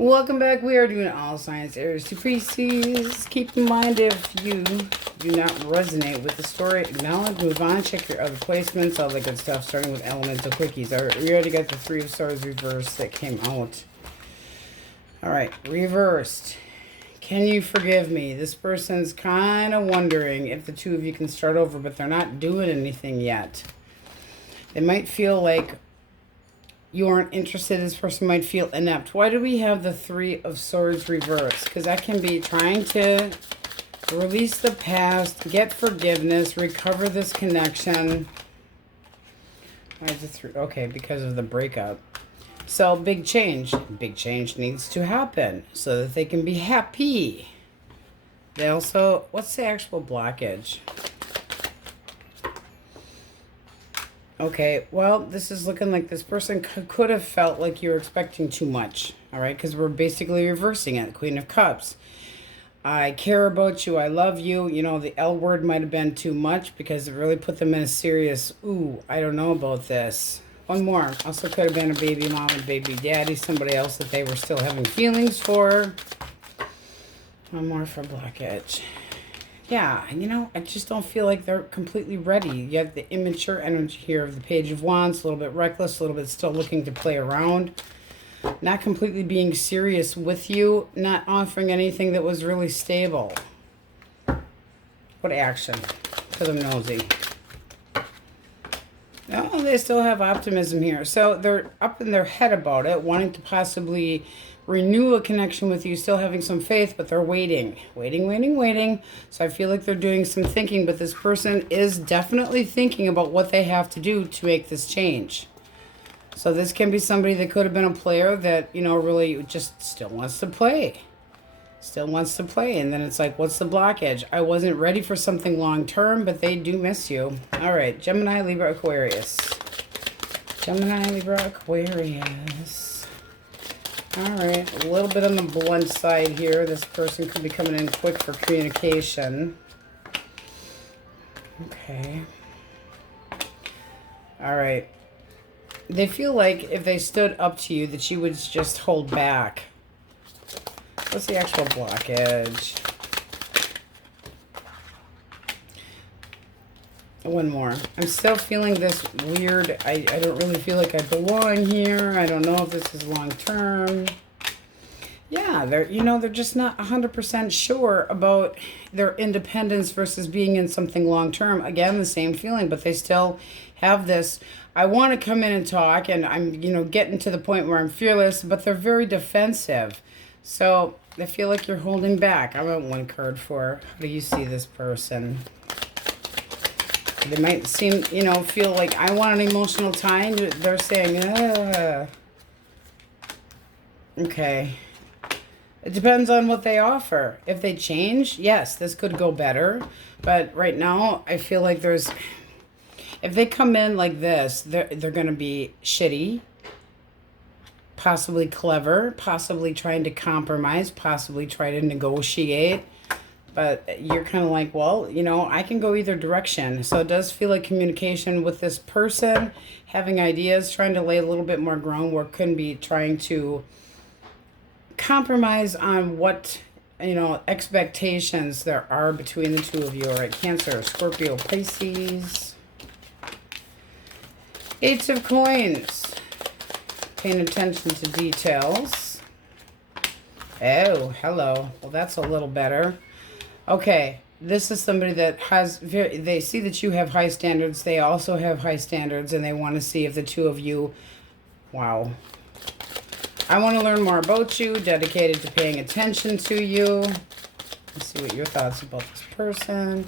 Welcome back. We are doing all signs, Aries-Pisces. Keep in mind, if you do not resonate with the story, acknowledge, move on, check your other placements, all the good stuff, starting with elemental quickies. All right, we already got the Three of Swords reversed that came out. All right, reversed. Can you forgive me? This person's kind of wondering if the two of you can start over, but they're not doing anything yet. They might feel like you aren't interested. This person might feel inept. Why do we have the Three of Swords reversed? Because that can be trying to release the past, get forgiveness, recover this connection. Why is it three? Okay, because of the breakup. So big change. Big change needs to happen so that they can be happy. They also, what's the actual blockage? Okay, well, this is looking like this person could have felt like you were expecting too much, all right? Because we're basically reversing it, Queen of Cups. I care about you, I love you. You know, the L word might have been too much because it really put them in a serious, ooh, I don't know about this. One more. Also could have been a baby mom and baby daddy, somebody else that they were still having feelings for. One more for blockage. Yeah, you know, I just don't feel like they're completely ready. You have the immature energy here of the Page of Wands, a little bit reckless, a little bit still looking to play around. Not completely being serious with you, not offering anything that was really stable. What action? Because I'm nosy. No, they still have optimism here. So they're up in their head about it, wanting to possibly renew a connection with you, still having some faith, but they're waiting. So I feel like they're doing some thinking, but this person is definitely thinking about what they have to do to make this change. So this can be somebody that could have been a player that, you know, really just still wants to play. And then it's like, what's the blockage? I wasn't ready for something long term, but they do miss you. All right, Gemini, Libra, Aquarius. Gemini, Libra, Aquarius. All right, a little bit on the blunt side here. This person could be coming in quick for communication. Okay. All right. They feel like if they stood up to you that you would just hold back. What's the actual blockage? One more. I'm still feeling this weird, I don't really feel like I belong here. I don't know if this is long term. Yeah, they're just not 100% sure about their independence versus being in something long term. Again, the same feeling, but they still have this, I want to come in and talk, and I'm, getting to the point where I'm fearless, but they're very defensive. So I feel like you're holding back. I want one card for, how do you see this person? They might seem, feel like I want an emotional tie. They're saying, ugh. Okay. It depends on what they offer. If they change, yes, this could go better. But right now, I feel like if they come in like this, they're going to be shitty, possibly clever, possibly trying to compromise, possibly try to negotiate. But you're kind of like, well, I can go either direction. So it does feel like communication with this person, having ideas, trying to lay a little bit more groundwork, could be trying to compromise on what, expectations there are between the two of you. All right, Cancer, Scorpio, Pisces. Eight of Coins. Paying attention to details. Oh, hello. Well, that's a little better. Okay, this is somebody that they see that you have high standards. They also have high standards, and they want to see if the two of you, wow. I want to learn more about you, dedicated to paying attention to you. Let's see what your thoughts about this person.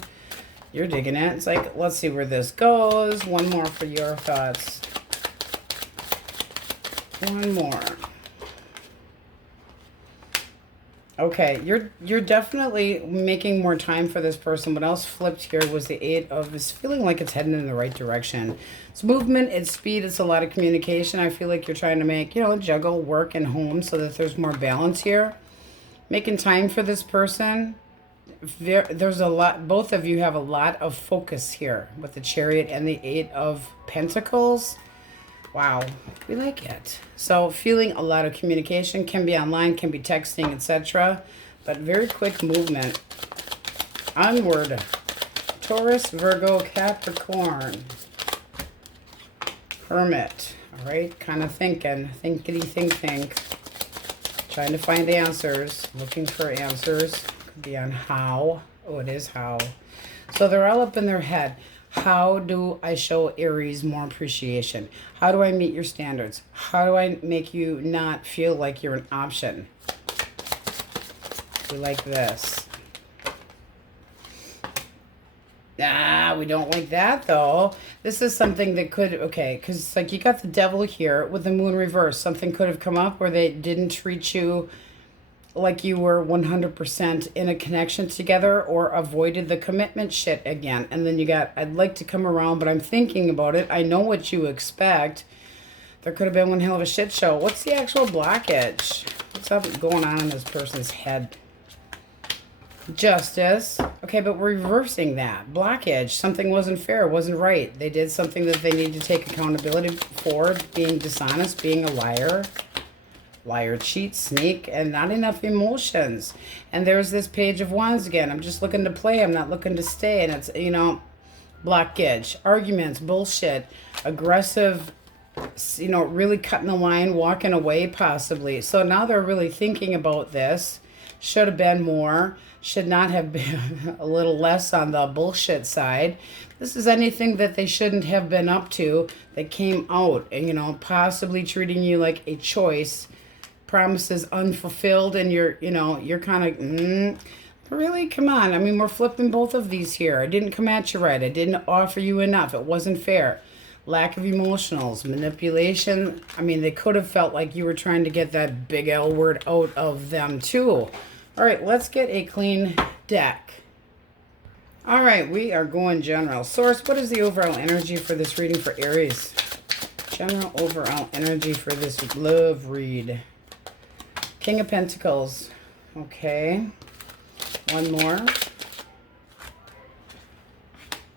You're digging it. It's like, let's see where this goes. One more for your thoughts. One more. Okay, you're definitely making more time for this person. What else flipped here was the Eight of, it's feeling like it's heading in the right direction. It's movement, it's speed, it's a lot of communication. I feel like you're trying to make, juggle work and home so that there's more balance here. Making time for this person. There's a lot, both of you have a lot of focus here with the Chariot and the Eight of Pentacles. Wow, we like it. So feeling a lot of communication, can be online, can be texting, etc. But very quick movement. Onward. Taurus, Virgo, Capricorn. Hermit. All right, kind of thinking. Thinkity think. Trying to find answers. Looking for answers. Could be on how. Oh, it is how. So they're all up in their head. How do I show Aries more appreciation? How do I meet your standards? How do I make you not feel like you're an option? We like this. Ah, we don't like that though. This is something that could, okay, because it's like you got the devil here with the moon reverse. Something could have come up where they didn't treat you like you were 100% in a connection together, or avoided the commitment shit again. And then you got, I'd like to come around, but I'm thinking about it. I know what you expect. There could have been one hell of a shit show. What's the actual blockage? What's up going on in this person's head? Justice. Okay, but we're reversing that. Blockage. Something wasn't fair, wasn't right. They did something that they need to take accountability for, being dishonest, being a liar. Liar, cheat, sneak, and not enough emotions. And there's this Page of Wands again. I'm just looking to play. I'm not looking to stay. And it's, you know, blockage, arguments, bullshit, aggressive, you know, really cutting the line, walking away possibly. So now they're really thinking about this. Should have been more. Should not have been a little less on the bullshit side. This is anything that they shouldn't have been up to that came out. And, you know, possibly treating you like a choice. Promises unfulfilled, and you're, you know, you're kind of, really, come on. I mean, we're flipping both of these here. I didn't come at you right. I didn't offer you enough. It wasn't fair. Lack of emotionals, manipulation. I mean, they could have felt like you were trying to get that big L word out of them too. All right, let's get a clean deck. All right, we are going general. Source, what is the overall energy for this reading for Aries? General overall energy for this love read. King of Pentacles. Okay. One more.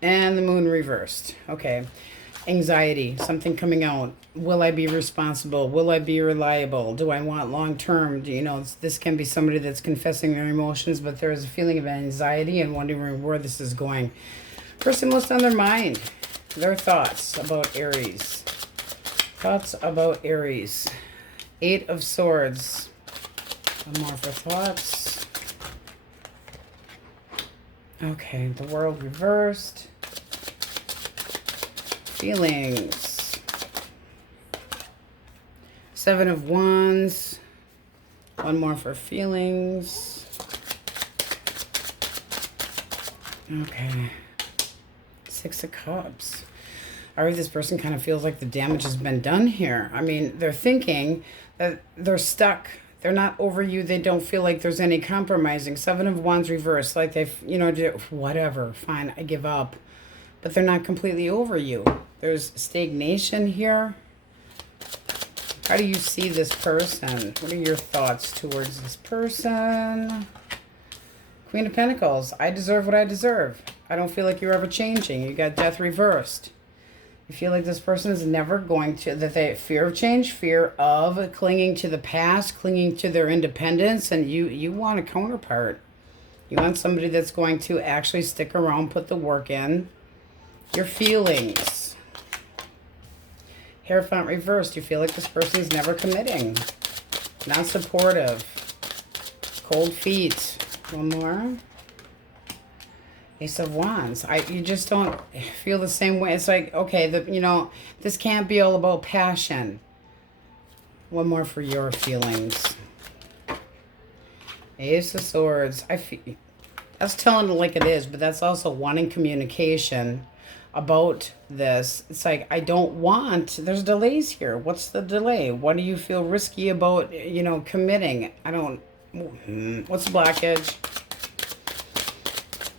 And the moon reversed. Okay. Anxiety. Something coming out. Will I be responsible? Will I be reliable? Do I want long-term? You know, this can be somebody that's confessing their emotions, but there is a feeling of anxiety and wondering where this is going. Person what's on their mind. Their thoughts about Aries. Thoughts about Aries. 8 of Swords. One more for thoughts. Okay, the World reversed. Feelings. 7 of Wands. One more for feelings. Okay. 6 of Cups. All right, this person kind of feels like the damage has been done here. I mean, they're thinking that they're stuck. They're not over you. They don't feel like there's any compromising. 7 of Wands reversed. Like they've, you know, whatever. Fine, I give up. But they're not completely over you. There's stagnation here. How do you see this person? What are your thoughts towards this person? Queen of Pentacles. I deserve what I deserve. I don't feel like you're ever changing. You got Death reversed. You feel like this person is never going to, that they fear of change, fear of clinging to the past, clinging to their independence, and you want a counterpart. You want somebody that's going to actually stick around, put the work in. Your feelings. Hierophant reversed. You feel like this person is never committing. Not supportive. Cold feet. One more. Ace of Wands. You just don't feel the same way. It's like, okay, you know, this can't be all about passion. One more for your feelings. Ace of Swords. That's telling it like it is, but that's also wanting communication about this. It's like, I don't want, there's delays here. What's the delay? What do you feel risky about, you know, committing? I don't, what's the blockage?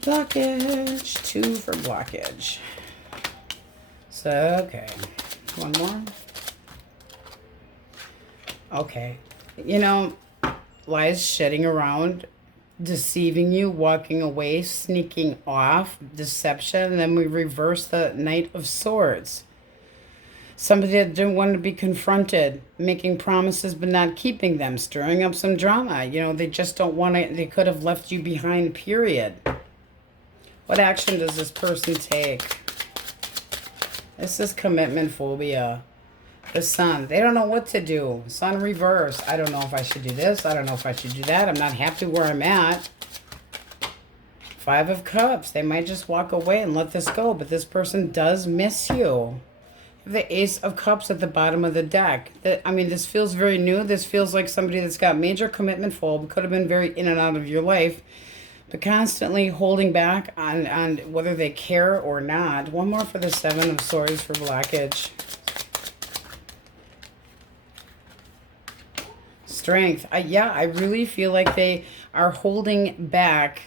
Blockage. 2 for blockage. So, okay. One more. Okay. You know, lies shedding around, deceiving you, walking away, sneaking off, deception. And then we reverse the Knight of Swords. Somebody that didn't want to be confronted, making promises but not keeping them, stirring up some drama. You know, they just don't want to, they could have left you behind, period. What action does this person take? This is commitment phobia. The Sun. They don't know what to do. Sun reverse. I don't know if I should do this. I don't know if I should do that. I'm not happy where I'm at. Five of Cups. They might just walk away and let this go, but this person does miss you. The Ace of Cups at the bottom of the deck. I mean, this feels very new. This feels like somebody that's got major commitment phobe. Could have been very in and out of your life, but constantly holding back on whether they care or not. One more for the Seven of Swords for blockage. Strength. Yeah, I really feel like they are holding back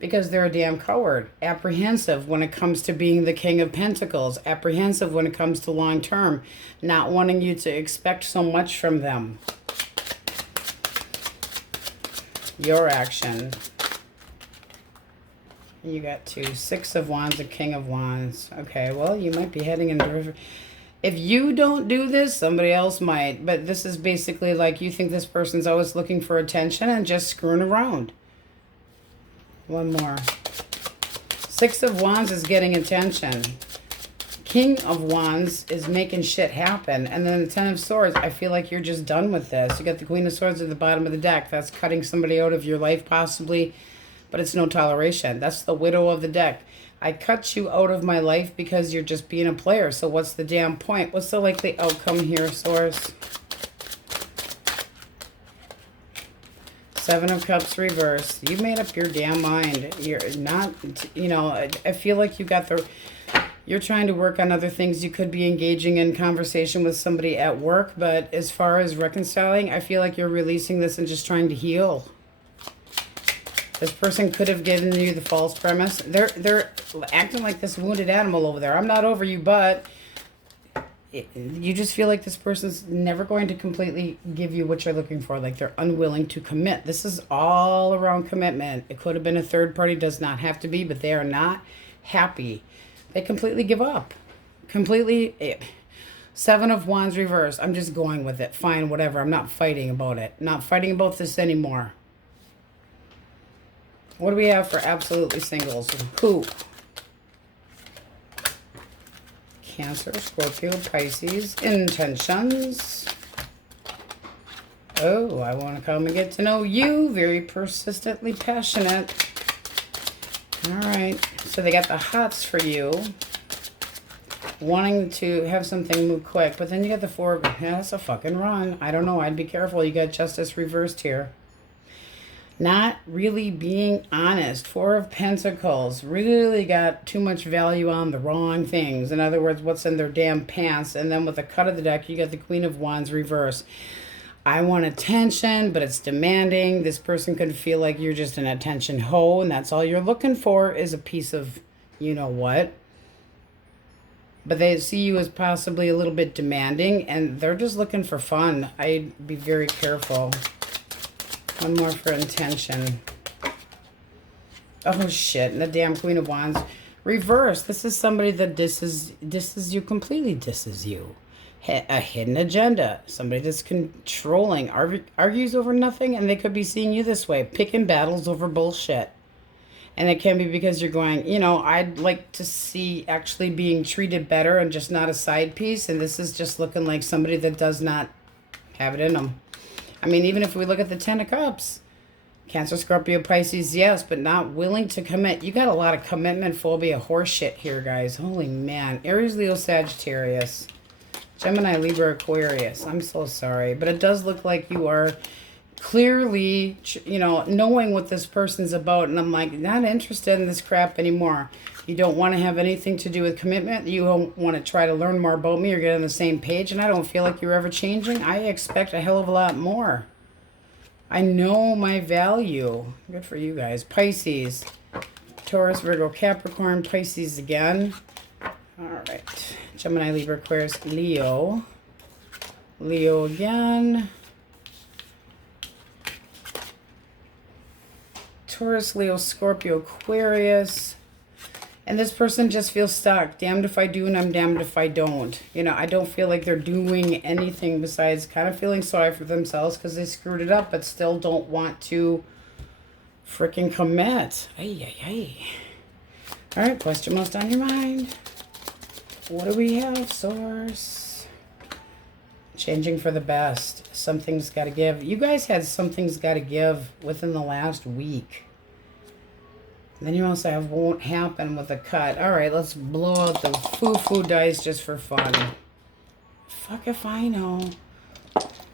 because they're a damn coward. Apprehensive when it comes to being the King of Pentacles. Apprehensive when it comes to long term. Not wanting you to expect so much from them. Your action. You got two. Six of Wands, a King of Wands. Okay, well, you might be heading in... If you don't do this, somebody else might. But this is basically like you think this person's always looking for attention and just screwing around. One more. Six of Wands is getting attention. King of Wands is making shit happen. And then the Ten of Swords, I feel like you're just done with this. You got the Queen of Swords at the bottom of the deck. That's cutting somebody out of your life possibly. But it's no toleration. That's the Widow of the deck. I cut you out of my life because you're just being a player. So what's the damn point? What's the likely outcome here, Source? Seven of Cups reverse. You made up your damn mind. You're not, you know, I feel like you got the... You're trying to work on other things. You could be engaging in conversation with somebody at work. But as far as reconciling, I feel like you're releasing this and just trying to heal. This person could have given you the false premise. They're acting like this wounded animal over there. I'm not over you, but you just feel like this person's never going to completely give you what you're looking for. Like they're unwilling to commit. This is all around commitment. It could have been a third party. Does not have to be, but they are not happy. They completely give up. Completely. Seven of Wands reverse. I'm just going with it. Fine, whatever. I'm not fighting about it. Not fighting about this anymore. What do we have for absolutely singles? Who? Cancer, Scorpio, Pisces. Intentions. Oh, I want to come and get to know you. Very persistently passionate. All right. So they got the hots for you. Wanting to have something move quick. But then you got the Four of... Yeah, that's a fucking run. I don't know. I'd be careful. You got Justice reversed here. Not really being honest. Four of Pentacles. Really got too much value on the wrong things. In other words, what's in their damn pants. And then with the cut of the deck, you got the Queen of Wands reverse. I want attention, but it's demanding. This person could feel like you're just an attention hoe, and that's all you're looking for is a piece of you know what. But they see you as possibly a little bit demanding, and they're just looking for fun. I'd be very careful. One more for intention. Oh, shit. And the damn Queen of Wands. Reverse. This is somebody that disses you completely. Disses you. A hidden agenda. Somebody that's controlling. Argues over nothing, and they could be seeing you this way. Picking battles over bullshit. And it can be because you're going, you know, I'd like to see actually being treated better and just not a side piece. And this is just looking like somebody that does not have it in them. I mean, even if we look at the Ten of Cups, Cancer, Scorpio, Pisces, yes, but not willing to commit. You got a lot of commitment phobia horse shit here, guys. Holy man. Aries, Leo, Sagittarius, Gemini, Libra, Aquarius. I'm so sorry. But it does look like you are clearly, you know, knowing what this person's about. And I'm like, not interested in this crap anymore. You don't want to have anything to do with commitment. You don't want to try to learn more about me or get on the same page. And I don't feel like you're ever changing. I expect a hell of a lot more. I know my value. Good for you guys. Pisces, Taurus, Virgo, Capricorn, Pisces again. All right. Gemini, Libra, Aquarius, Leo. Leo again. Taurus, Leo, Scorpio, Aquarius. And this person just feels stuck. Damned if I do and I'm damned if I don't. You know, I don't feel like they're doing anything besides kind of feeling sorry for themselves because they screwed it up, but still don't want to freaking commit. Ay, ay, ay. All right, question most on your mind. What do we have, Source? Changing for the best. Something's got to give. You guys had something's got to give within the last week. Then you also have won't happen with a cut. All right, let's blow out the foo-foo dice just for fun. Fuck if I know.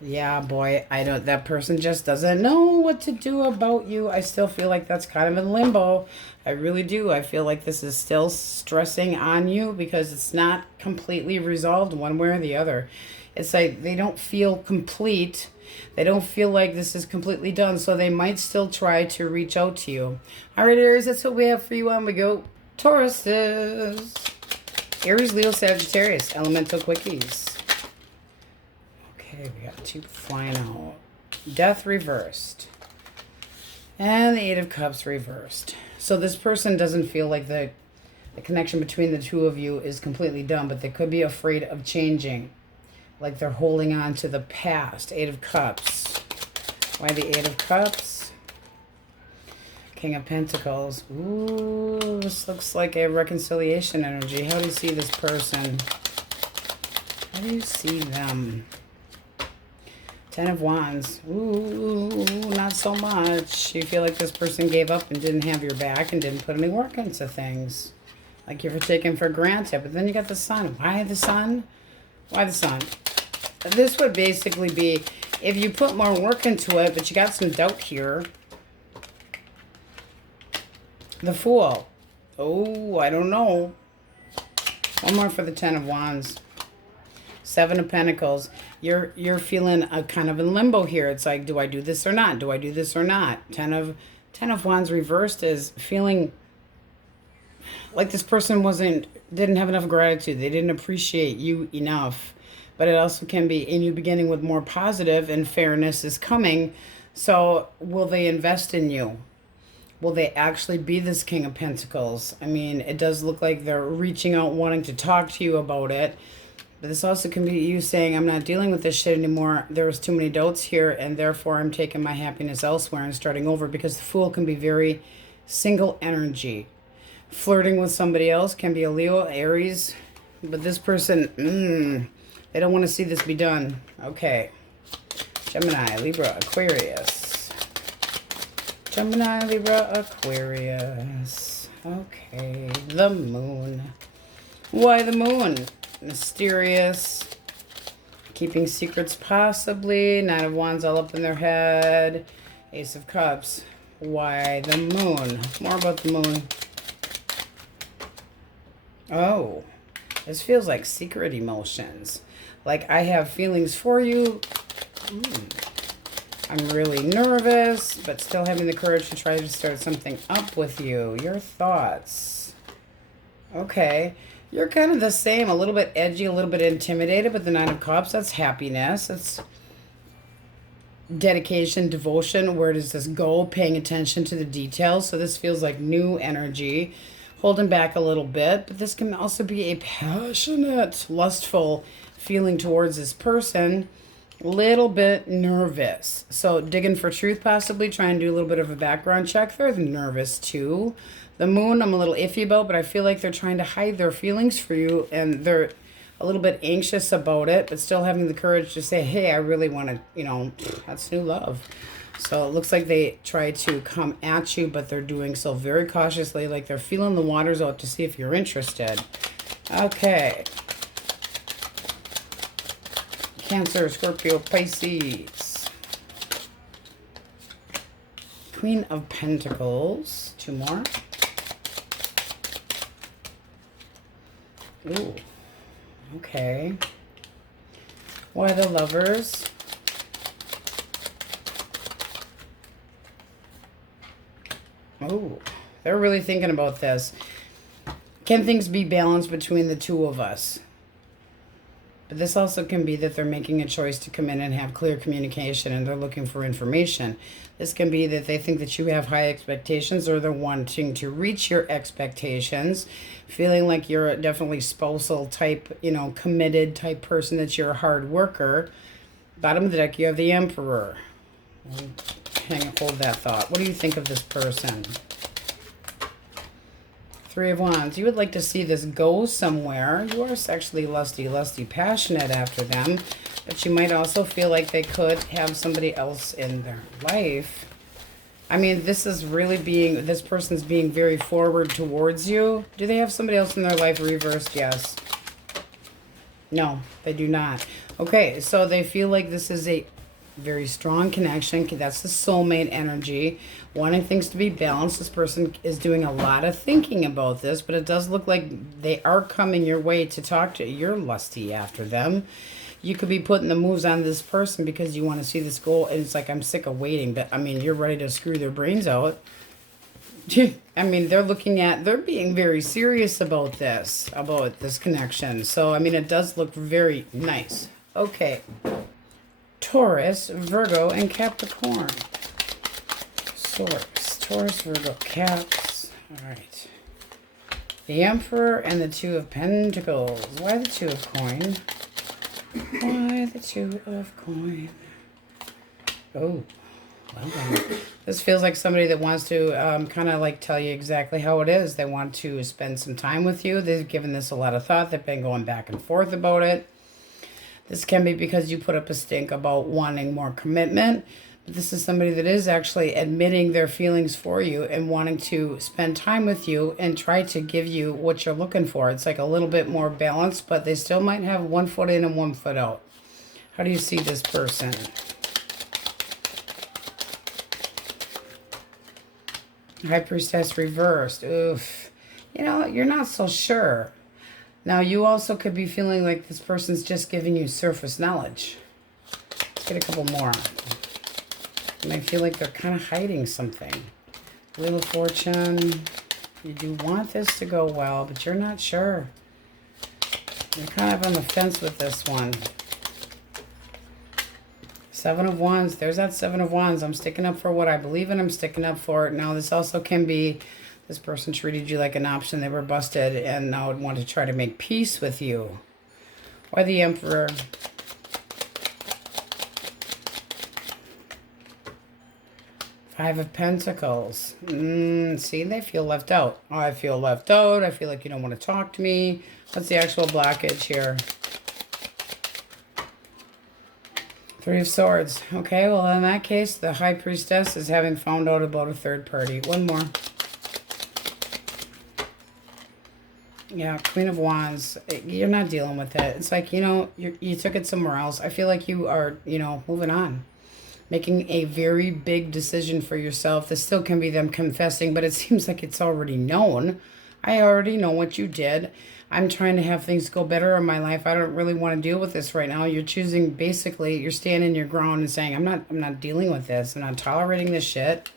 Yeah, boy, I don't. That person just doesn't know what to do about you. I still feel like that's kind of in limbo. I really do. I feel like this is still stressing on you because it's not completely resolved one way or the other. It's like they don't feel complete. They don't feel like this is completely done, so they might still try to reach out to you. All right, Aries, that's what we have for you. On we go. Tauruses. Aries, Leo, Sagittarius. Elemental Quickies. Okay, we got 2 flying out. Death reversed. And the 8 of Cups reversed. So this person doesn't feel like the connection between the two of you is completely done, but they could be afraid of changing. Like they're holding on to the past. 8 of Cups. Why the 8 of Cups? King of Pentacles. Ooh, this looks like a reconciliation energy. How do you see this person? How do you see them? 10 of Wands. Ooh, not so much. You feel like this person gave up and didn't have your back and didn't put any work into things. Like you were taken for granted. But then you got the Sun. Why the Sun? Why the Sun? This would basically be if you put more work into it, but you got some doubt here. The Fool. Oh, I don't know. One more for the 10 of Wands. 7 of Pentacles. You're feeling a kind of in limbo here. It's like, do I do this or not? Do I do this or not? 10 of Wands reversed is feeling like this person didn't have enough gratitude. They didn't appreciate you enough. But it also can be in you beginning with more positive and fairness is coming. So will they invest in you? Will they actually be this King of Pentacles? I mean, it does look like they're reaching out, wanting to talk to you about it. But this also can be you saying, I'm not dealing with this shit anymore. There's too many doubts here, and therefore I'm taking my happiness elsewhere and starting over. Because the Fool can be very single energy. Flirting with somebody else can be a Leo, Aries. But this person, they don't want to see this be done. Okay. Gemini, Libra, Aquarius. Gemini, Libra, Aquarius. Okay. The Moon. Why the Moon? Mysterious. Keeping secrets possibly. 9 of Wands all up in their head. Ace of Cups. Why the Moon? More about the Moon. Oh. This feels like secret emotions. Like I have feelings for you. I'm really nervous, but still having the courage to try to start something up with you. Your thoughts. Okay. You're kind of the same. A little bit edgy, a little bit intimidated, but the 9 of Cups, that's happiness. That's dedication, devotion. Where does this go? Paying attention to the details. So this feels like new energy. Holding back a little bit, but this can also be a passionate, lustful feeling towards this person. Little bit nervous. So digging for truth, possibly trying to do a little bit of a background check. They're nervous too. The Moon, I'm a little iffy about, but I feel like they're trying to hide their feelings for you, and they're a little bit anxious about it, but still having the courage to say, hey, I really want to, that's new love. So it looks like they try to come at you, but they're doing so very cautiously, like they're feeling the waters out to see if you're interested. Okay. Cancer, Scorpio, Pisces. Queen of Pentacles. 2 more. Ooh. Okay. Why the Lovers? Oh, they're really thinking about this. Can things be balanced between the two of us? But this also can be that they're making a choice to come in and have clear communication, and they're looking for information. This can be that they think that you have high expectations, or they're wanting to reach your expectations, feeling like you're a definitely spousal type, you know, committed type person, that you're a hard worker. Bottom of the deck, you have the Emperor. Hold that thought. What do you think of this person? Three of Wands. You would like to see this go somewhere. You are sexually lusty, passionate after them. But you might also feel like they could have somebody else in their life. I mean, this is really being, this person's being very forward towards you. Do they have somebody else in their life reversed? Yes. No, they do not. Okay, so they feel like this is a very strong connection. That's the soulmate energy. Wanting things to be balanced. This person is doing a lot of thinking about this, but it does look like they are coming your way to talk to you. You're lusty after them. You could be putting the moves on this person because you want to see this goal, and it's like, I'm sick of waiting, but I mean, you're ready to screw their brains out. I mean, they're being very serious about this connection. So, I mean, it does look very nice. Okay. Taurus, Virgo, and Capricorn. Source, Taurus, Virgo, Caps. All right. The Emperor and the Two of Pentacles. Why the Two of Coin? Why the Two of Coin? Oh, well done. This feels like somebody that wants to kind of like tell you exactly how it is. They want to spend some time with you. They've given this a lot of thought. They've been going back and forth about it. This can be because you put up a stink about wanting more commitment. But this is somebody that is actually admitting their feelings for you and wanting to spend time with you and try to give you what you're looking for. It's like a little bit more balanced, but they still might have 1 foot in and 1 foot out. How do you see this person? High Priestess reversed. Oof. You know, you're not so sure. Now, you also could be feeling like this person's just giving you surface knowledge. Let's get a couple more. You might feel like they're kind of hiding something. Wheel of Fortune. You do want this to go well, but you're not sure. You're kind of on the fence with this one. Seven of Wands. There's that Seven of Wands. I'm sticking up for what I believe in. I'm sticking up for it. Now, this also can be this person treated you like an option. They were busted and now would want to try to make peace with you. Why the Emperor? Five of Pentacles. See, they feel left out. Oh, I feel left out. I feel like you don't want to talk to me. What's the actual blockage here? Three of Swords. Okay, well, in that case, the High Priestess is having found out about a third party. One more. Yeah, Queen of Wands. You're not dealing with it. It's like, you know, you took it somewhere else. I feel like you are, you know, moving on. Making a very big decision for yourself. This still can be them confessing, but it seems like it's already known. I already know what you did. I'm trying to have things go better in my life. I don't really want to deal with this right now. You're choosing, basically, you're standing your ground and saying, I'm not dealing with this. I'm not tolerating this shit.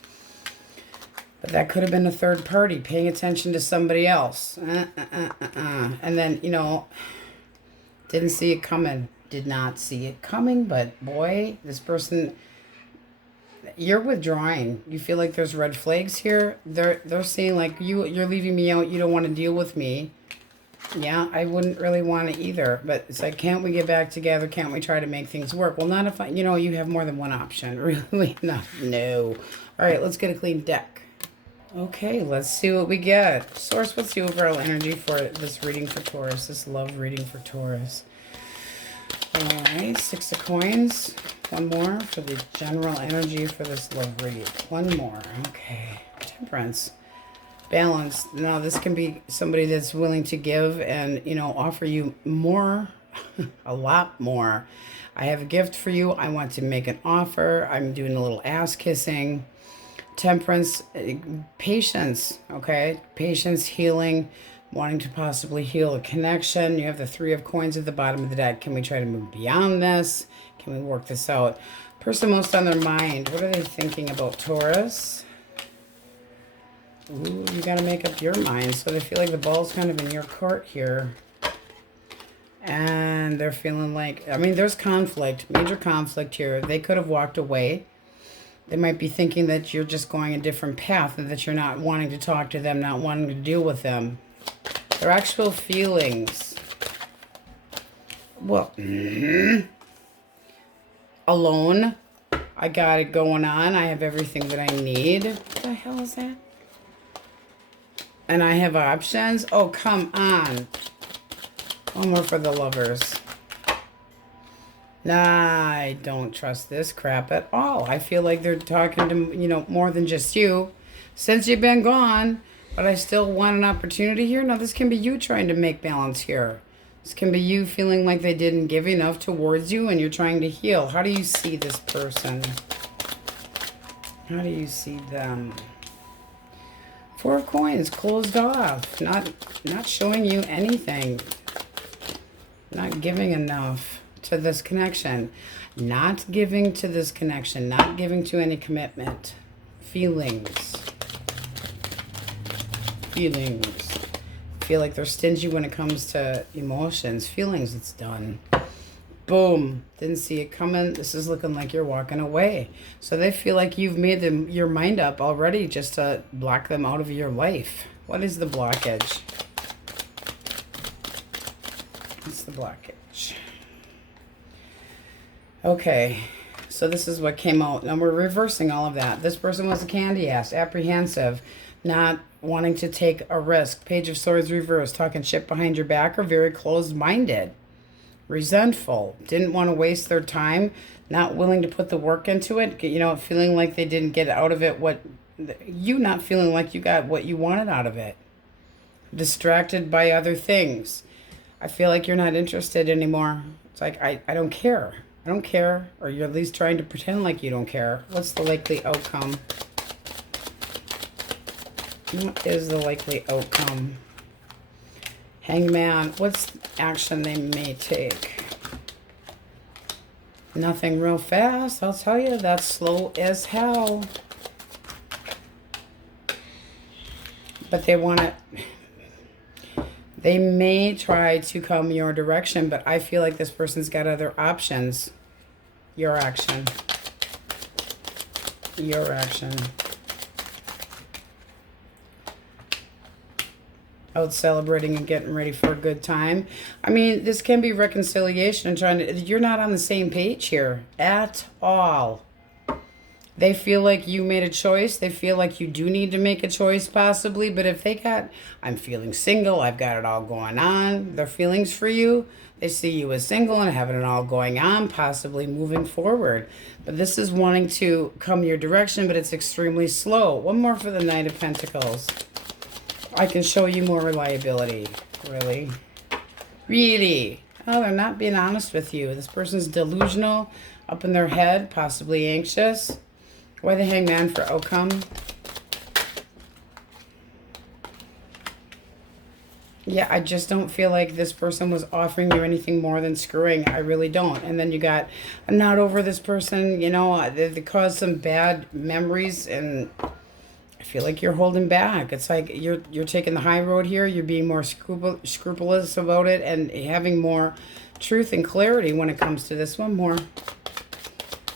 But that could have been a third party paying attention to somebody else. And then, you know, didn't see it coming. Did not see it coming. But boy, this person, you're withdrawing. You feel like there's red flags here. They're saying like, you're leaving me out. You don't want to deal with me. Yeah, I wouldn't really want to either. But it's like, can't we get back together? Can't we try to make things work? Well, not if you know, you have more than one option. Really? No. All right, let's get a clean deck. Okay, let's see what we get. Source, what's the overall energy for this reading for Taurus? This love reading for Taurus. All right, Six of Coins. One more for the general energy for this love reading. One more. Okay. Temperance. Balance. Now, this can be somebody that's willing to give and, you know, offer you more, a lot more. I have a gift for you. I want to make an offer. I'm doing a little ass kissing. Temperance, patience, okay? Patience, healing, wanting to possibly heal a connection. You have the Three of Coins at the bottom of the deck. Can we try to move beyond this? Can we work this out? Person most on their mind. What are they thinking about, Taurus? Ooh, you got to make up your mind. So they feel like the ball's kind of in your court here. And they're feeling like, I mean, there's conflict, major conflict here. They could have walked away. They might be thinking that you're just going a different path and that you're not wanting to talk to them, not wanting to deal with them. Their actual feelings. Well, alone. I got it going on. I have everything that I need. What the hell is that? And I have options. Oh, come on. One more for the lovers. Nah, I don't trust this crap at all. I feel like they're talking to, you know, more than just you. Since you've been gone, but I still want an opportunity here. No, this can be you trying to make balance here. This can be you feeling like they didn't give enough towards you and you're trying to heal. How do you see this person? How do you see them? Four of Coins, closed off. Not showing you anything. Not giving enough to this connection. Not giving to this connection. Not giving to any commitment. Feelings. Feelings. Feel like they're stingy when it comes to emotions. Feelings, it's done. Boom. Didn't see it coming. This is looking like you're walking away. So they feel like you've made your mind up already just to block them out of your life. What is the blockage? What's the blockage? Okay. So this is what came out. Now we're reversing all of that. This person was a candy ass, apprehensive, not wanting to take a risk. Page of Swords reversed, talking shit behind your back, or very closed-minded. Resentful, didn't want to waste their time, not willing to put the work into it, you know, feeling like they didn't get out of it you not feeling like you got what you wanted out of it. Distracted by other things. I feel like you're not interested anymore. It's like, I don't care. I don't care, or you're at least trying to pretend like you don't care. What's the likely outcome? What is the likely outcome? Hangman, what's action they may take? Nothing real fast, I'll tell you. That's slow as hell. But they want to... They may try to come your direction, but I feel like this person's got other options. Your action. Your action. Out celebrating and getting ready for a good time. I mean, this can be reconciliation and trying to... You're not on the same page here at all. They feel like you made a choice. They feel like you do need to make a choice possibly. But if they got, I'm feeling single, I've got it all going on, their feelings for you, they see you as single and having it all going on, possibly moving forward. But this is wanting to come your direction, but it's extremely slow. One more for the Knight of Pentacles. I can show you more reliability. Really? Really? Oh, they're not being honest with you. This person's delusional, up in their head, possibly anxious. Why the Hangman for outcome? Yeah, I just don't feel like this person was offering you anything more than screwing. I really don't. And then you got, I'm not over this person. You know, they caused some bad memories, and I feel like you're holding back. It's like you're taking the high road here. You're being more scrupulous about it and having more truth and clarity when it comes to this. One more.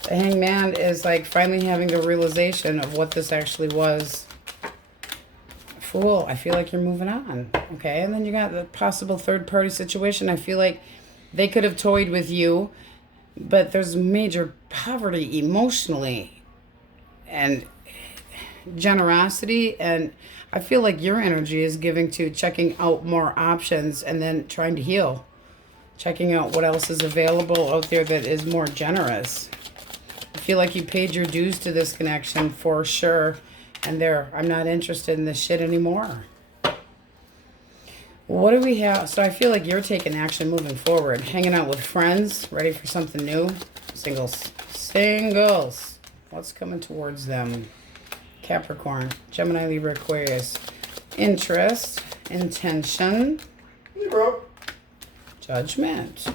The Hangman is like finally having the realization of what this actually was. Fool, I feel like you're moving on. Okay, and then you got the possible third-party situation. I feel like they could have toyed with you, but there's major poverty emotionally and generosity, and I feel like your energy is giving to checking out more options and then trying to heal. Checking out what else is available out there that is more generous. I feel like you paid your dues to this connection for sure. And there, I'm not interested in this shit anymore. What do we have? So I feel like you're taking action moving forward. Hanging out with friends, ready for something new. Singles. Singles. What's coming towards them? Capricorn, Gemini, Libra, Aquarius. Interest, intention. Libra. Judgment.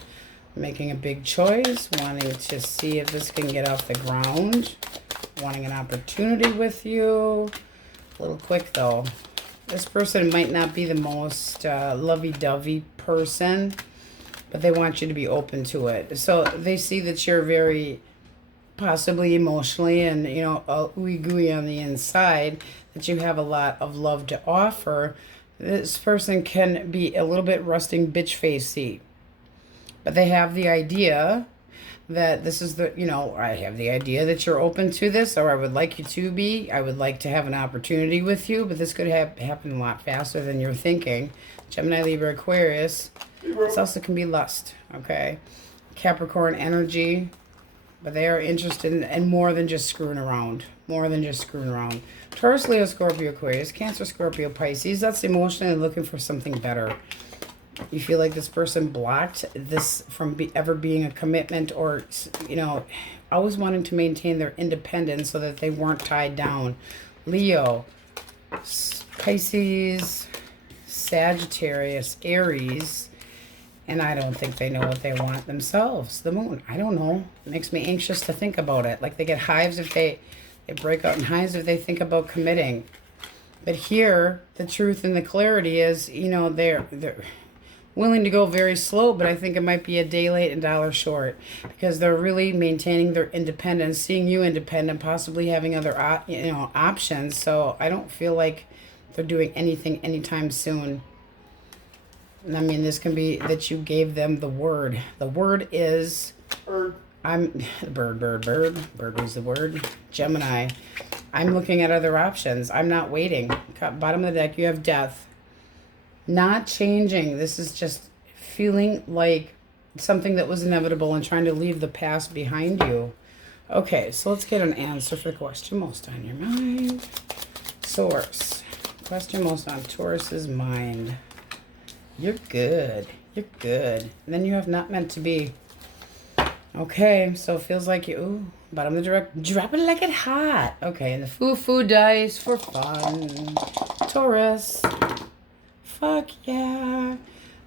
Making a big choice, wanting to see if this can get off the ground, wanting an opportunity with you. A little quick though. This person might not be the most lovey-dovey person, but they want you to be open to it. So they see that you're very possibly emotionally and, you know, ooey gooey on the inside, that you have a lot of love to offer. This person can be a little bit rusting bitch facey, but they have the idea that this is the, you know, I have the idea that you're open to this, or I would like you to be. I would like to have an opportunity with you, but this could happen a lot faster than you're thinking. Gemini, Libra, Aquarius. This also can be lust, okay? Capricorn energy, but they are interested in more than just screwing around. More than just screwing around. Taurus, Leo, Scorpio, Aquarius, Cancer, Scorpio, Pisces. That's emotionally looking for something better. You feel like this person blocked this from ever being a commitment, or, you know, always wanting to maintain their independence so that they weren't tied down. Leo, Pisces, Sagittarius, Aries, and I don't think they know what they want themselves. The moon, I don't know. It makes me anxious to think about it. Like they get hives if they break out in hives if they think about committing. But here, the truth and the clarity is, you know, they're willing to go very slow, but I think it might be a day late and dollar short, because they're really maintaining their independence, seeing you independent, possibly having other options. So I don't feel like they're doing anything anytime soon. And I mean, this can be that you gave them the word. The word is bird. Bird was the word. Gemini, I'm looking at other options. I'm not waiting. Bottom of the deck, you have death. Not changing. This is just feeling like something that was inevitable and trying to leave the past behind you. Okay, so let's get an answer for the question most on your mind. Source. Question most on Taurus's mind. You're good. You're good. And then you have not meant to be. Okay, so it feels like you, ooh, bottom of the direct, drop it like it hot. Okay, and the foo-foo dice for fun. Taurus. Fuck yeah.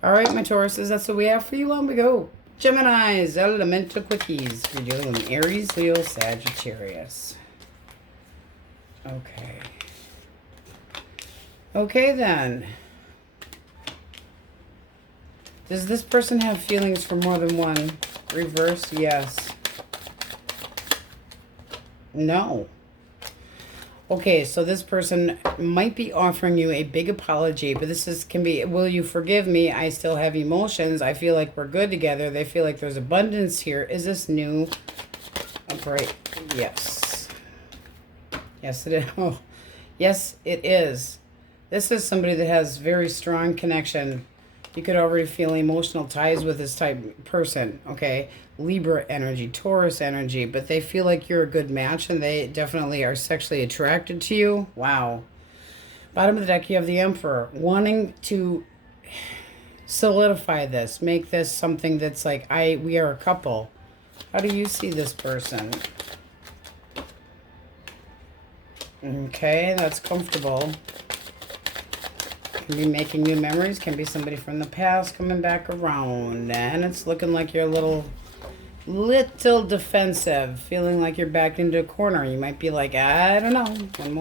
All right, my Tauruses, that's what we have for you. On we go. Geminis, elemental quickies. You're dealing with Aries, Leo, Sagittarius. Okay. Okay, then. Does this person have feelings for more than one? Reverse, yes. No. Okay, so this person might be offering you a big apology, but can be, will you forgive me? I still have emotions. I feel like we're good together. They feel like there's abundance here. Is this new? Upright. Yes. Yes, it is. Oh, yes, it is. This is somebody that has very strong connection. You could already feel emotional ties with this type of person, okay? Libra energy, Taurus energy, but they feel like you're a good match and they definitely are sexually attracted to you. Wow. Bottom of the deck, you have the Emperor wanting to solidify this, make this something that's like, we are a couple. How do you see this person? Okay, that's comfortable. Can be making new memories, can be somebody from the past coming back around, and it's looking like you're a little defensive, feeling like you're back into a corner. You might be like, I don't know. One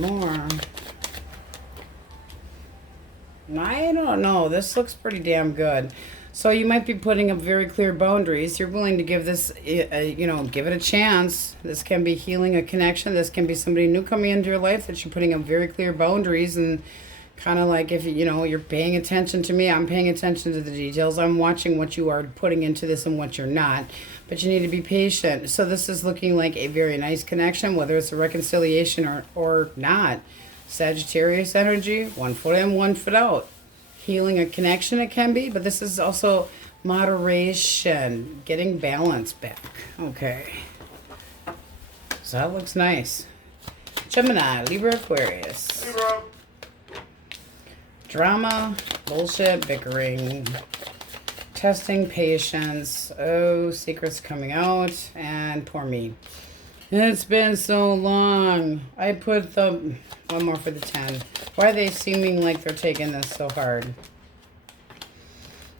more. I don't know. This looks pretty damn good. So you might be putting up very clear boundaries. You're willing to give this, give it a chance. This can be healing a connection. This can be somebody new coming into your life that you're putting up very clear boundaries, and kind of like, if you're paying attention to me, I'm paying attention to the details. I'm watching what you are putting into this and what you're not. But you need to be patient. So this is looking like a very nice connection, whether it's a reconciliation or not. Sagittarius energy, 1 foot in, 1 foot out. Healing a connection, it can be, but this is also moderation, getting balance back. Okay. So that looks nice. Gemini, Libra, Aquarius. Libra. Drama, bullshit, bickering, testing, patience. Oh, secrets coming out, and poor me. It's been so long. I put the one more for the 10. Why are they seeming like they're taking this so hard?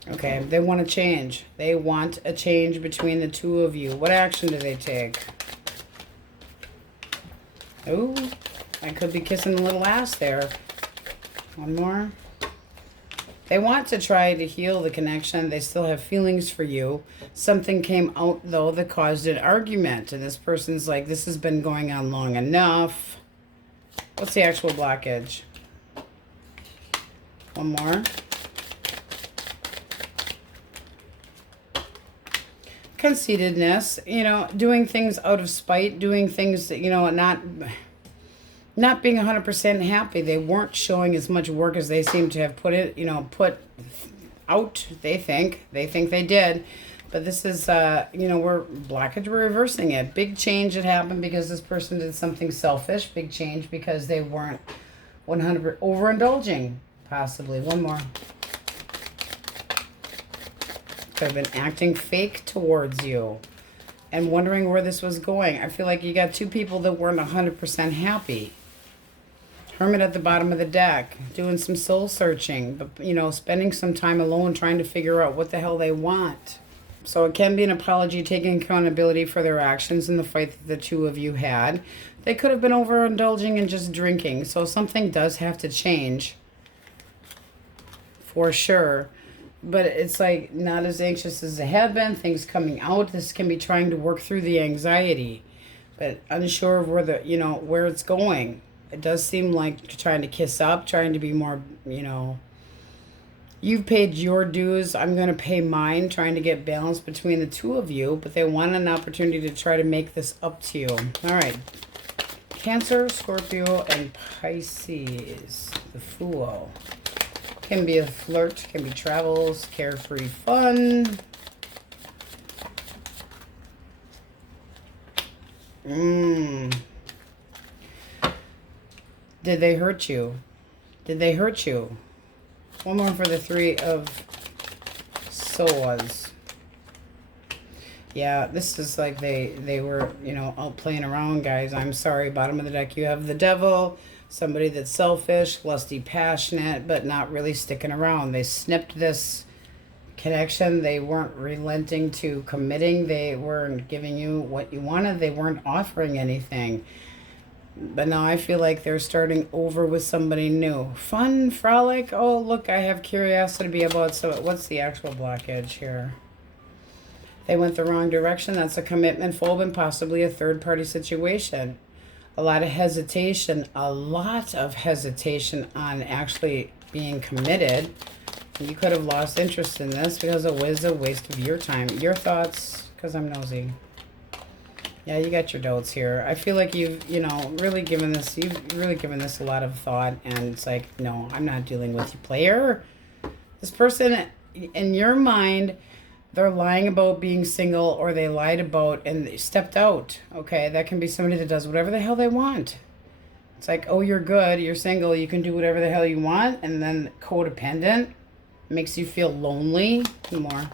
Okay, they want a change. They want a change between the two of you. What action do they take? Oh, I could be kissing a little ass there. One more. They want to try to heal the connection. They still have feelings for you. Something came out, though, that caused an argument. And this person's like, this has been going on long enough. What's the actual blockage? One more. Conceitedness, you know, doing things out of spite, doing things that, you know, not being 100% happy. They weren't showing as much work as they seem to have put out. They think they did. But this is, you know, we're reversing it. Big change that happened because this person did something selfish. Big change because they weren't 100% overindulging, possibly. One more. Could have been acting fake towards you and wondering where this was going. I feel like you got two people that weren't 100% happy. Hermit at the bottom of the deck, doing some soul searching, but, you know, spending some time alone trying to figure out what the hell they want. So it can be an apology, taking accountability for their actions in the fight that the two of you had. They could have been overindulging and just drinking. So something does have to change, for sure. But it's like not as anxious as they have been. Things coming out. This can be trying to work through the anxiety, but unsure of where where it's going. It does seem like trying to kiss up, trying to be more, you know, you've paid your dues, I'm going to pay mine, trying to get balance between the two of you, but they want an opportunity to try to make this up to you. All right. Cancer, Scorpio, and Pisces. The Fool. Can be a flirt, can be travels, carefree fun. Did they hurt you? Did they hurt you? One more for the Three of Swords. Yeah, this is like they were, you know, out playing around, guys. I'm sorry. Bottom of the deck, you have the Devil. Somebody that's selfish, lusty, passionate, but not really sticking around. They snipped this connection. They weren't relenting to committing. They weren't giving you what you wanted. They weren't offering anything. But now I feel like they're starting over with somebody new. Fun, frolic. Oh, look, I have curiosity about. So what's the actual blockage here? They went the wrong direction. That's a commitment phobe and possibly a third-party situation. A lot of hesitation, on actually being committed. You could have lost interest in this because it was a waste of your time. Your thoughts, because I'm nosy. Yeah, you got your doubts here. I feel like you've really given this a lot of thought, and it's like, no, I'm not dealing with you, player. This person, in your mind, they're lying about being single, or they lied about and they stepped out. Okay, that can be somebody that does whatever the hell they want. It's like, oh, you're good, you're single, you can do whatever the hell you want, and then codependent makes you feel lonely. More.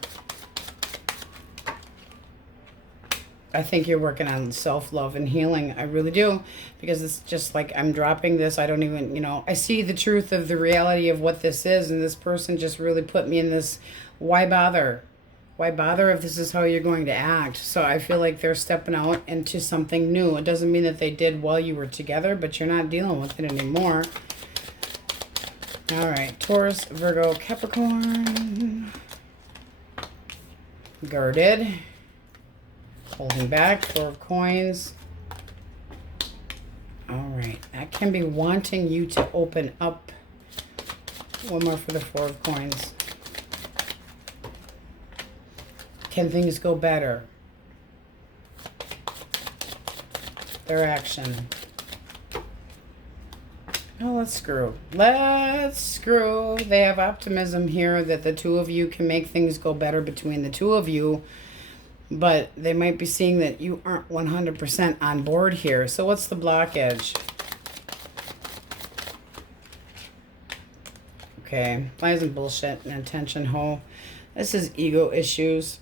I think you're working on self-love and healing. I really do. Because it's just like I'm dropping this. I don't even, I see the truth of the reality of what this is. And this person just really put me in this, why bother? Why bother if this is how you're going to act? So I feel like they're stepping out into something new. It doesn't mean that they did while you were together, but you're not dealing with it anymore. All right. Taurus, Virgo, Capricorn. Guarded. Holding back. Four of Coins. All right. That can be wanting you to open up. One more for the Four of Coins. Can things go better? Their action. Oh, let's screw. Let's screw. They have optimism here that the two of you can make things go better between the two of you. But they might be seeing that you aren't 100% on board here. So what's the blockage? Okay. Lies and bullshit and attention hole. This is ego issues.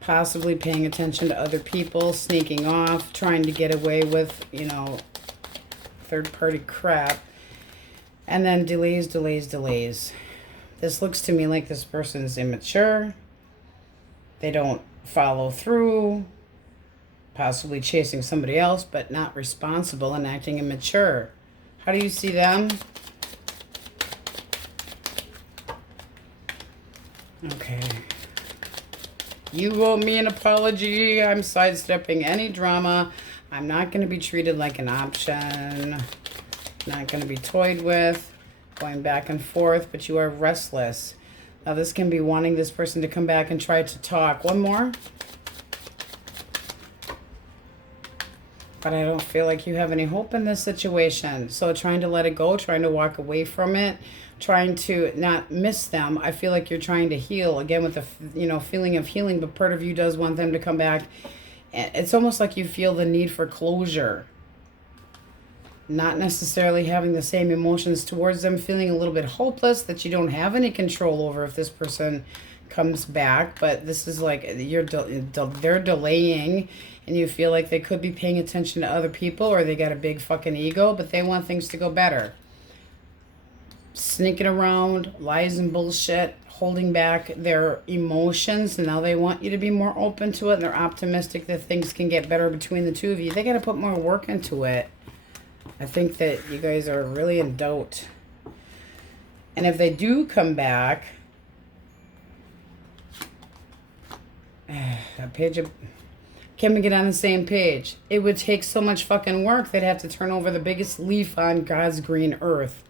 Possibly paying attention to other people, sneaking off, trying to get away with, third-party crap. And then delays, delays, delays. This looks to me like this person's immature. They don't follow through. Possibly chasing somebody else, but not responsible and acting immature. How do you see them? Okay. You owe me an apology. I'm sidestepping any drama. I'm not going to be treated like an option. Not going to be toyed with. Going back and forth, but you are restless. Now this can be wanting this person to come back and try to talk. One more. But I don't feel like you have any hope in this situation. So trying to let it go, trying to walk away from it, trying to not miss them. I feel like you're trying to heal again with the, you know, feeling of healing, but part of you does want them to come back. It's almost like you feel the need for closure. Not necessarily having the same emotions towards them, feeling a little bit hopeless that you don't have any control over if this person comes back. But this is like they're delaying, and you feel like they could be paying attention to other people, or they got a big fucking ego, but they want things to go better. Sneaking around, lies and bullshit, holding back their emotions, and now they want you to be more open to it, and they're optimistic that things can get better between the two of you. They got to put more work into it. I think that you guys are really in doubt. And if they do come back, a page of... Can we get on the same page? It would take so much fucking work. They'd have to turn over the biggest leaf on God's green earth.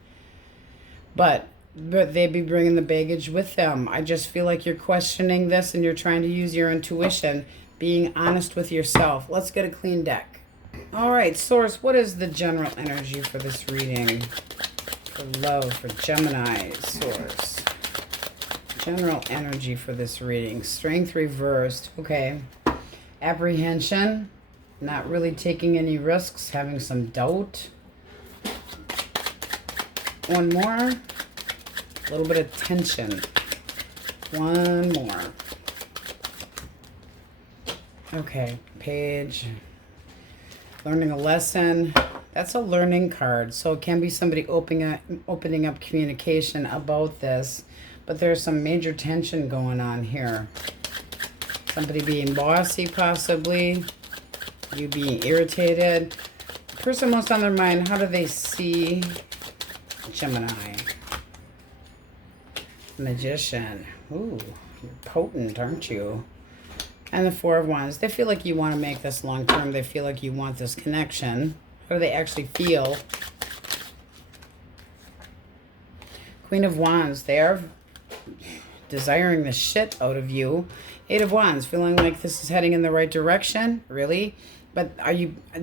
But they'd be bringing the baggage with them. I just feel like you're questioning this and you're trying to use your intuition, being honest with yourself. Let's get a clean deck. All right, Source, what is the general energy for this reading? For love, for Gemini, Source. General energy for this reading. Strength reversed. Okay. Apprehension. Not really taking any risks. Having some doubt. One more. A little bit of tension. One more. Okay. Page. Learning a lesson. That's a learning card. So it can be somebody opening up communication about this. But there's some major tension going on here. Somebody being bossy, possibly. You being irritated. The person most on their mind, how do they see Gemini? Magician. Ooh, you're potent, aren't you? And the Four of Wands. They feel like you want to make this long term. They feel like you want this connection. How do they actually feel? Queen of Wands. They are desiring the shit out of you. Eight of Wands. Feeling like this is heading in the right direction. Really? But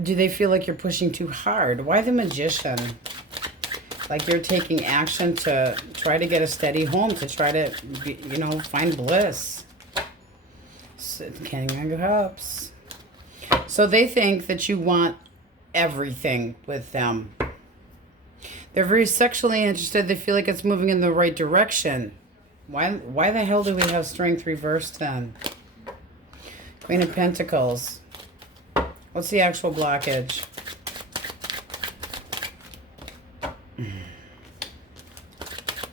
do they feel like you're pushing too hard? Why the Magician? Like you're taking action to try to get a steady home. To try to, you know, find bliss. King of Cups. So they think that you want everything with them. They're very sexually interested. They feel like it's moving in the right direction. Why the hell do we have Strength reversed then? Queen of Pentacles. What's the actual blockage?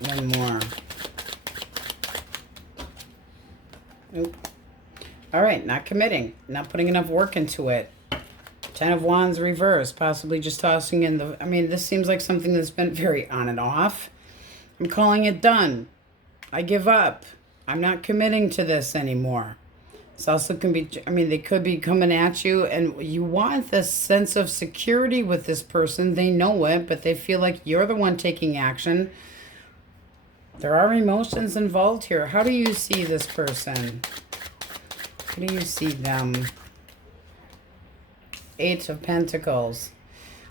One more. Oop. All right, not committing, not putting enough work into it. Ten of Wands reversed, possibly just tossing in the... I mean, this seems like something that's been very on and off. I'm calling it done. I give up. I'm not committing to this anymore. This also can be... I mean, they could be coming at you, and you want this sense of security with this person. They know it, but they feel like you're the one taking action. There are emotions involved here. How do you see this person? How do you see them? Eight of Pentacles.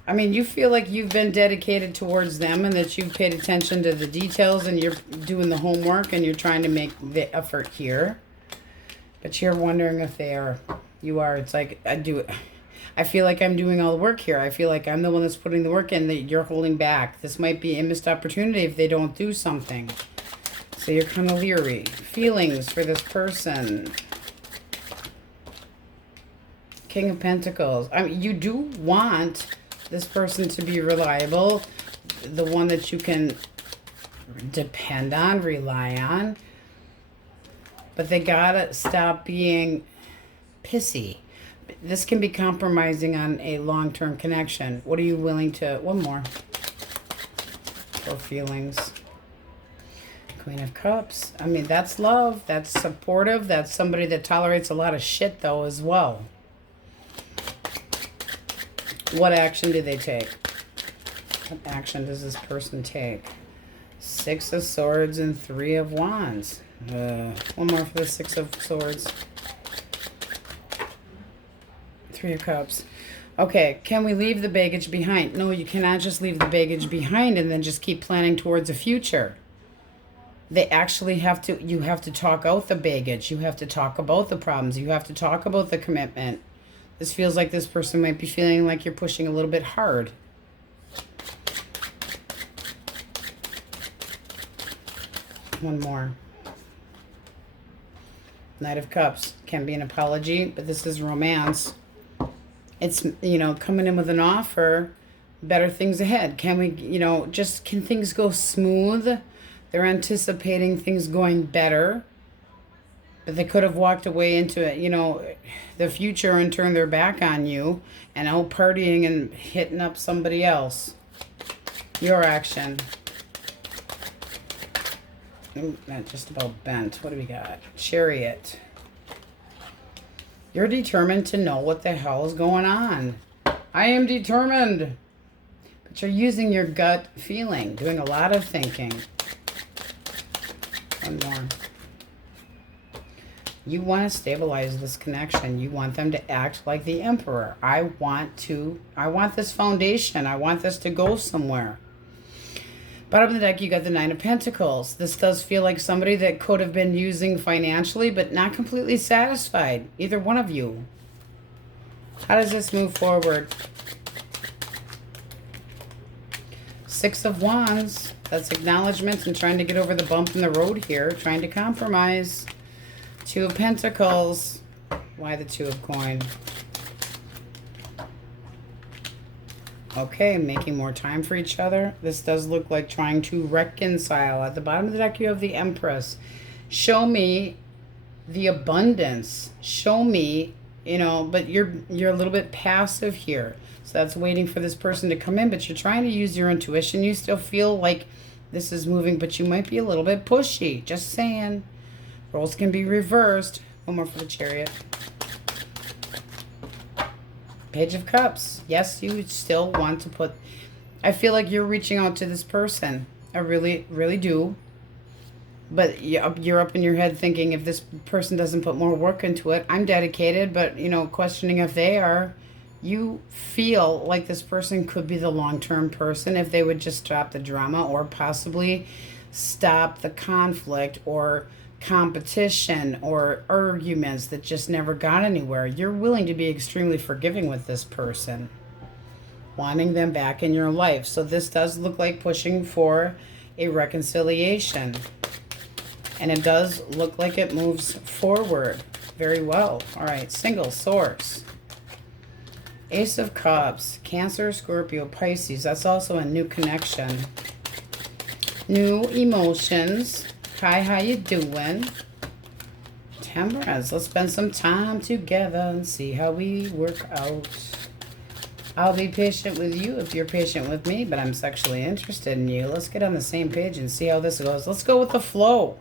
I mean, you feel like you've been dedicated towards them and that you've paid attention to the details and you're doing the homework and you're trying to make the effort here. But you're wondering if they are. You are. It's like, I feel like I'm doing all the work here. I feel like I'm the one that's putting the work in, that you're holding back. This might be a missed opportunity if they don't do something. So you're kind of leery. Feelings for this person. King of Pentacles. I mean, you do want this person to be reliable, the one that you can depend on, rely on. But they gotta stop being pissy. This can be compromising on a long-term connection. What are you willing to... One more. For feelings. Queen of Cups. I mean, that's love. That's supportive. That's somebody that tolerates a lot of shit, though, as well. What action do they take? What action does this person take? 6 of Swords and 3 of Wands. One more for the 6 of Swords. 3 of Cups. Okay, can we leave the baggage behind? No, you cannot just leave the baggage behind and then just keep planning towards a future. They actually have to, you have to talk out the baggage. You have to talk about the problems. You have to talk about the commitment. This feels like this person might be feeling like you're pushing a little bit hard. One more. Knight of Cups. Can be an apology, but this is romance. It's, you know, coming in with an offer, better things ahead. Can we, you know, just, can things go smooth? They're anticipating things going better. But they could have walked away into it, you know, the future and turned their back on you and out partying and hitting up somebody else. Your action. Ooh, that just about bent. What do we got? Chariot. You're determined to know what the hell is going on. I am determined. But you're using your gut feeling, doing a lot of thinking. One more. You want to stabilize this connection. You want them to act like the Emperor. I want this foundation. I want this to go somewhere. Bottom of the deck, you got the 9 of Pentacles. This does feel like somebody that could have been using financially, but not completely satisfied. Either one of you. How does this move forward? 6 of Wands. That's acknowledgement and trying to get over the bump in the road here. Trying to compromise. 2 of Pentacles. Why the 2 of Coin? Okay, making more time for each other. This does look like trying to reconcile. At the bottom of the deck, you have the Empress. Show me the abundance. Show me, you know, but you're a little bit passive here. So that's waiting for this person to come in, but you're trying to use your intuition. You still feel like this is moving, but you might be a little bit pushy. Just saying. Roles can be reversed. One more for the Chariot. Page of Cups. Yes, you still want to put... I feel like you're reaching out to this person. I really, really do. But you're up in your head thinking if this person doesn't put more work into it, I'm dedicated, but, you know, questioning if they are. You feel like this person could be the long-term person if they would just stop the drama or possibly stop the conflict or competition or arguments that just never got anywhere. You're willing to be extremely forgiving with this person, wanting them back in your life. So this does look like pushing for a reconciliation, and it does look like it moves forward very well. All right, single source. Ace of Cups, Cancer, Scorpio, Pisces. That's also a new connection, new emotions. Hi, how you doing? Temperance. Let's spend some time together and see how we work out. I'll be patient with you if you're patient with me, but I'm sexually interested in you. Let's get on the same page and see how this goes. Let's go with the flow.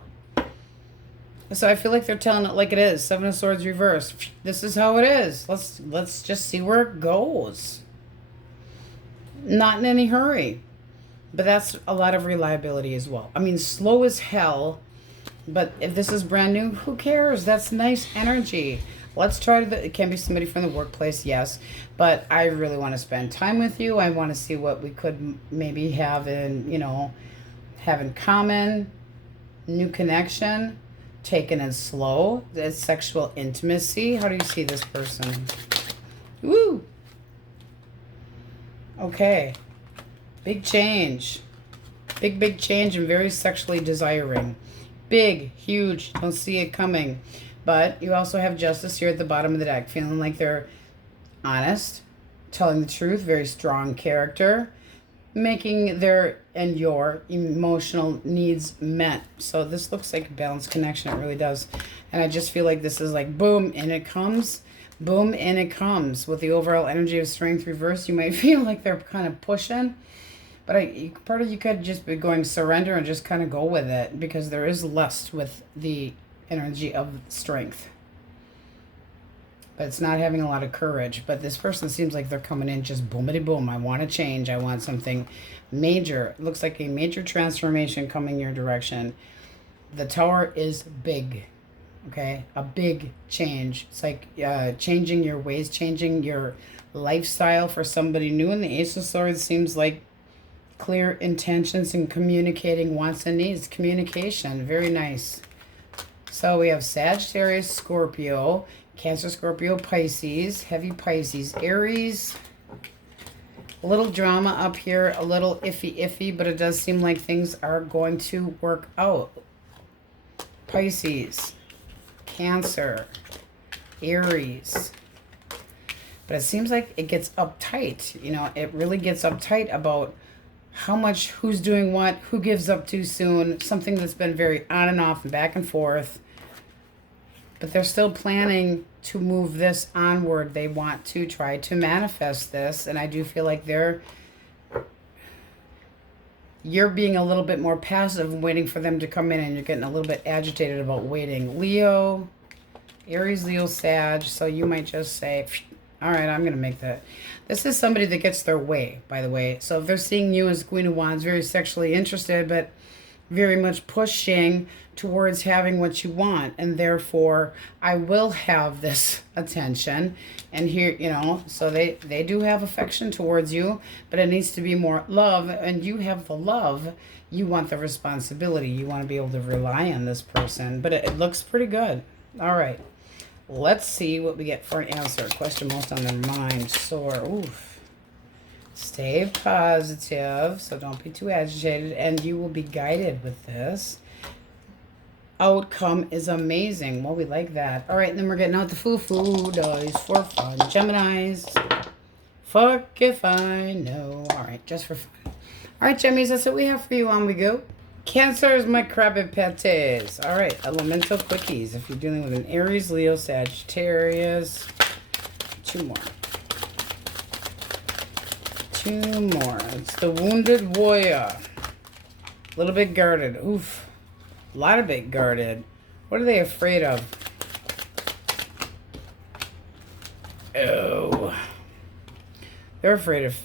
So I feel like they're telling it like it is. 7 of Swords reversed. This is how it is. Let's just see where it goes. Not in any hurry. But that's a lot of reliability as well. I mean, slow as hell. But if this is brand new, who cares? That's nice energy. Let's try to... It can be somebody from the workplace, yes. But I really want to spend time with you. I want to see what we could maybe have in, you know, have in common. New connection. Taken and slow. That's sexual intimacy. How do you see this person? Woo! Okay. Big change. Big change and very sexually desiring. Big, huge. Don't see it coming. But you also have Justice here at the bottom of the deck. Feeling like they're honest. Telling the truth. Very strong character. Making their and your emotional needs met. So this looks like a balanced connection. It really does. And I just feel like this is like boom and it comes. Boom and it comes. With the overall energy of Strength reversed, you might feel like they're kind of pushing. But part of you could just be going surrender and just kind of go with it, because there is lust with the energy of strength. But it's not having a lot of courage. But this person seems like they're coming in just boomity boom. I want to change. I want something major. It looks like a major transformation coming your direction. The Tower is big. Okay? A big change. It's like changing your ways, changing your lifestyle for somebody new. And the Ace of Swords seems like clear intentions and communicating wants and needs. Communication. Very nice. So we have Sagittarius, Scorpio, Cancer, Scorpio, Pisces, heavy Pisces, Aries. A little drama up here, a little iffy, but it does seem like things are going to work out. Pisces, Cancer, Aries. But it seems like it gets uptight. You know, it really gets uptight about how much, who's doing what, who gives up too soon. Something that's been very on and off and back and forth. But they're still planning to move this onward. They want to try to manifest this. And I do feel like you're being a little bit more passive and waiting for them to come in. And you're getting a little bit agitated about waiting. Leo, Aries, Leo, Sag. So you might just say, all right, I'm going to make that. This is somebody that gets their way, by the way. So if they're seeing you as Queen of Wands, very sexually interested, but very much pushing towards having what you want, and therefore I will have this attention. And here, you know, so they do have affection towards you, but it needs to be more love. And you have the love, you want the responsibility, you want to be able to rely on this person. But it looks pretty good. All right, let's see what we get for an answer. Question most on their mind. Soar. Oof. Stay positive, so don't be too agitated, and you will be guided with this. Outcome is amazing. Well, we like that. All right, and then we're getting out the foo-foo dice for fun. Geminis. Fuck if I know. All right, just for fun. All right, Gemmies, that's what we have for you. On we go. Cancers, my Krabby Patties. All right, elemental quickies. If you're dealing with an Aries, Leo, Sagittarius. Two more. Two more. It's the Wounded Warrior. A little bit guarded. Oof. A lot of bit guarded. What are they afraid of? Oh. They're afraid if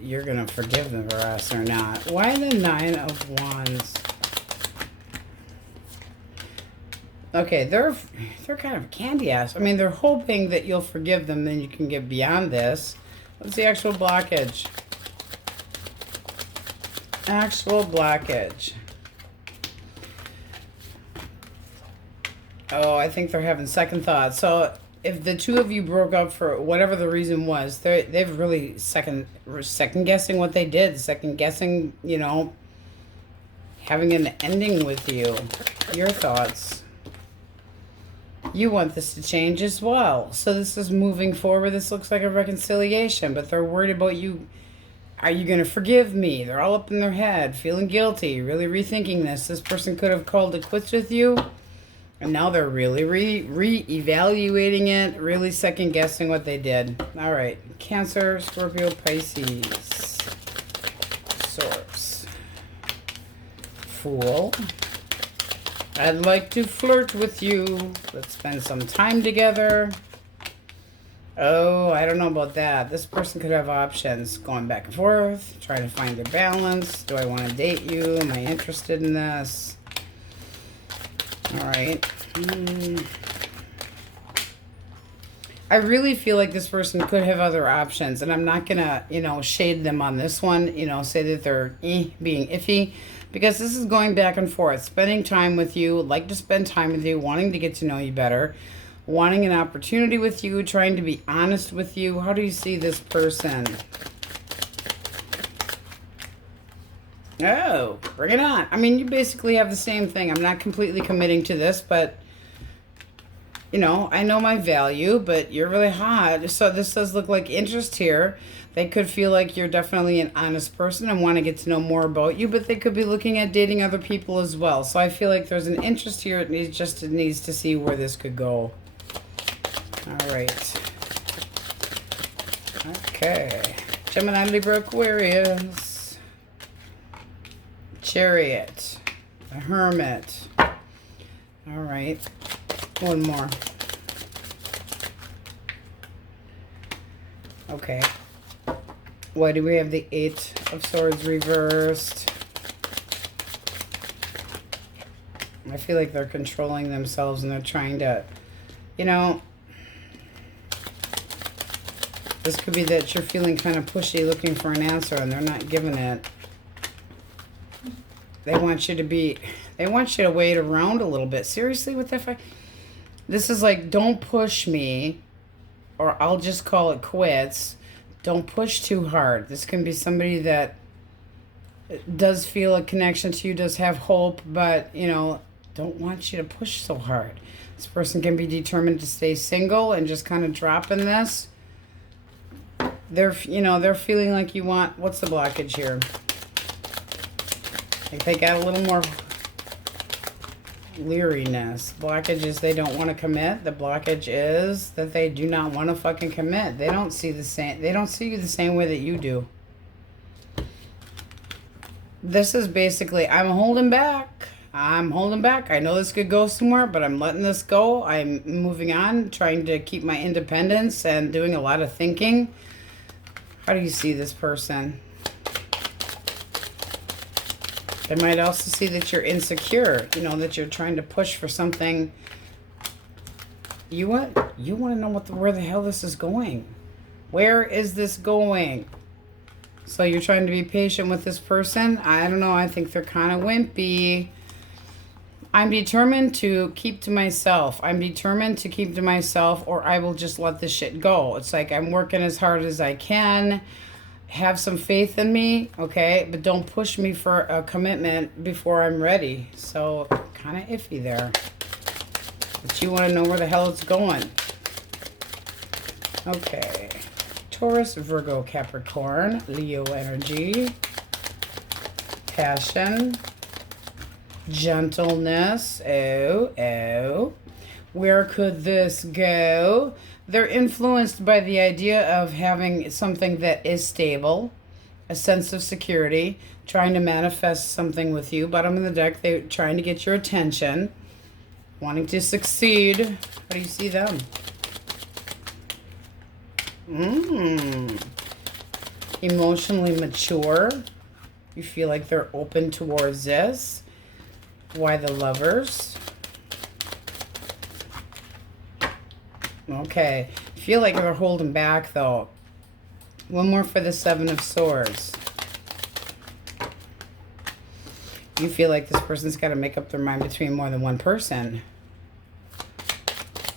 you're going to forgive them for us or not. Why the Nine of Wands? Okay, they're kind of a candy ass. I mean, they're hoping that you'll forgive them, then you can get beyond this. What's the actual blockage? Actual blockage. Oh, I think they're having second thoughts. So if the two of you broke up for whatever the reason was, they've really second guessing what they did, second guessing, you know, having an ending with you. Your thoughts. You want this to change as well. So this is moving forward. This looks like a reconciliation, but they're worried about you. Are you going to forgive me? They're all up in their head, feeling guilty, really rethinking this. This person could have called it quits with you, and now they're really re-evaluating it, really second-guessing what they did. All right, Cancer, Scorpio, Pisces, Source, Fool. I'd like to flirt with you. Let's spend some time together. Oh, I don't know about that. This person could have options, going back and forth, trying to find their balance. Do I want to date you? Am I interested in this? All right. I really feel like this person could have other options, and I'm not going to, you know, shade them on this one, you know, say that they're being iffy, because this is going back and forth, spending time with you, like to spend time with you, wanting to get to know you better, wanting an opportunity with you, trying to be honest with you. How do you see this person? Oh, bring it on. I mean, you basically have the same thing. I'm not completely committing to this, but, you know, I know my value, but you're really hot. So this does look like interest here. They could feel like you're definitely an honest person and want to get to know more about you, but they could be looking at dating other people as well. So I feel like there's an interest here. It needs to see where this could go. All right. Okay. Gemini, Libra, Aquarius. Chariot. The Hermit. All right. One more. Okay. Why do we have the Eight of Swords reversed? I feel like they're controlling themselves and they're trying to, you know, this could be that you're feeling kind of pushy looking for an answer and they're not giving it. They want you to be, they want you to wait around a little bit. Seriously, with that? This is like, don't push me or I'll just call it quits. Don't push too hard. This can be somebody that does feel a connection to you, does have hope, but, you know, don't want you to push so hard. This person can be determined to stay single and just kind of drop in this. They're, you know, they're feeling like you want, what's the blockage here? Like they got a little more leeriness. Blockage is they don't want to commit. The blockage is that they do not want to fucking commit. They don't see the same, they don't see you the same way that you do. This is basically, I'm holding back. I'm holding back. I know this could go somewhere, but I'm letting this go. I'm moving on, trying to keep my independence and doing a lot of thinking. How do you see this person? They might also see that you're insecure, you know, that you're trying to push for something. You want to know where the hell this is going. Where is this going? So you're trying to be patient with this person. I don't know. I think they're kind of wimpy. I'm determined to keep to myself. I'm determined to keep to myself or I will just let this shit go. It's like I'm working as hard as I can. Have some faith in me, okay? But don't push me for a commitment before I'm ready. So, kind of iffy there. But you want to know where the hell it's going. Okay. Taurus, Virgo, Capricorn, Leo energy. Passion. Gentleness. Oh. Where could this go? They're influenced by the idea of having something that is stable, a sense of security, trying to manifest something with you. Bottom of the deck, they're trying to get your attention, wanting to succeed. How do you see them? Emotionally mature. You feel like they're open towards this. Why the Lovers? Okay. I feel like they're holding back, though. One more for the Seven of Swords. You feel like this person's got to make up their mind between more than one person.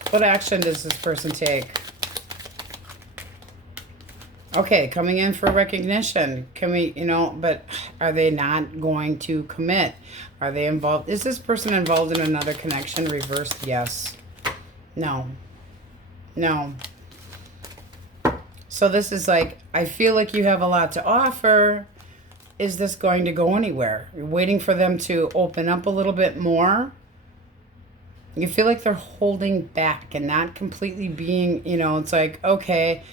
What action does this person take? Okay, coming in for recognition. Can we, you know, but are they not going to commit? Are they involved? Is this person involved in another connection? Reversed, yes. No. No. So this is like, I feel like you have a lot to offer. Is this going to go anywhere? You're waiting for them to open up a little bit more. You feel like they're holding back and not completely being, you know, it's like, okay,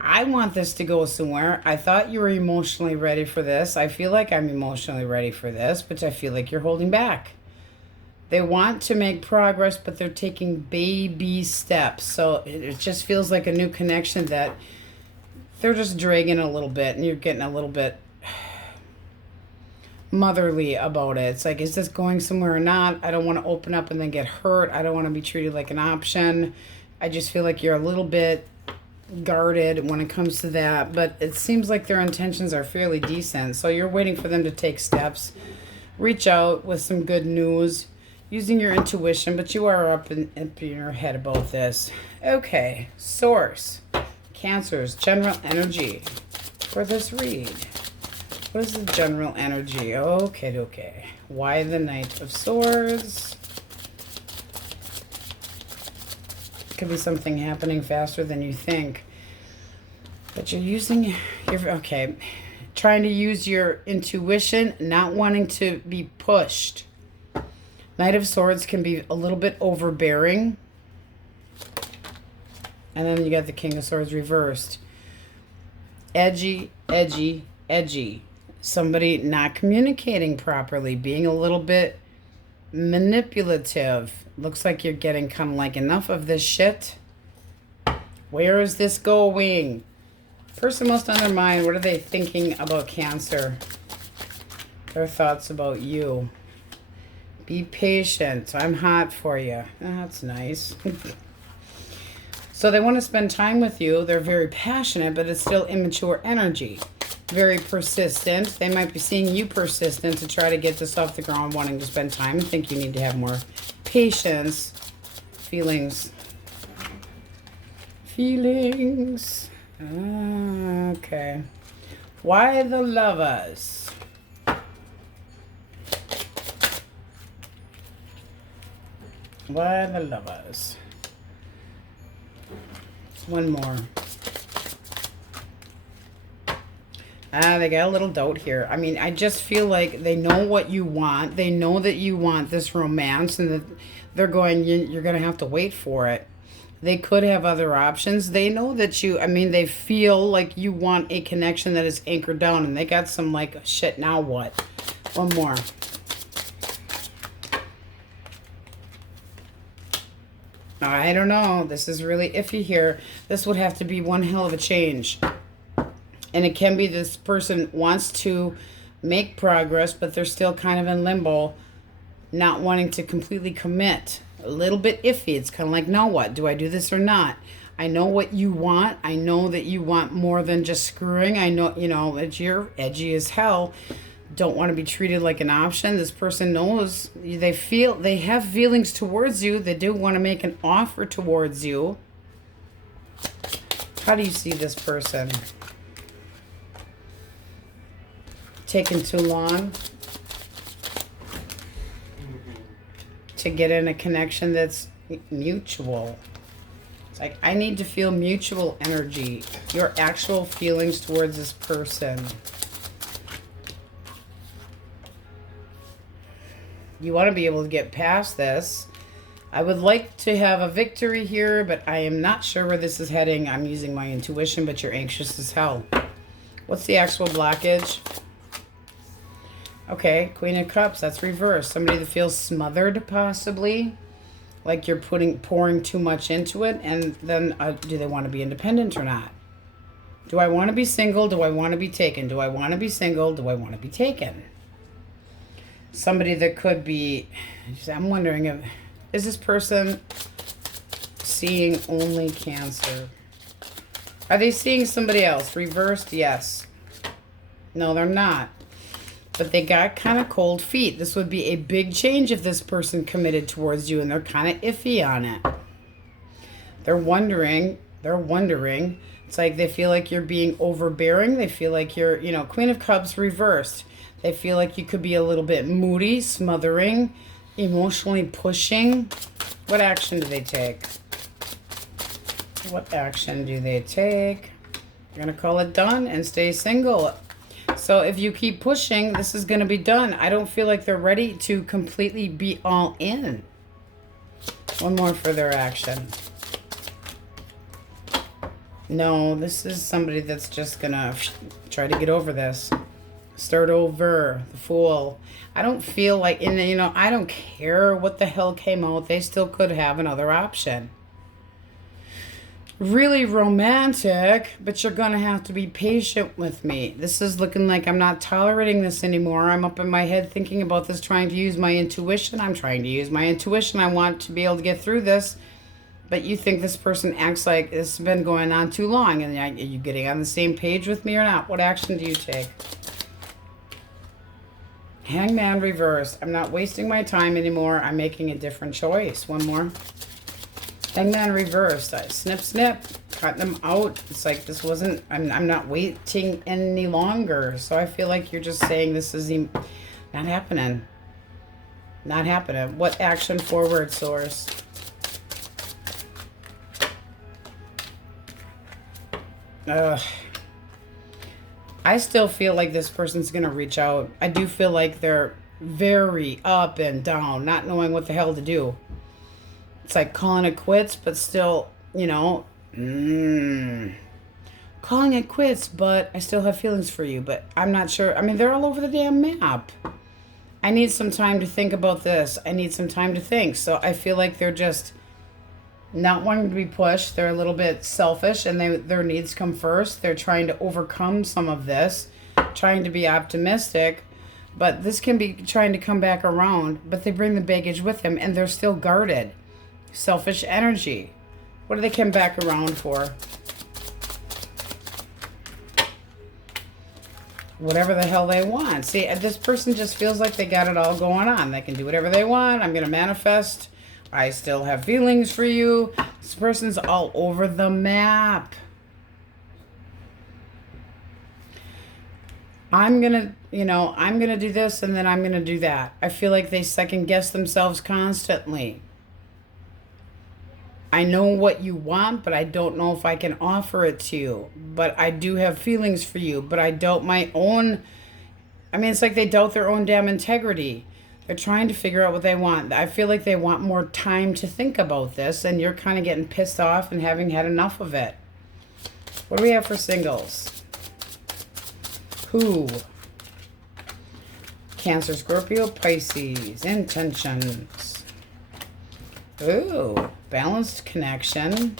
I want this to go somewhere. I thought you were emotionally ready for this. I feel like I'm emotionally ready for this, but I feel like you're holding back. They want to make progress, but they're taking baby steps. So it just feels like a new connection that they're just dragging a little bit and you're getting a little bit motherly about it. It's like, is this going somewhere or not? I don't want to open up and then get hurt. I don't want to be treated like an option. I just feel like you're a little bit guarded when it comes to that, but it seems like their intentions are fairly decent. So you're waiting for them to take steps, reach out with some good news, using your intuition, but you are up in your head about this. Okay, source, Cancer's general energy for this read. What is the general energy? Okay. Why the Knight of Swords? Could be something happening faster than you think. But you're using your, okay, trying to use your intuition, not wanting to be pushed. Knight of Swords can be a little bit overbearing. And then you got the King of Swords reversed. Edgy. Somebody not communicating properly, being a little bit manipulative. Looks like you're getting kind of like enough of this shit. Where is this going? Person most on their mind. What are they thinking about Cancer? Their thoughts about you. Be patient. I'm hot for you. That's nice. So they want to spend time with you. They're very passionate, but it's still immature energy. Very persistent. They might be seeing you persistent to try to get this off the ground, wanting to spend time. I think you need to have more patience. Feelings. Feelings. Okay. Why the Lovers? Why the Lovers? One more. They got a little doubt here. I mean, I just feel like they know what you want. They know that you want this romance, and that they're going, you're going to have to wait for it. They could have other options. They know that you, I mean, they feel like you want a connection that is anchored down, and they got some like, shit, now what? One more. I don't know. This is really iffy here. This would have to be one hell of a change. And it can be this person wants to make progress, but they're still kind of in limbo, not wanting to completely commit. A little bit iffy. It's kind of like, now what? Do I do this or not? I know what you want. I know that you want more than just screwing. I know, you know, that you're edgy as hell. Don't want to be treated like an option. This person knows they have feelings towards you. They do want to make an offer towards you. How do you see this person? Taking too long to get in a connection that's mutual. It's like, I need to feel mutual energy, your actual feelings towards this person. You want to be able to get past this. I would like to have a victory here, but I am not sure where this is heading. I'm using my intuition, but you're anxious as hell. What's the actual blockage? Okay, Queen of Cups, that's reversed. Somebody that feels smothered, possibly. Like you're pouring too much into it. And then, do they want to be independent or not? Do I want to be single? Do I want to be taken? Do I want to be single? Do I want to be taken? Somebody that could be, I'm wondering if, is this person seeing only Cancer? Are they seeing somebody else? Reversed, yes. No, they're not. But they got kind of cold feet. This would be a big change if this person committed towards you, and they're kind of iffy on it. They're wondering. It's like they feel like you're being overbearing. They feel like you're, you know, Queen of Cups reversed. They feel like you could be a little bit moody, smothering, emotionally pushing. What action do they take? What action do they take? You're going to call it done and stay single. So if you keep pushing, this is going to be done. I don't feel like they're ready to completely be all in. One more for their action. No, this is somebody that's just going to try to get over this. Start over. The Fool. I don't feel like, you know, I don't care what the hell came out. They still could have another option. Really romantic, but you're going to have to be patient with me. This is looking like I'm not tolerating this anymore. I'm up in my head thinking about this, trying to use my intuition. I'm trying to use my intuition. I want to be able to get through this. But you think this person acts like this has been going on too long. And are you getting on the same page with me or not? What action do you take? Hangman reverse. I'm not wasting my time anymore. I'm making a different choice. One more. Hangman reversed. Snip, snip. Cutting them out. It's like this wasn't... I'm not waiting any longer. So I feel like you're just saying this is not happening. Not happening. What action forward, Source? I still feel like this person's going to reach out. I do feel like they're very up and down, not knowing what the hell to do. It's like calling it quits, but still, you know, calling it quits, but I still have feelings for you. But I'm not sure. I mean, they're all over the damn map. I need some time to think about this. I need some time to think. So I feel like they're just not wanting to be pushed. They're a little bit selfish, and their needs come first. They're trying to overcome some of this, trying to be optimistic. But this can be trying to come back around, but they bring the baggage with them, and they're still guarded. Selfish energy. What do they come back around for? Whatever the hell they want. See, this person just feels like they got it all going on. They can do whatever they want. I'm going to manifest. I still have feelings for you. This person's all over the map. I'm going to do this and then I'm going to do that. I feel like they second guess themselves constantly. I know what you want, but I don't know if I can offer it to you. But I do have feelings for you, but I doubt my own. I mean, it's like they doubt their own damn integrity. They're trying to figure out what they want. I feel like they want more time to think about this, and you're kind of getting pissed off and having had enough of it. What do we have for singles? Who? Cancer, Scorpio, Pisces. Intentions. Ooh, balanced connection.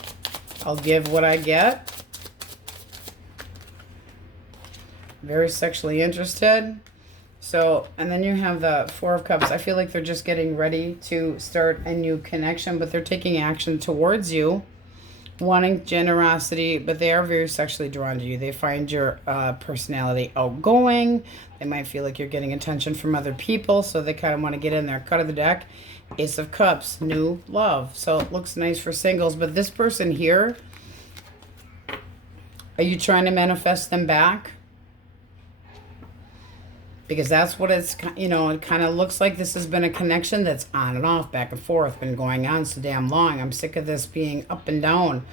I'll give what I get. Very sexually interested. So, and then you have the Four of Cups. I feel like they're just getting ready to start a new connection, but they're taking action towards you, wanting generosity, but they are very sexually drawn to you. They find your personality outgoing. They might feel like you're getting attention from other people, so they kind of want to get in there. Cut of the deck. Ace of Cups, new love. So it looks nice for singles. But this person here, are you trying to manifest them back? Because that's what it's, it kind of looks like this has been a connection that's on and off, back and forth, been going on so damn long. I'm sick of this being up and down.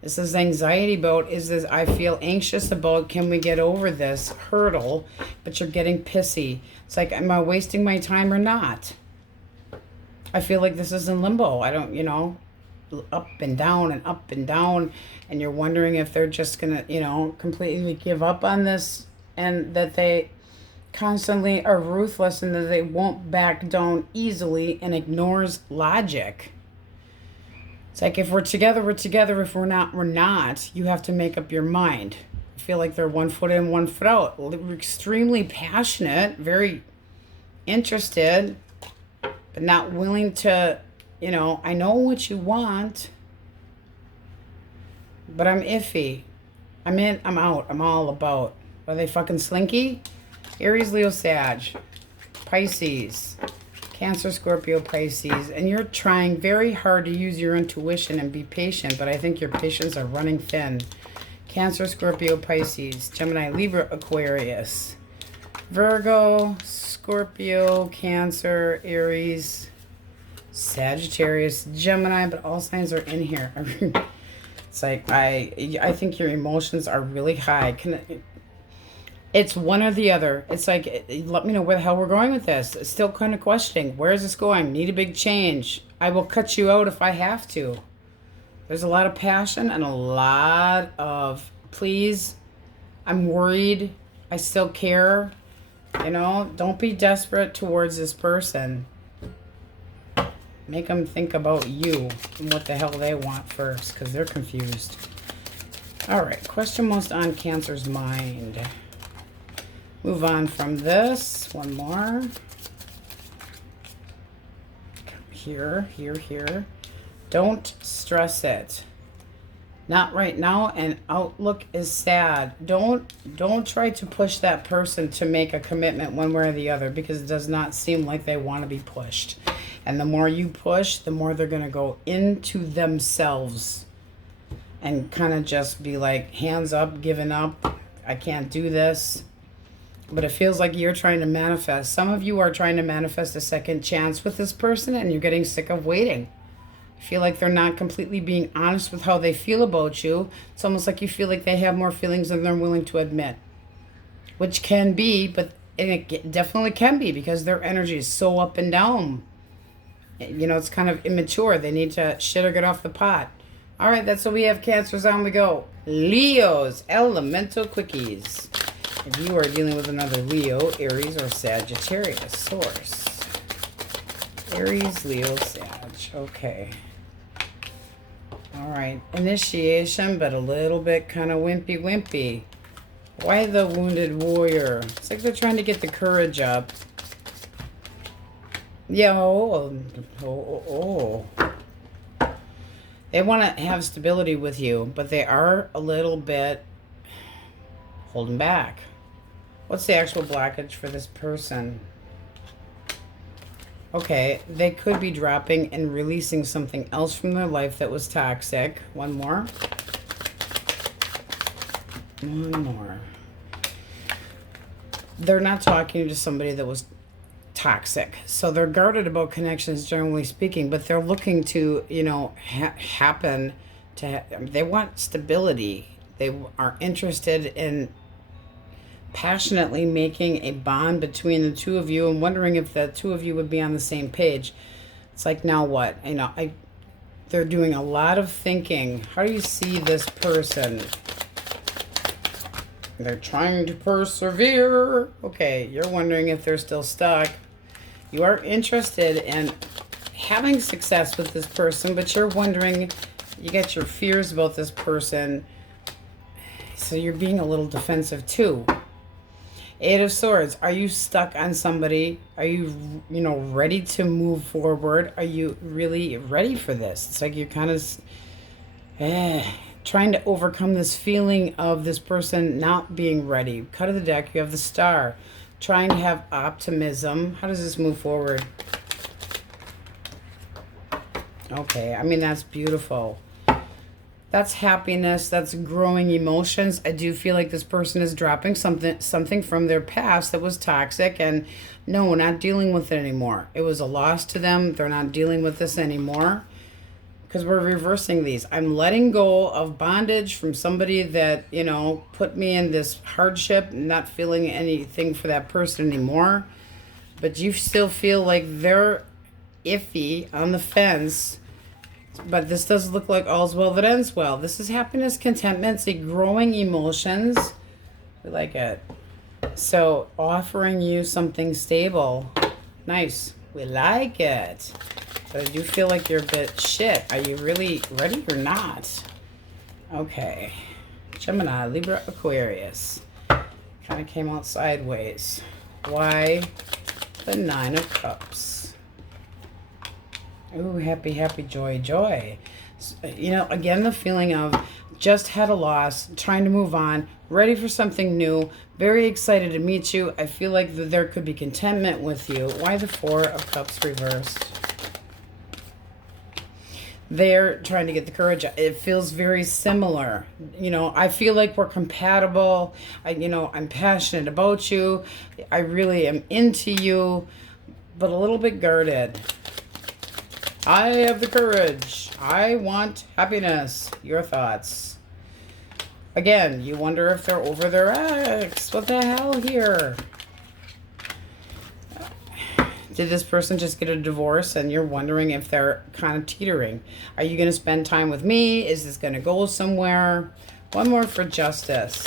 This is anxiety about, I feel anxious about, can we get over this hurdle? But you're getting pissy. It's like, am I wasting my time or not? I feel like this is in limbo. I don't, up and down, and you're wondering if they're just going to, completely give up on this, and that they constantly are ruthless and that they won't back down easily and ignores logic. It's like, if we're together, we're together. If we're not, we're not. You have to make up your mind. I feel like they're 1 foot in, 1 foot out. Extremely passionate, very interested, but not willing to, I know what you want, but I'm iffy. I'm in, I'm out, I'm all about. Are they fucking slinky? Aries, Leo, Sag, Pisces, Cancer, Scorpio, Pisces. And you're trying very hard to use your intuition and be patient, but I think your patience are running thin. Cancer, Scorpio, Pisces, Gemini, Libra, Aquarius, Virgo, Scorpio, Cancer, Aries, Sagittarius, Gemini, but all signs are in here. It's like, I think your emotions are really high. It's one or the other. It's like, let me know where the hell we're going with this. It's still kind of questioning. Where is this going? Need a big change. I will cut you out if I have to. There's a lot of passion and a lot of, please, I'm worried. I still care. Don't be desperate towards this person. Make them think about you and what the hell they want first, because they're confused. All right, question most on Cancer's mind. Move on from this. One more. Here. Don't stress it. Not right now, and outlook is sad. Don't try to push that person to make a commitment one way or the other, because it does not seem like they want to be pushed. And the more you push, the more they're going to go into themselves and kind of just be like, hands up, giving up. I can't do this. But it feels like you're trying to manifest. Some of you are trying to manifest a second chance with this person, and you're getting sick of waiting. I feel like they're not completely being honest with how they feel about you. It's almost like you feel like they have more feelings than they're willing to admit. Which can be, but it definitely can be, because their energy is so up and down. It's kind of immature. They need to shit or get off the pot. All right, that's what we have, Cancers. On we go. Leo's Elemental Quickies. If you are dealing with another Leo, Aries, or Sagittarius source. Aries, Leo, Sag. Okay. All right. Initiation, but a little bit kind of wimpy. Why the Wounded Warrior? It's like they're trying to get the courage up. They want to have stability with you, but they are a little bit holding back. What's the actual blockage for this person? Okay, they could be dropping and releasing something else from their life that was toxic. One more. They're not talking to somebody that was toxic, so they're guarded about connections, generally speaking, but they're looking to, you know, they want stability. They are interested in passionately making a bond between the two of you and wondering if the two of you would be on the same page. It's like, now what? You know, they're doing a lot of thinking. How do you see this person? They're trying to persevere. Okay, you're wondering if they're still stuck. You are interested in having success with this person, but you're wondering, you got your fears about this person, so you're being a little defensive too. Eight of Swords. Are you stuck on somebody? Are you, ready to move forward? Are you really ready for this? It's like you're kind of trying to overcome this feeling of this person not being ready. Cut of the deck, you have the Star. Trying to have optimism. How does this move forward? Okay, I mean, that's beautiful. That's happiness. That's growing emotions. I do feel like this person is dropping something from their past that was toxic, and no, we're not dealing with it anymore. It was a loss to them. They're not dealing with this anymore because we're reversing these. I'm letting go of bondage from somebody that, put me in this hardship, not feeling anything for that person anymore. But you still feel like they're iffy, on the fence. But this does look like all's well that ends well. This is happiness, contentment, see, growing emotions. We like it. So offering you something stable. Nice. We like it. But I do feel like you're a bit shit. Are you really ready or not? Okay. Gemini, Libra, Aquarius. Kind of came out sideways. Why the Nine of Cups? Ooh, happy, happy, joy, joy. Again, the feeling of just had a loss, trying to move on, ready for something new, very excited to meet you. I feel like there could be contentment with you. Why the Four of Cups reversed? They're trying to get the courage. It feels very similar. I feel like we're compatible. I'm passionate about you. I really am into you, but a little bit guarded. I have the courage. I want happiness. Your thoughts. Again, you wonder if they're over their ex. What the hell here? Did this person just get a divorce and you're wondering if they're kind of teetering? Are you going to spend time with me? Is this going to go somewhere? One more for Justice.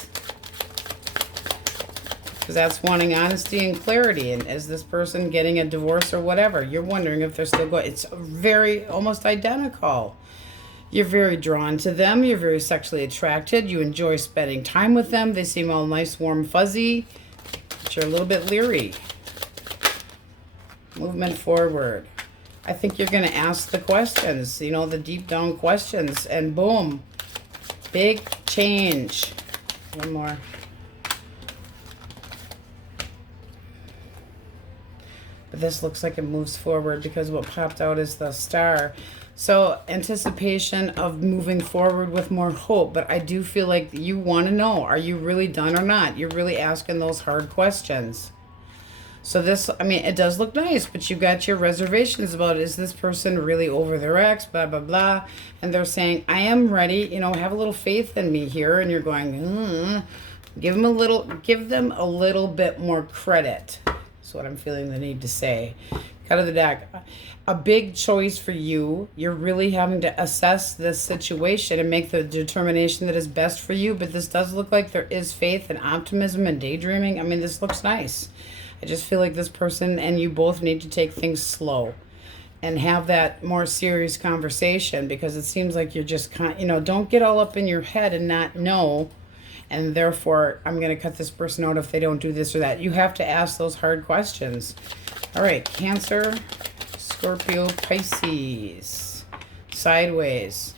Because that's wanting honesty and clarity. And is this person getting a divorce or whatever? You're wondering if they're still going. It's very, almost identical. You're very drawn to them. You're very sexually attracted. You enjoy spending time with them. They seem all nice, warm, fuzzy. But you're a little bit leery. Movement forward. I think you're going to ask the questions, the deep down questions, and boom, big change. One more. But this looks like it moves forward because what popped out is the Star. So anticipation of moving forward with more hope. But I do feel like you want to know, are you really done or not? You're really asking those hard questions. So this, it does look nice, but you got your reservations about, is this person really over their ex, blah, blah, blah. And they're saying, I am ready, have a little faith in me here. And you're going, give them a little bit more credit. That's what I'm feeling the need to say. Cut of the deck. A big choice for you. You're really having to assess this situation and make the determination that is best for you. But this does look like there is faith and optimism and daydreaming. I mean, this looks nice. I just feel like this person and you both need to take things slow and have that more serious conversation, because it seems like you're just don't get all up in your head and not know. And therefore, I'm going to cut this person out if they don't do this or that. You have to ask those hard questions. All right, Cancer, Scorpio, Pisces, sideways.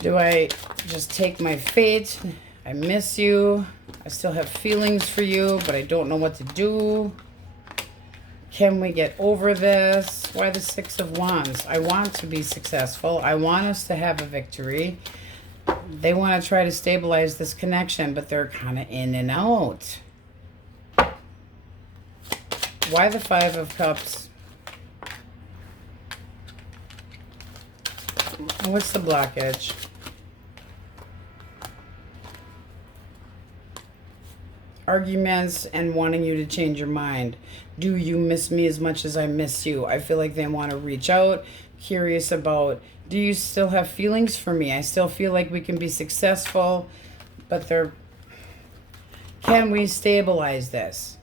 Do I just take my fate? I miss you. I still have feelings for you, but I don't know what to do. Can we get over this? Why the Six of Wands? I want to be successful. I want us to have a victory. They want to try to stabilize this connection, but they're kind of in and out. Why the Five of Cups? What's the blockage? Arguments and wanting you to change your mind. Do you miss me as much as I miss you? I feel like they want to reach out, curious about, do you still have feelings for me? I still feel like we can be successful, but can we stabilize this?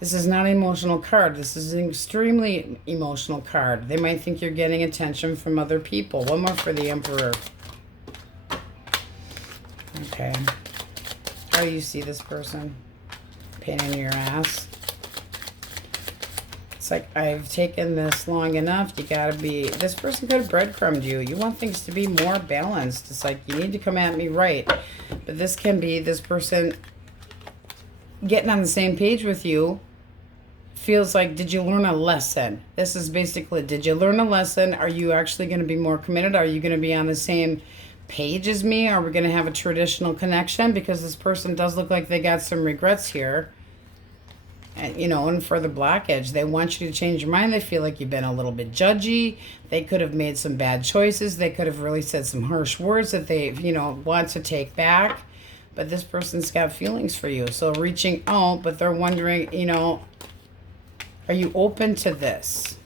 This is not an emotional card. This is an extremely emotional card. They might think you're getting attention from other people. One more for the Emperor. Okay. How do you see this person? Pain in your ass. It's like, I've taken this long enough. You gotta be, this person could have breadcrumbed you. You want things to be more balanced. It's like, you need to come at me right. But this can be this person getting on the same page with you. Feels like, did you learn a lesson? This is basically, did you learn a lesson? Are you actually going to be more committed? Are you going to be on the same page as me? Are we going to have a traditional connection? Because this person does look like they got some regrets here. And, and for the blockage, they want you to change your mind. They feel like you've been a little bit judgy. They could have made some bad choices. They could have really said some harsh words that they, want to take back. But this person's got feelings for you. So reaching out, but they're wondering, are you open to this?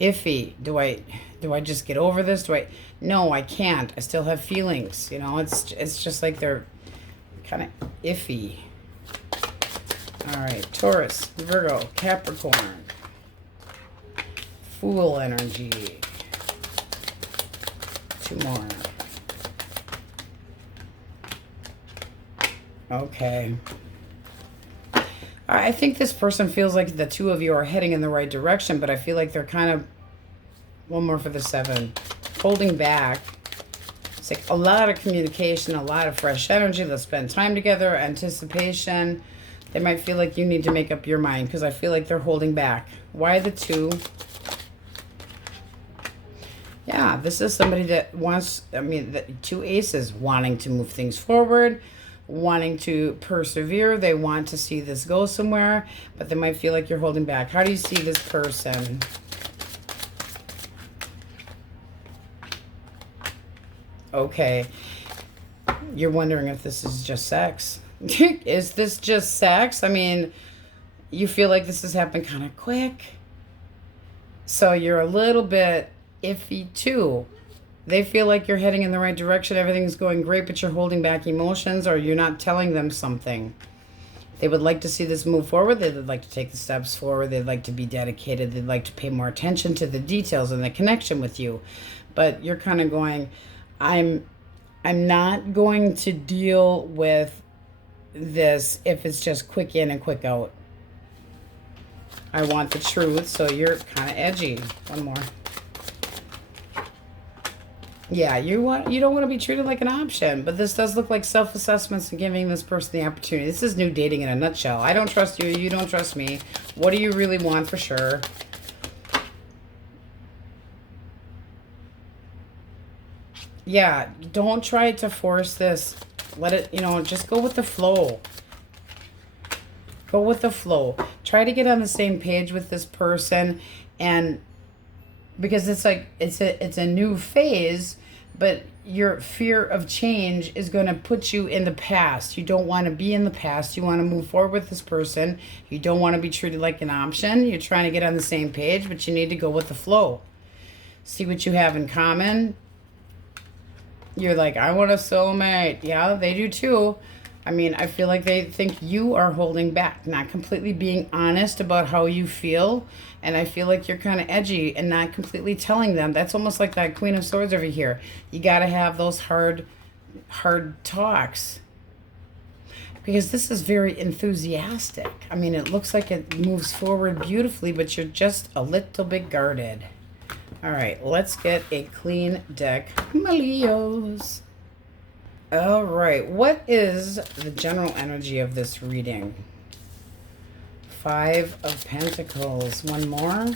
Iffy. Do I just get over this? No, I can't. I still have feelings. It's just like they're kind of iffy. All right, Taurus, Virgo, Capricorn. Fool energy. Two more. Okay. I think this person feels like the two of you are heading in the right direction, but I feel like they're kind of, one more for the Seven, holding back. It's like a lot of communication, a lot of fresh energy. They'll spend time together, anticipation. They might feel like you need to make up your mind, because I feel like they're holding back. Why the Two? Yeah, this is somebody that wants, the two aces, wanting to move things forward, wanting to persevere. They want to see this go somewhere, but they might feel like you're holding back. How do you see this person? Okay. You're wondering if this is just sex. Is this just sex? You feel like this has happened kind of quick. So you're a little bit iffy too. They feel like you're heading in the right direction. Everything's going great, but you're holding back emotions, or you're not telling them something. They would like to see this move forward. They would like to take the steps forward. They'd like to be dedicated. They'd like to pay more attention to the details and the connection with you. But you're kind of going, I'm not going to deal with this if it's just quick in and quick out. I want the truth, so you're kind of edgy. One more. Yeah, you don't want to be treated like an option, but this does look like self-assessments and giving this person the opportunity. This is new dating in a nutshell. I don't trust you, you don't trust me. What do you really want for sure? Yeah, don't try to force this. Let it, just go with the flow. Go with the flow. Try to get on the same page with this person, and because it's like it's a new phase, But your fear of change is going to put you in the past. You don't want to be in the past. You want to move forward with this person. You don't want to be treated like an option. You're trying to get on the same page, but you need to go with the flow. See what you have in common. You're like, I want a soulmate. Yeah, they do too. I mean, I feel like they think you are holding back, not completely being honest about how you feel. And I feel like you're kind of edgy and not completely telling them. That's almost like that Queen of Swords over here. You got to have those hard talks. Because this is very enthusiastic. I mean, it looks like it moves forward beautifully, but you're just a little bit guarded. All right, let's get a clean deck, my Leos. All right, what is the general energy of this reading? 5 of Pentacles. One more.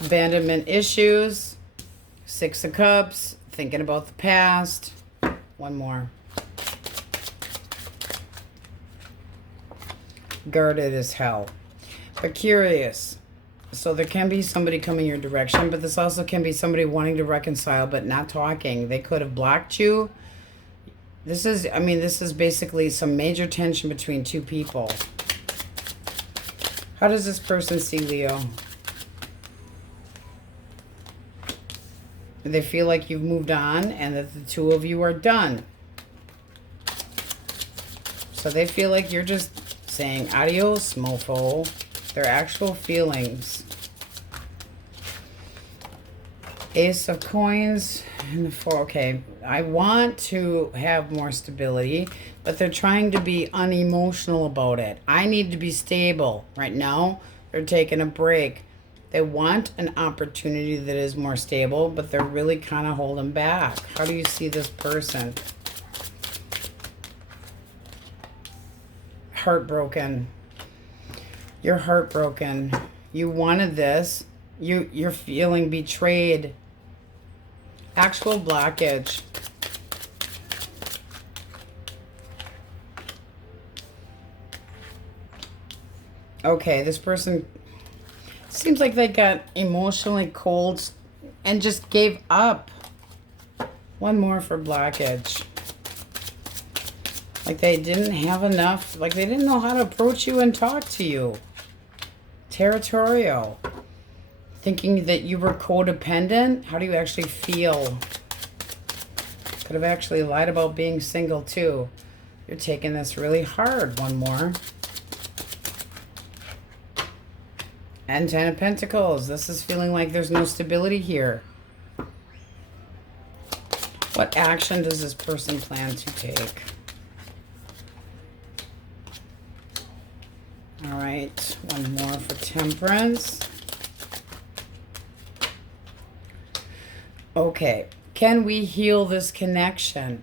Abandonment issues. 6 of Cups. Thinking about the past. One more. Guarded as hell. But curious. So there can be somebody coming your direction, but this also can be somebody wanting to reconcile but not talking. They could have blocked you. This is, I mean, this is basically some major tension between two people. How does this person see Leo? They feel like you've moved on and that the two of you are done. So they feel like you're just saying adios, mofo. Their actual feelings. Ace of Coins and the 4. Okay, I want to have more stability, but they're trying to be unemotional about it. I need to be stable. Right now, they're taking a break. They want an opportunity that is more stable, but they're really kind of holding back. How do you see this person? Heartbroken. You're heartbroken. You wanted this. You're feeling betrayed. Actual blockage. Okay, this person seems like they got emotionally cold and just gave up. One more for blockage. Like they didn't have enough, like they didn't know how to approach you and talk to you. Territorial. Thinking that you were codependent. How do you actually feel? Could have actually lied about being single too. You're taking this really hard. One more. And 10 of Pentacles. This is feeling like there's no stability here. What action does this person plan to take? All right, one more for Temperance. Okay, can we heal this connection?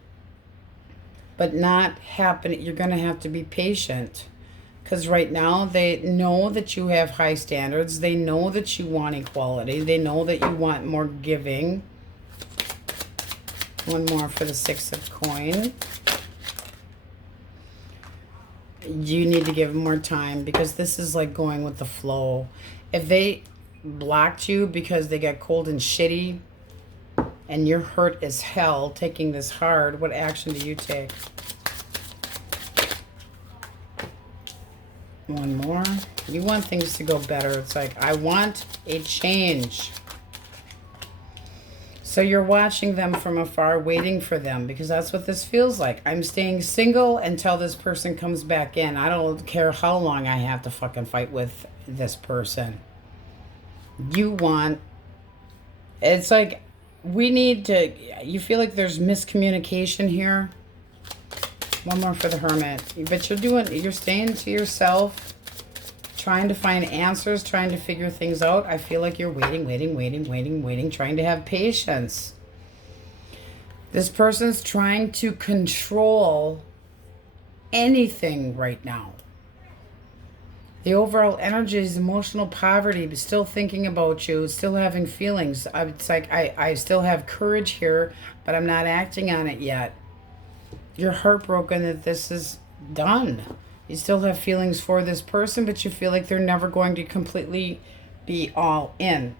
But not happen. You're going to have to be patient. Because right now, they know that you have high standards. They know that you want equality. They know that you want more giving. One more for the 6 of Coins. You need to give them more time because this is like going with the flow. If they blocked you because they got cold and shitty and you're hurt as hell taking this hard, what action do you take? One more. You want things to go better. It's like, I want a change. So you're watching them from afar, waiting for them, because that's what this feels like. I'm staying single until this person comes back in. I don't care how long I have to fucking fight with this person. You want... It's like, we need to... You feel like there's miscommunication here. One more for the Hermit. But you're staying to yourself, trying to find answers, trying to figure things out. I feel like you're waiting, trying to have patience. This person's trying to control anything right now. The overall energy is emotional poverty, but still thinking about you, still having feelings. It's like I still have courage here, but I'm not acting on it yet. You're heartbroken that this is done. You still have feelings for this person, but you feel like they're never going to completely be all in.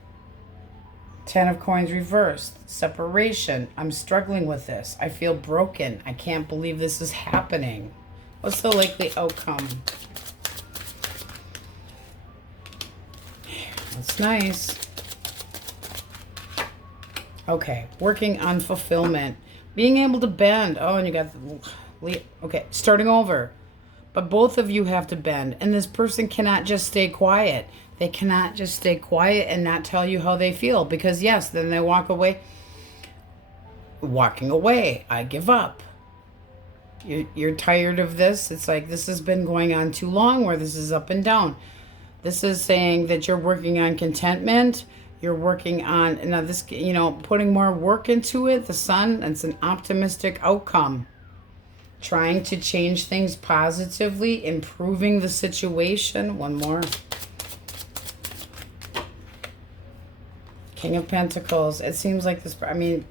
Ten of Coins reversed. Separation. I'm struggling with this. I feel broken. I can't believe this is happening. What's the likely outcome? That's nice. Okay. Working on fulfillment. Being able to bend. Oh, and you got the... Okay. Starting over. But both of you have to bend. And this person cannot just stay quiet. They cannot just stay quiet and not tell you how they feel. Because, yes, then they walk away. Walking away. I give up. You're tired of this. It's like this has been going on too long where this is up and down. This is saying that you're working on contentment. You're working on, now this, you know, putting more work into it. The sun, it's an optimistic outcome. Trying to change things positively. Improving the situation. One more. King of Pentacles. It seems like this, I mean,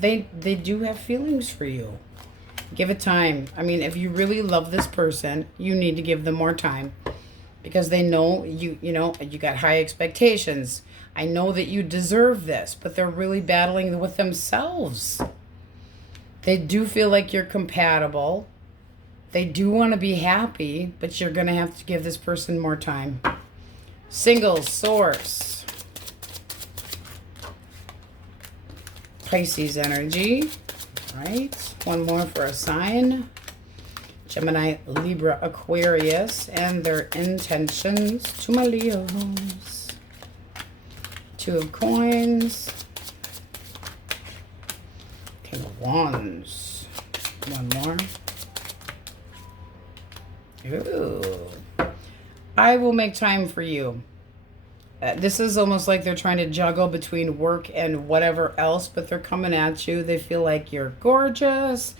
they do have feelings for you. Give it time. I mean, if you really love this person, you need to give them more time. Because they know you know, you got high expectations. I know that you deserve this, but they're really battling with themselves. They do feel like you're compatible. They do want to be happy, but you're going to have to give this person more time. Single source. Pisces energy. All right. One more for a sign. Gemini, Libra, Aquarius, and their intentions to my Leos. Two of Coins. King of Wands. One more. Ooh. I will make time for you. This is almost like they're trying to juggle between work and whatever else, but they're coming at you. They feel like you're gorgeous.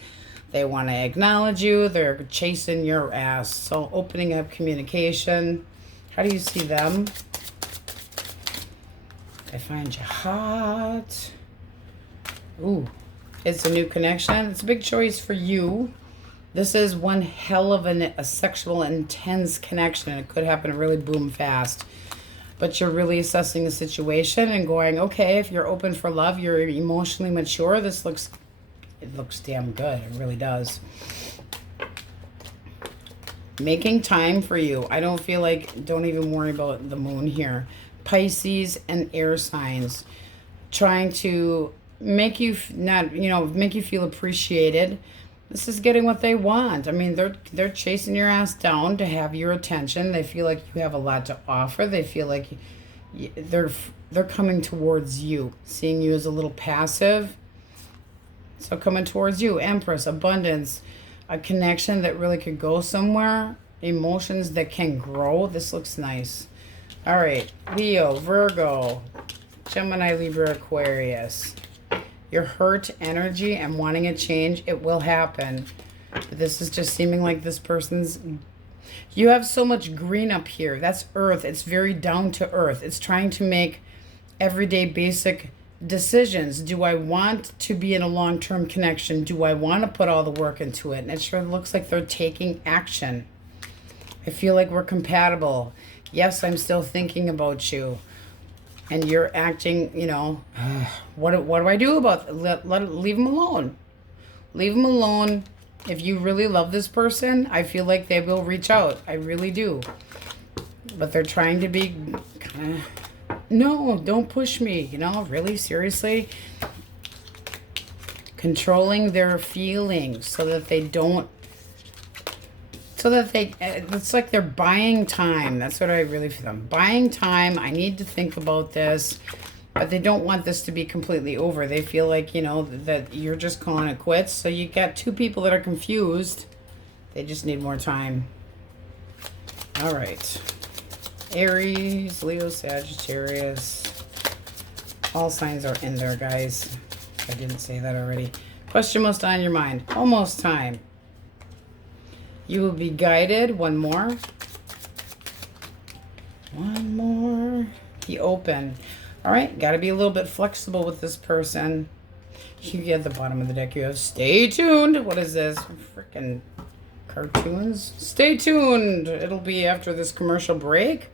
They want to acknowledge you. They're chasing your ass. So opening up communication. How do you see them? I find you hot. Ooh, it's a new connection. It's a big choice for you. This is one hell of a sexual intense connection. It could happen really boom fast. But you're really assessing the situation and going, okay, if you're open for love, you're emotionally mature. This looks, it looks damn good. It really does. Making time for you. I don't feel like, don't even worry about the moon here. Pisces and air signs. Trying to make you make you feel appreciated. This is getting what they want. I mean, they're chasing your ass down to have your attention. They feel like you have a lot to offer. They feel like they're coming towards you, seeing you as a little passive. So coming towards you, Empress, abundance, a connection that really could go somewhere, emotions that can grow. This looks nice. All right, Leo, Virgo, Gemini, Libra, Aquarius. Your hurt energy and wanting a change, it will happen. But this is just seeming like this person's... You have so much green up here. That's earth. It's very down to earth. It's trying to make everyday basic decisions. Do I want to be in a long-term connection? Do I want to put all the work into it? And it sure looks like they're taking action. I feel like we're compatible. Yes, I'm still thinking about you. And you're acting, you know, what do I do about it? Leave them alone. Leave them alone. If you really love this person, I feel like they will reach out. I really do. But they're trying to be kind of, no, don't push me. You know, really, seriously. Controlling their feelings so that they don't, it's like they're buying time. That's what I really feel. I'm buying time. I need to think about this. But they don't want this to be completely over. They feel like, you know, that you're just calling it quits. So you got two people that are confused. They just need more time. All right. Aries, Leo, Sagittarius. All signs are in there, guys. I didn't say that already. Question most on your mind. Almost time. You will be guided. One more. One more. Be open. All right. Got to be a little bit flexible with this person. You get the bottom of the deck. You have stay tuned. What is this? Freaking cartoons. Stay tuned. It'll be after this commercial break.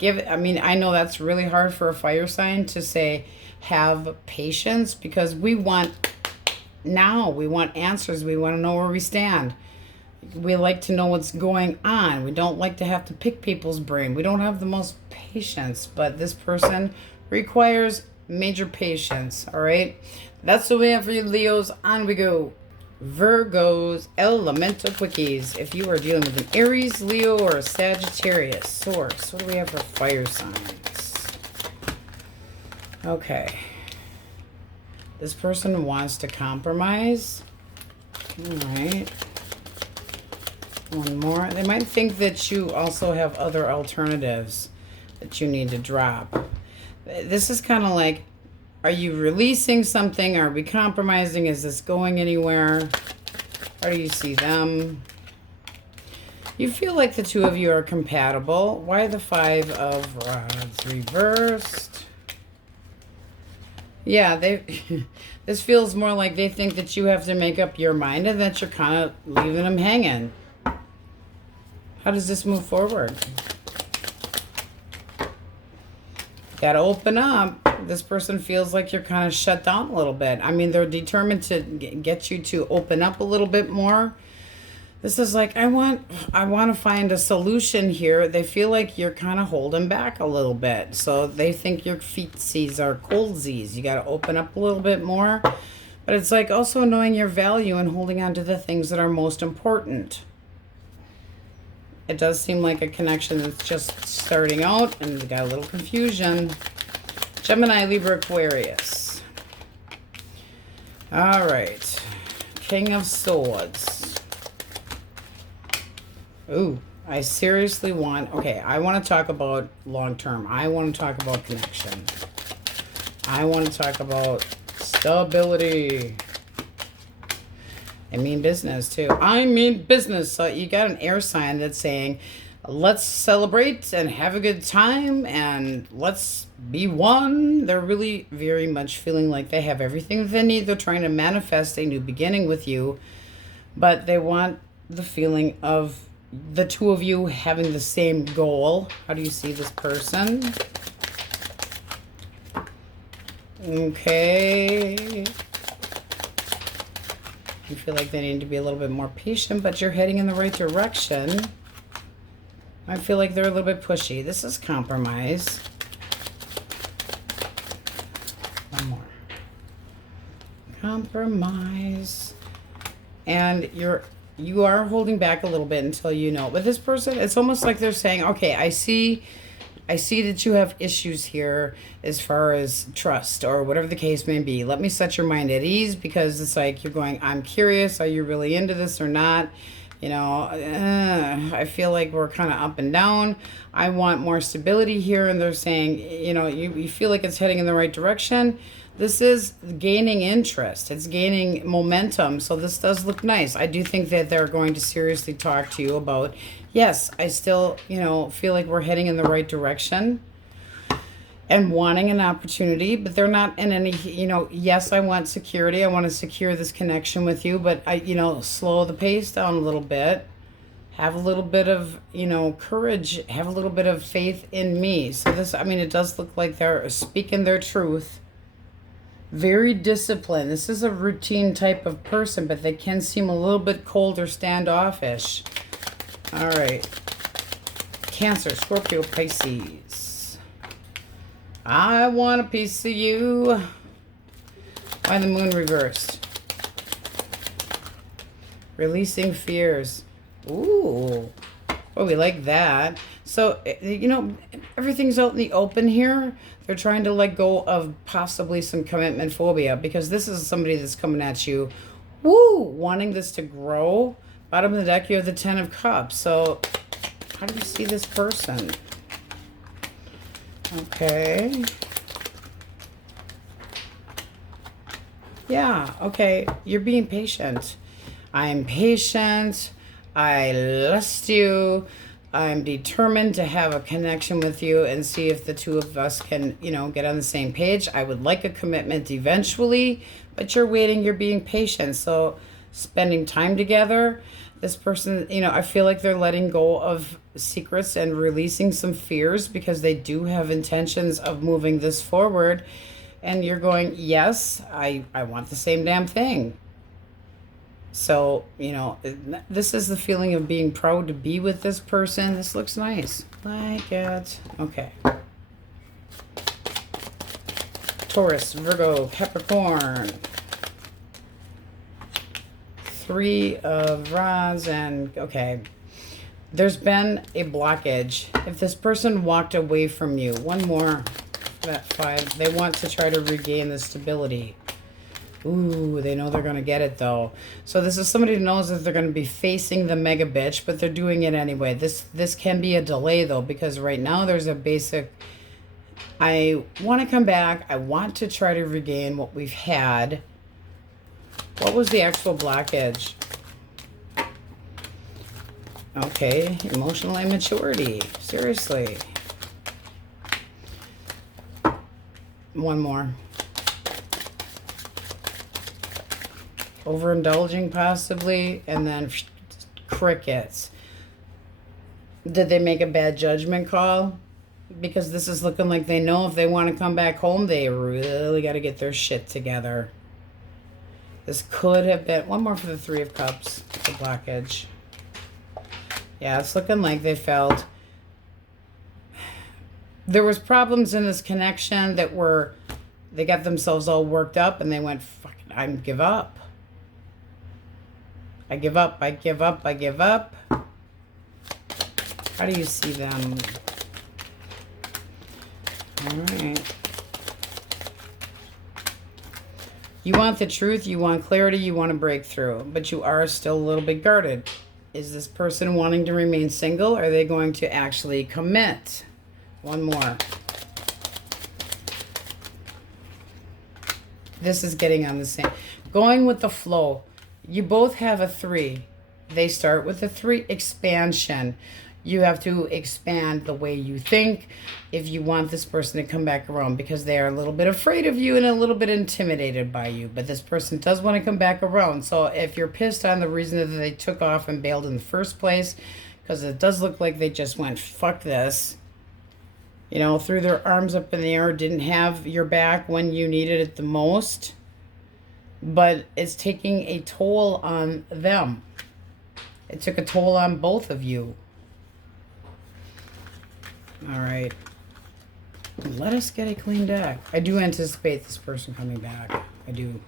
I mean, I know that's really hard for a fire sign to say, have patience, because we want now. We want answers. We want to know where we stand. We like to know what's going on. We don't like to have to pick people's brain. We don't have the most patience, but this person requires major patience. All right. That's what we have for you, Leos. On we go. Virgos, elemental quickies. If you are dealing with an Aries, Leo, or a Sagittarius source, what do we have for fire signs? Okay. This person wants to compromise. All right. One more. They might think that you also have other alternatives that you need to drop. This is kind of like, are you releasing something? Are we compromising? Is this going anywhere? How do you see them? You feel like the two of you are compatible. Why the Five of Rods reversed? Yeah, this feels more like they think that you have to make up your mind and that you're kind of leaving them hanging. How does this move forward? Got to open up. This person feels like you're kind of shut down a little bit. I mean, they're determined to get you to open up a little bit more. This is like, I want to find a solution here. They feel like you're kind of holding back a little bit. So they think your feetsies are coldsies. You got to open up a little bit more. But it's like also knowing your value and holding on to the things that are most important. It does seem like a connection that's just starting out, and we got a little confusion. Gemini, Libra, Aquarius. All right. King of Swords. Ooh, I seriously want... Okay, I want to talk about long-term. I want to talk about connection. I want to talk about stability. I mean business too. I mean business. So you got an air sign that's saying, let's celebrate and have a good time and let's be one. They're really very much feeling like they have everything they need. They're trying to manifest a new beginning with you, but they want the feeling of the two of you having the same goal. How do you see this person? Okay. You feel like they need to be a little bit more patient, but you're heading in the right direction. I feel like they're a little bit pushy. This is compromise. One more. Compromise. And you are holding back a little bit until you know. But this person, it's almost like they're saying, okay, I see that you have issues here as far as trust or whatever the case may be. Let me set your mind at ease, because it's like you're going, I'm curious. Are you really into this or not? You know, I feel like we're kind of up and down. I want more stability here. And they're saying, you know, you feel like it's heading in the right direction. This is gaining interest. It's gaining momentum. So this does look nice. I do think that they're going to seriously talk to you about, yes, I still, you know, feel like we're heading in the right direction and wanting an opportunity, but they're not in any, you know, yes, I want security. I want to secure this connection with you, but I, you know, slow the pace down a little bit. Have a little bit of, you know, courage. Have a little bit of faith in me. So this, I mean, it does look like they're speaking their truth. Very disciplined. This is a routine type of person, but they can seem a little bit cold or standoffish. All right. Cancer, Scorpio, Pisces. I want a piece of you. Why the moon reversed? Releasing fears. Ooh. Oh, we like that. So, you know, everything's out in the open here. They're trying to let go of possibly some commitment phobia, because this is somebody that's coming at you, woo, wanting this to grow. Bottom of the deck, you have the Ten of Cups. So, how do you see this person? Okay. Yeah, okay. You're being patient. I'm patient. I lust you. I'm determined to have a connection with you and see if the two of us can, you know, get on the same page. I would like a commitment eventually, but you're waiting, you're being patient. So spending time together, this person, you know, I feel like they're letting go of secrets and releasing some fears, because they do have intentions of moving this forward. And you're going, yes, I want the same damn thing. So, you know, this is the feeling of being proud to be with this person. This looks nice. Like it. Okay. Taurus, Virgo, Capricorn. 3 of Rods and, okay. There's been a blockage. If this person walked away from you, one more, that 5, they want to try to regain the stability. Ooh, they know they're going to get it, though. So this is somebody who knows that they're going to be facing the mega bitch, but they're doing it anyway. This can be a delay, though, because right now there's a basic, I want to come back. I want to try to regain what we've had. What was the actual blockage? Okay, emotional immaturity. Seriously. One more. Overindulging possibly, and then crickets. Did they make a bad judgment call? Because this is looking like they know if they want to come back home, they really got to get their shit together. This could have been, one more for the 3 of Cups, the blockage. Yeah, it's looking like they felt there was problems in this connection that were, they got themselves all worked up and they went, fuck it, I give up. I give up, I give up, I give up. How do you see them? All right. You want the truth, you want clarity, you want a breakthrough, but you are still a little bit guarded. Is this person wanting to remain single? Or are they going to actually commit? One more. This is getting on the same. Going with the flow. You both have a 3. They start with a 3. Expansion. You have to expand the way you think if you want this person to come back around, because they are a little bit afraid of you and a little bit intimidated by you. But this person does want to come back around. So if you're pissed on the reason that they took off and bailed in the first place, because it does look like they just went, fuck this. You know, threw their arms up in the air, didn't have your back when you needed it the most. But it's taking a toll on them. It took a toll on both of you. All right. Let us get a clean deck. I do anticipate this person coming back. I do.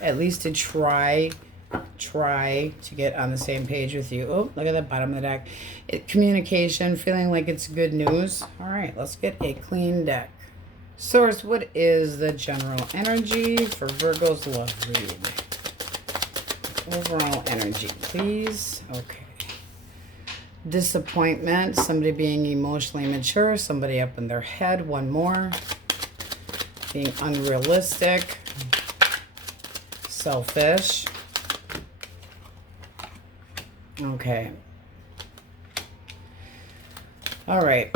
At least to try to get on the same page with you. Oh, look at the bottom of the deck. Communication, feeling like it's good news. All right, let's get a clean deck. Source, what is the general energy for Virgo's love read? Overall energy, please. Okay. Disappointment, somebody being emotionally mature, somebody up in their head. One more. Being unrealistic. Selfish. Okay. All right.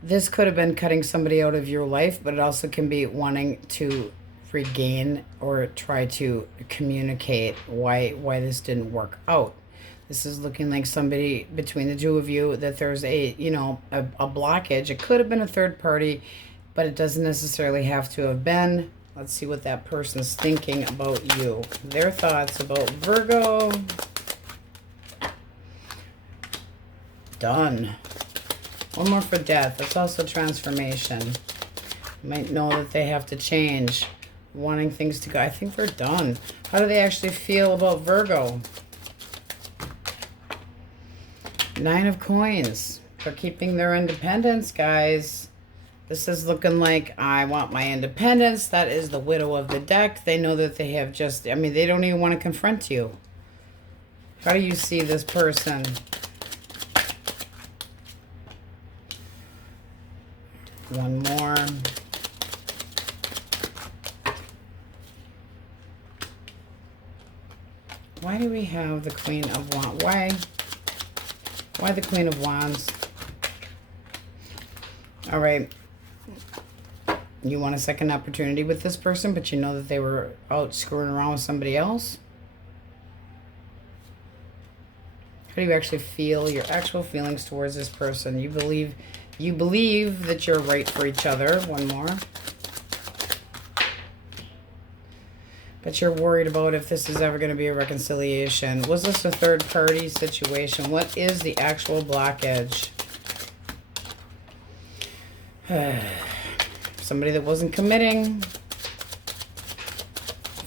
This could have been cutting somebody out of your life, but it also can be wanting to regain or try to communicate why this didn't work out. This is looking like somebody between the two of you that there's a, you know, a blockage. It could have been a third party, but it doesn't necessarily have to have been. Let's see what that person's thinking about you. Their thoughts about Virgo. Done. One more for death. That's also transformation. You might know that they have to change. Wanting things to go. I think they're done. How do they actually feel about Virgo? 9 of Coins. They're keeping their independence, guys. This is looking like, I want my independence. That is the widow of the deck. They know that they have just, I mean, they don't even want to confront you. How do you see this person? One more. Why do we have the Queen of Wands? Why the Queen of Wands? All right. You want a second opportunity with this person, but you know that they were out screwing around with somebody else? How do you actually feel, your actual feelings towards this person? You believe that you're right for each other. One more. But you're worried about if this is ever going to be a reconciliation. Was this a third party situation? What is the actual blockage? Somebody that wasn't committing.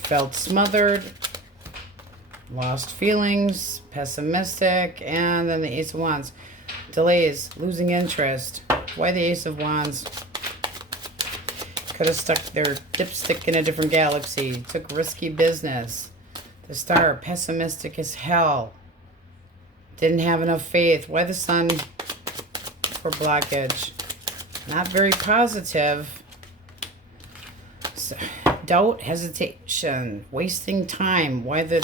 Felt smothered. Lost feelings. Pessimistic. And then the Ace of Wands. Delays. Losing interest. Why the Ace of Wands? Could have stuck their dipstick in a different galaxy. Took risky business. The Star, pessimistic as hell. Didn't have enough faith. Why the Sun for blockage? Not very positive. So, doubt, hesitation, wasting time. Why the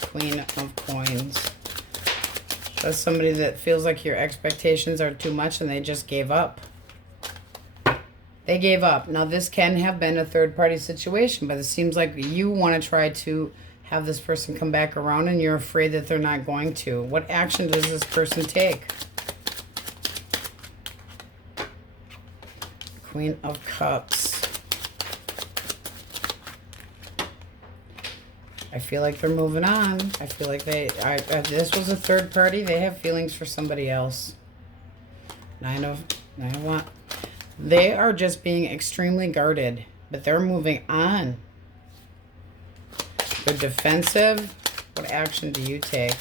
Queen of Coins? That's somebody that feels like your expectations are too much and they just gave up. They gave up. Now, this can have been a third-party situation, but it seems like you want to try to have this person come back around and you're afraid that they're not going to. What action does this person take? Queen of Cups. I feel like they're moving on. I feel like this was a third party. They have feelings for somebody else. Nine of Wands. They are just being extremely guarded, but they're moving on. They're defensive. What action do you take?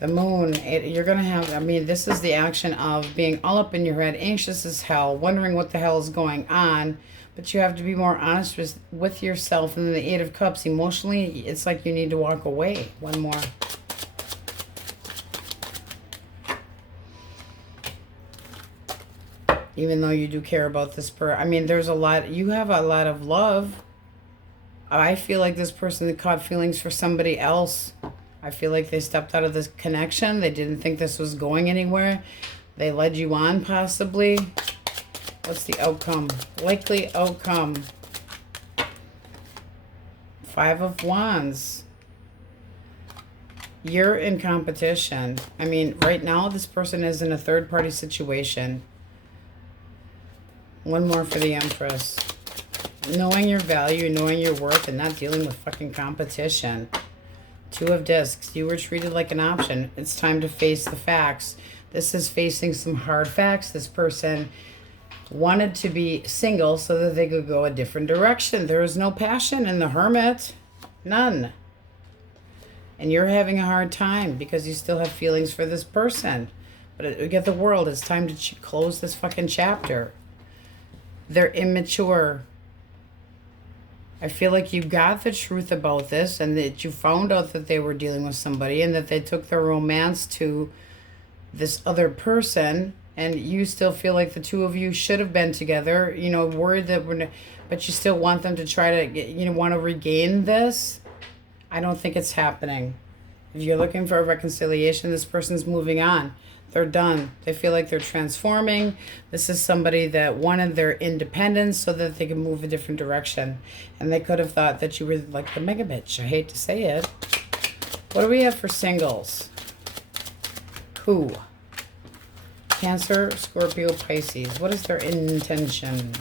The Moon. You're going to have, I mean, this is the action of being all up in your head, anxious as hell, wondering what the hell is going on, but you have to be more honest with yourself. And then the Eight of Cups, emotionally, it's like you need to walk away. One more. Even though you do care about this person. I mean, there's a lot. You have a lot of love. I feel like this person caught feelings for somebody else. I feel like they stepped out of this connection. They didn't think this was going anywhere. They led you on, possibly. What's the outcome? Likely outcome. Five of Wands. You're in competition. I mean, right now, this person is in a third-party situation. One more for the Empress. Knowing your value, knowing your worth, and not dealing with fucking competition. Two of Discs. You were treated like an option. It's time to face the facts. This is facing some hard facts. This person wanted to be single so that they could go a different direction. There is no passion in the Hermit. None. And you're having a hard time because you still have feelings for this person. But get the World. It's time to close this fucking chapter. They're immature. I feel like you got the truth about this and that you found out that they were dealing with somebody and that they took their romance to this other person, and you still feel like the two of you should have been together, you know, worried that but you still want them to try to, you know, want to regain this. I don't think it's happening. If you're looking for a reconciliation, this person's moving on. They're done. They feel like they're transforming. This is somebody that wanted their independence so that they can move a different direction. And they could have thought that you were like the mega bitch. I hate to say it. What do we have for singles? Who? Cancer, Scorpio, Pisces. What is their intention?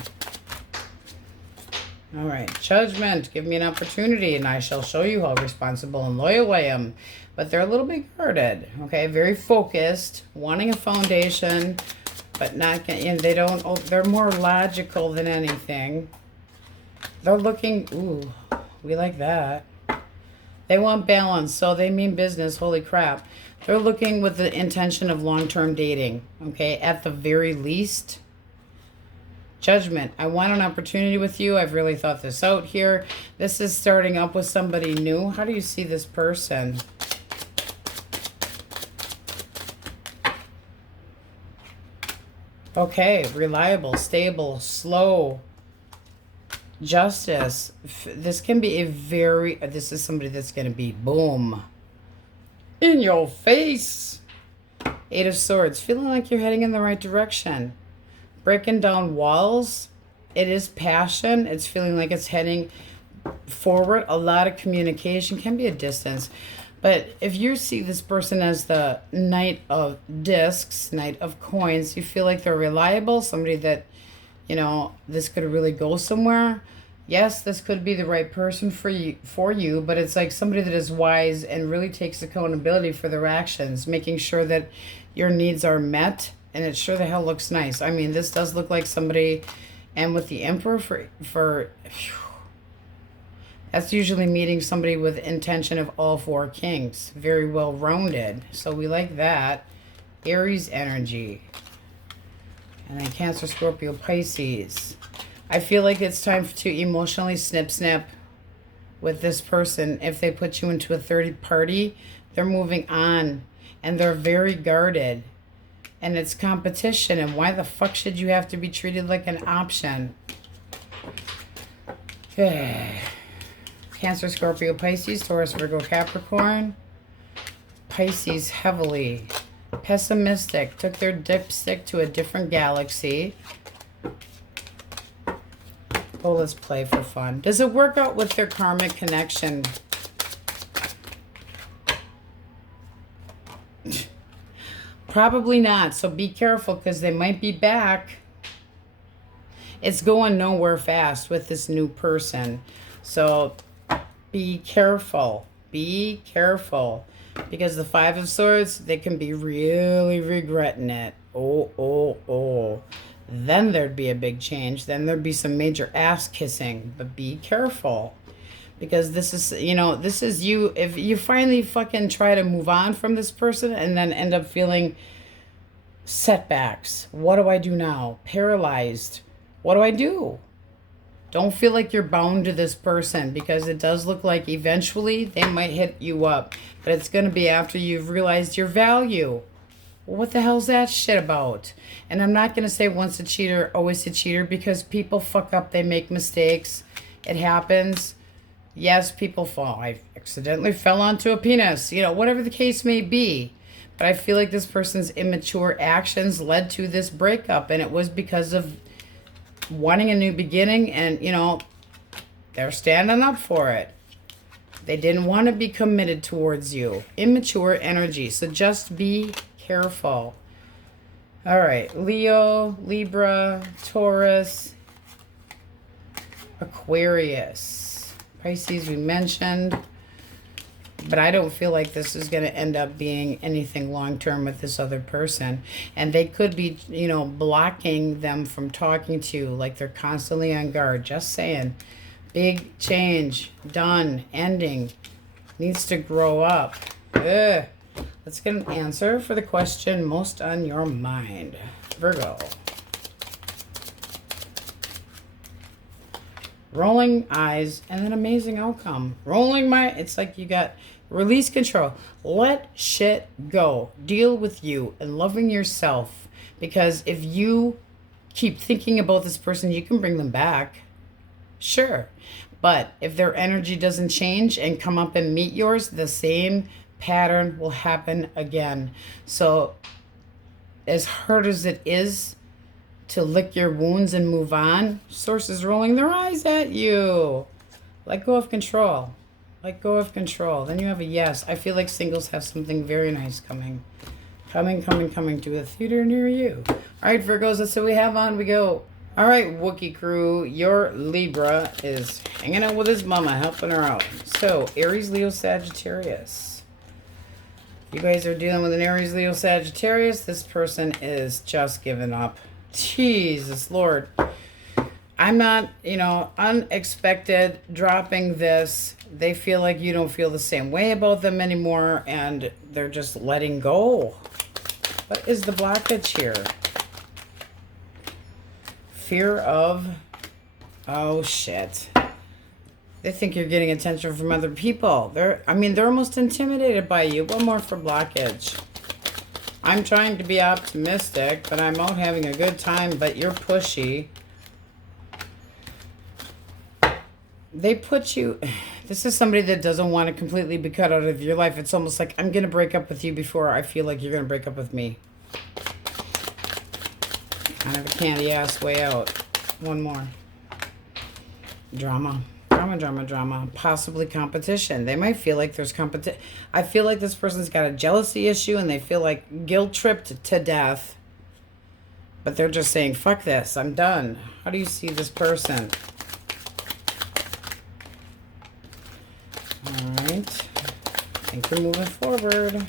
All right. Judgment. Give me an opportunity and I shall show you how responsible and loyal I am. But they're a little bit guarded, okay? Very focused, wanting a foundation, but not, and they don't, they're more logical than anything. They're looking, ooh, we like that. They want balance, so they mean business, holy crap. They're looking with the intention of long-term dating, okay? At the very least. Judgment. I want an opportunity with you. I've really thought this out here. This is starting up with somebody new. How do you see this person? Okay, reliable, stable, slow, justice. This can be this is somebody that's going to be, boom, in your face. Eight of Swords, feeling like you're heading in the right direction. Breaking down walls. It is passion. It's feeling like it's heading forward. A lot of communication. Can be a distance. But if you see this person as the Knight of Discs, Knight of Coins, you feel like they're reliable, somebody that, you know, this could really go somewhere. Yes, this could be the right person for you, but it's like somebody that is wise and really takes accountability for their actions, making sure that your needs are met, and it sure the hell looks nice. I mean, this does look like somebody, and with the Emperor phew, that's usually meeting somebody with intention of all four kings. Very well rounded. So we like that. Aries energy. And then Cancer, Scorpio, Pisces. I feel like it's time to emotionally snip with this person. If they put you into a third party, they're moving on. And they're very guarded. And it's competition. And why the fuck should you have to be treated like an option? Cancer, Scorpio, Pisces, Taurus, Virgo, Capricorn. Pisces heavily pessimistic. Took their dipstick to a different galaxy. Oh, let's play for fun. Does it work out with their karmic connection? Probably not. So be careful because they might be back. It's going nowhere fast with this new person. So be careful. Be careful. Because the Five of Swords, they can be really regretting it. Oh. Then there'd be a big change. Then there'd be some major ass kissing. But be careful. Because this is, you know, this is you. If you finally fucking try to move on from this person and then end up feeling setbacks. What do I do now? Paralyzed. What do I do? Don't feel like you're bound to this person, because it does look like eventually they might hit you up. But it's going to be after you've realized your value. Well, what the hell's that shit about? And I'm not going to say once a cheater, always a cheater, because people fuck up. They make mistakes. It happens. Yes, people fall. I accidentally fell onto a penis. You know, whatever the case may be. But I feel like this person's immature actions led to this breakup. And it was because of wanting a new beginning, and you know, they're standing up for it. They didn't want to be committed towards you. Immature energy. So just be careful. All right, Leo, Libra, Taurus, Aquarius, Pisces we mentioned. But I don't feel like this is going to end up being anything long-term with this other person. And they could be, you know, blocking them from talking to you. Like they're constantly on guard. Just saying. Big change. Done. Ending. Needs to grow up. Ugh. Let's get an answer for the question most on your mind. Virgo. Rolling eyes and an amazing outcome. It's like you got release control. Let shit go. Deal with you and loving yourself. Because if you keep thinking about this person, you can bring them back. Sure. But if their energy doesn't change and come up and meet yours, the same pattern will happen again. So as hard as it is to lick your wounds and move on, Source is rolling their eyes at you. Let go of control. Let go of control. Then you have a yes. I feel like singles have something very nice coming. Coming to a theater near you. All right, Virgos, that's what we have on. We go. All right, Wookiee crew, your Libra is hanging out with his mama, helping her out. So, Aries, Leo, Sagittarius. You guys are dealing with an Aries, Leo, Sagittarius. This person is just giving up. Jesus Lord. I'm not, you know, unexpected dropping this. They feel like you don't feel the same way about them anymore, and they're just letting go. What is the blockage here? Fear of, oh shit. They think you're getting attention from other people. They're almost intimidated by you. One more for blockage. I'm trying to be optimistic, but I'm out having a good time, but you're pushy. They put you, this is somebody that doesn't want to completely be cut out of your life. It's almost like, I'm going to break up with you before I feel like you're going to break up with me. Kind of a candy ass way out. One more. Drama. Possibly competition. They might feel like there's competition. I feel like this person's got a jealousy issue and they feel like guilt-tripped to death. But they're just saying, fuck this, I'm done. How do you see this person? right. I think you're moving forward.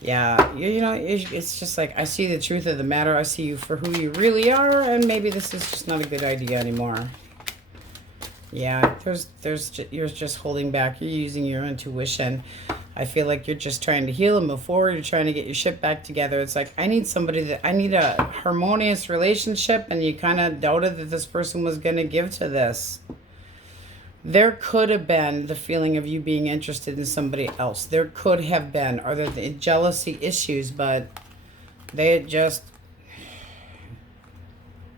Yeah, you know, it's just like, I see the truth of the matter. I see you for who you really are, and maybe this is just not a good idea anymore. Yeah, you're just holding back. You're using your intuition. I feel like you're just trying to heal and move forward. You're trying to get your shit back together. It's like, I need a harmonious relationship, and you kind of doubted that this person was going to give to this. There could have been the feeling of you being interested in somebody else. There could have been, or the jealousy issues, but they just,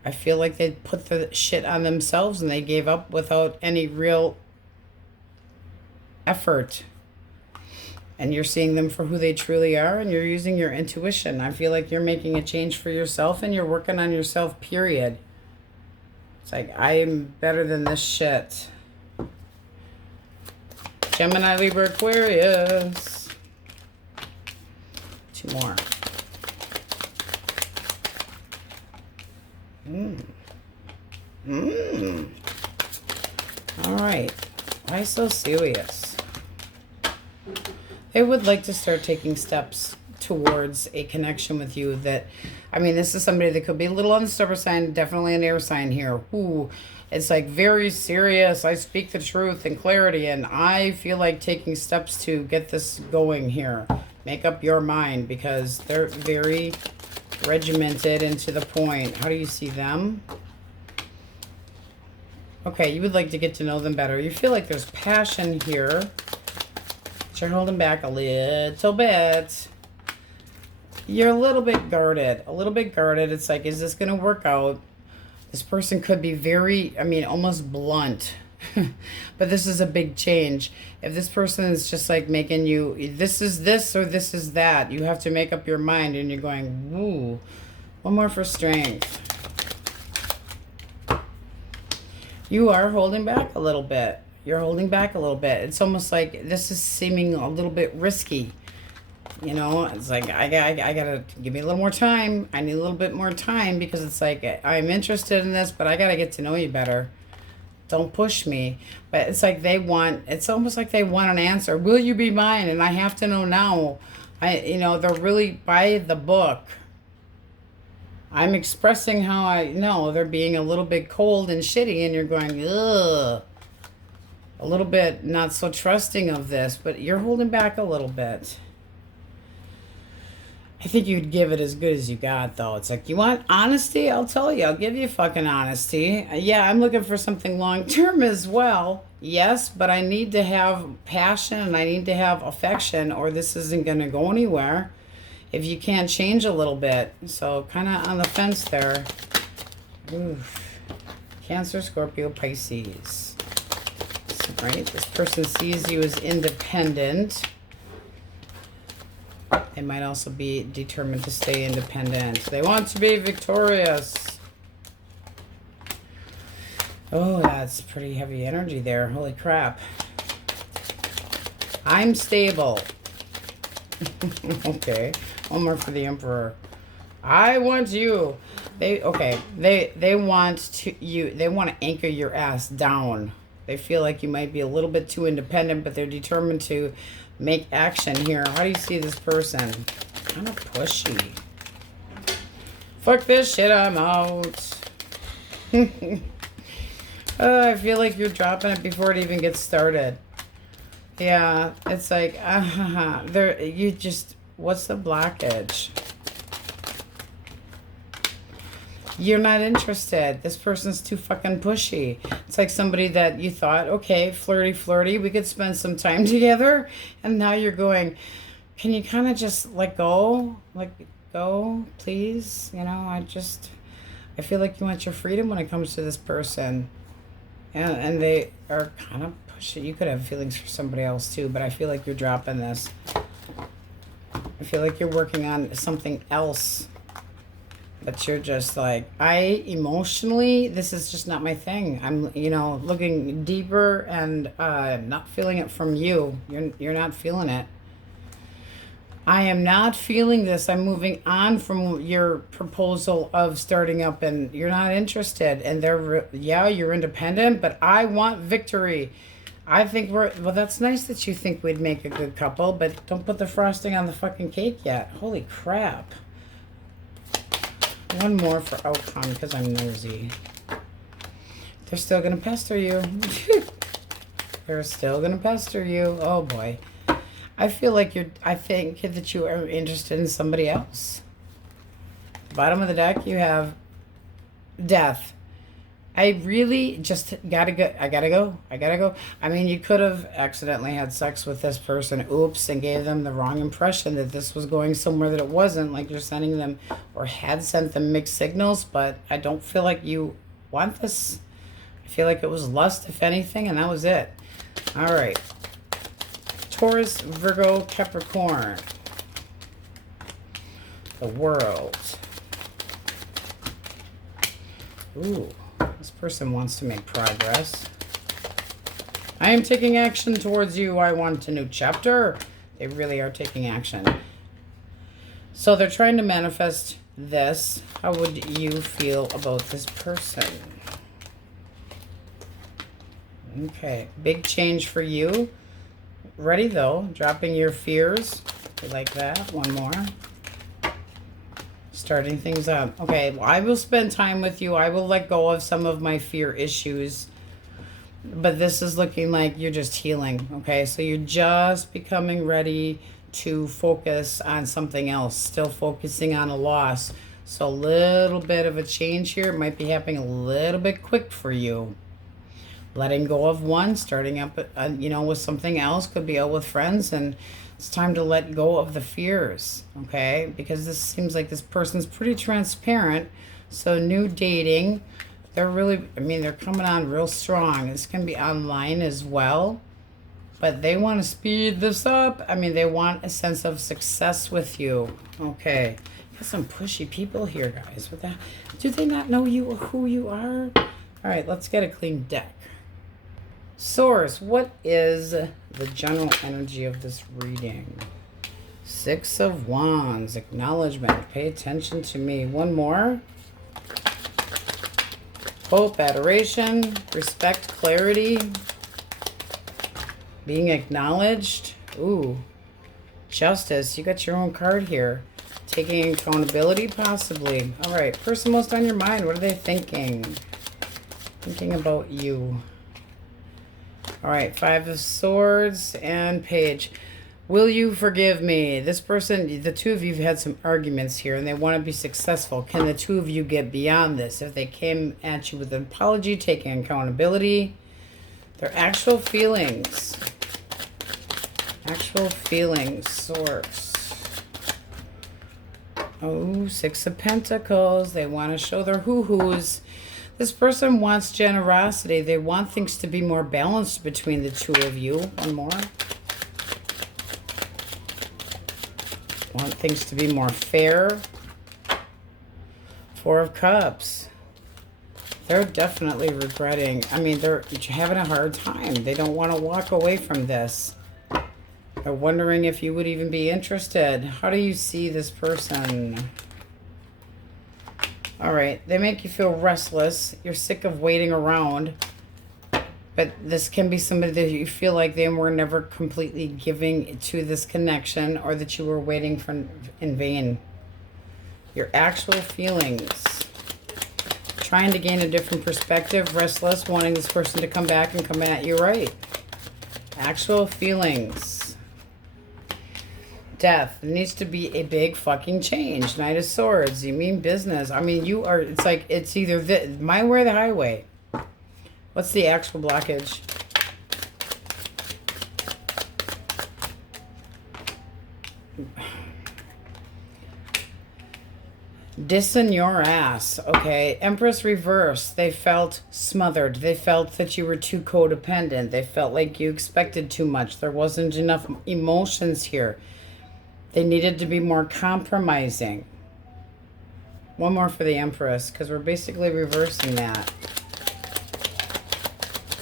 I feel like they put the shit on themselves and they gave up without any real effort. And you're seeing them for who they truly are, and you're using your intuition. I feel like you're making a change for yourself, and you're working on yourself, period. It's like, I am better than this shit. Gemini, Libra, Aquarius. 2 more. All right. Why so serious? They would like to start taking steps towards a connection with you that, I mean, this is somebody that could be a little on the stubborn sign, definitely an air sign here. Ooh, it's like very serious. I speak the truth and clarity, and I feel like taking steps to get this going here. Make up your mind, because they're very regimented and to the point. How do you see them? Okay, you would like to get to know them better. You feel like there's passion here. You're holding back a little bit. You're a little bit guarded. A little bit guarded. It's like, is this going to work out? This person could be very, I mean, almost blunt. But this is a big change. If this person is just like making you, this is this or this is that, you have to make up your mind, and you're going, ooh. One more for strength. You are holding back a little bit. You're holding back a little bit. It's almost like this is seeming a little bit risky. You know, it's like, I gotta give me a little more time. I need a little bit more time, because it's like, I'm interested in this, but I gotta get to know you better. Don't push me. But it's like it's almost like they want an answer. Will you be mine? And I have to know now. You know, they're really by the book. I'm expressing how I know. They're being a little bit cold and shitty, and you're going, ugh. A little bit not so trusting of this, but you're holding back a little bit. I think you'd give it as good as you got, though. It's like, you want honesty? I'll tell you. I'll give you fucking honesty. Yeah, I'm looking for something long-term as well. Yes, but I need to have passion, and I need to have affection, or this isn't going to go anywhere if you can't change a little bit. So kind of on the fence there. Oof. Cancer, Scorpio, Pisces. Right? This person sees you as independent. They might also be determined to stay independent. They want to be victorious. Oh, that's pretty heavy energy there. Holy crap. I'm stable. Okay. One more for the Emperor. I want you. They want to anchor your ass down. They feel like you might be a little bit too independent, but they're determined to make action here. How do you see this person? Kind of pushy. Fuck this shit, I'm out. I feel like you're dropping it before it even gets started. Yeah, it's like, what's the blockage? You're not interested. This person's too fucking pushy. It's like somebody that you thought, okay, flirty, we could spend some time together. And now you're going, can you kind of just let go? Let go, please? You know, I feel like you want your freedom when it comes to this person. And they are kind of pushy. You could have feelings for somebody else too, but I feel like you're dropping this. I feel like you're working on something else. But you're just like, emotionally, this is just not my thing. I'm, looking deeper and not feeling it from you. You're not feeling it. I am not feeling this. I'm moving on from your proposal of starting up, and you're not interested. And you're independent, but I want victory. I think well, that's nice that you think we'd make a good couple, but don't put the frosting on the fucking cake yet. Holy crap. One more for outcome because I'm nosy. They're still going to pester you. They're still going to pester you. Oh, boy. I feel like I think that you are interested in somebody else. Bottom of the deck, you have death. I really just gotta go. I gotta go. I mean, you could have accidentally had sex with this person, oops, and gave them the wrong impression that this was going somewhere that it wasn't, like you're sending them or had sent them mixed signals, but I don't feel like you want this. I feel like it was lust, if anything, and that was it. All right. Taurus, Virgo, Capricorn. The world. Ooh. This person wants to make progress. I am taking action towards you. I want a new chapter. They really are taking action. So they're trying to manifest this. How would you feel about this person? Okay. Big change for you. Ready, though. Dropping your fears. You like that? One more. Starting things up. Okay, well, I will spend time with you. I will let go of some of my fear issues. But this is looking like you're just healing. Okay, so you're just becoming ready to focus on something else. Still focusing on a loss. So a little bit of a change here. It might be happening a little bit quick for you. Letting go of one, starting up, with something else. Could be out with friends, and it's time to let go of the fears, okay? Because this seems like this person's pretty transparent. So new dating, they're really, they're coming on real strong. This can be online as well, but they want to speed this up. They want a sense of success with you, okay? Got some pushy people here, guys. What the? Do they not know who you are? All right, let's get a clean deck. Source, what is the general energy of this reading? Six of Wands, acknowledgement. Pay attention to me. One more. Hope, adoration, respect, clarity, being acknowledged. Ooh, justice. You got your own card here. Taking accountability, possibly. All right, person most on your mind. What are they thinking? Thinking about you. All right, Five of Swords and Page. Will you forgive me? This person, the two of you have had some arguments here and they want to be successful. Can the two of you get beyond this? If they came at you with an apology, taking accountability, their actual feelings. Actual feelings, Source. Oh, Six of Pentacles. They want to show their hoo-hoos. This person wants generosity. They want things to be more balanced between the two of you. One more. Want things to be more fair. Four of Cups. They're definitely regretting. They're having a hard time. They don't want to walk away from this. They're wondering if you would even be interested. How do you see this person? All right, they make you feel restless. You're sick of waiting around. But this can be somebody that you feel like they were never completely giving to this connection, or that you were waiting for in vain. Your actual feelings. Trying to gain a different perspective. Restless, wanting this person to come back and come at you right. Actual feelings. Death. There needs to be a big fucking change. Knight of Swords. You mean business. You are, it's like, it's either my way or the highway. What's the actual blockage? Dissing your ass. Okay. Empress reverse. They felt smothered. They felt that you were too codependent. They felt like you expected too much. There wasn't enough emotions here. They needed to be more compromising. One more for the Empress, because we're basically reversing that.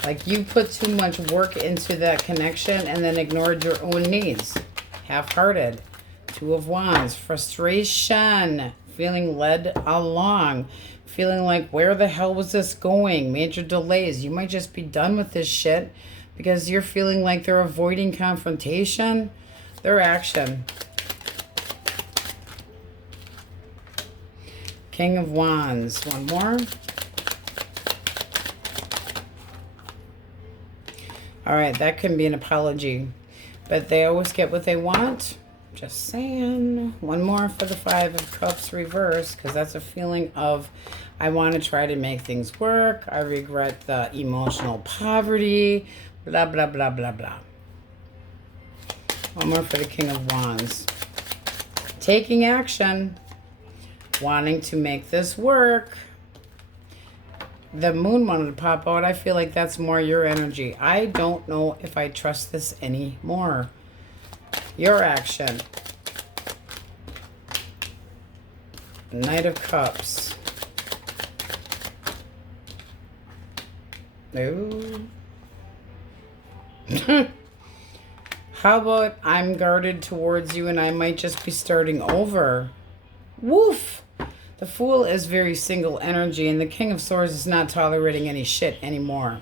Like you put too much work into that connection and then ignored your own needs. Half-hearted. Two of Wands. Frustration. Feeling led along. Feeling like, where the hell was this going? Major delays. You might just be done with this shit because you're feeling like they're avoiding confrontation. Their action. King of Wands. One more. All right, that can be an apology, but they always get what they want. Just saying. One more for the Five of Cups reverse, because that's a feeling of, I want to try to make things work. I regret the emotional poverty. Blah, blah, blah, blah, blah. One more for the King of Wands. Taking action. Wanting to make this work. The Moon wanted to pop out. I feel like that's more your energy. I don't know if I trust this anymore. Your action. Knight of Cups. No. How about I'm guarded towards you and I might just be starting over? Woof. The Fool is very single energy, and the King of Swords is not tolerating any shit anymore.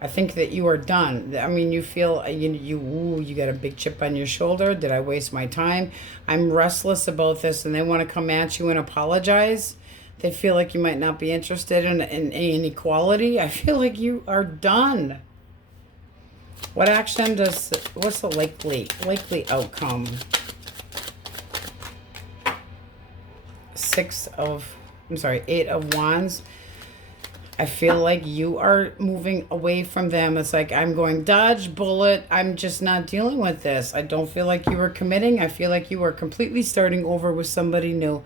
I think that you are done. I mean, you feel, you got a big chip on your shoulder. Did I waste my time? I'm restless about this, and they want to come at you and apologize. They feel like you might not be interested in equality. I feel like you are done. What action does, what's the likely outcome? Eight of Wands. I feel like you are moving away from them. It's like, I'm going dodge, bullet. I'm just not dealing with this. I don't feel like you were committing. I feel like you are completely starting over with somebody new.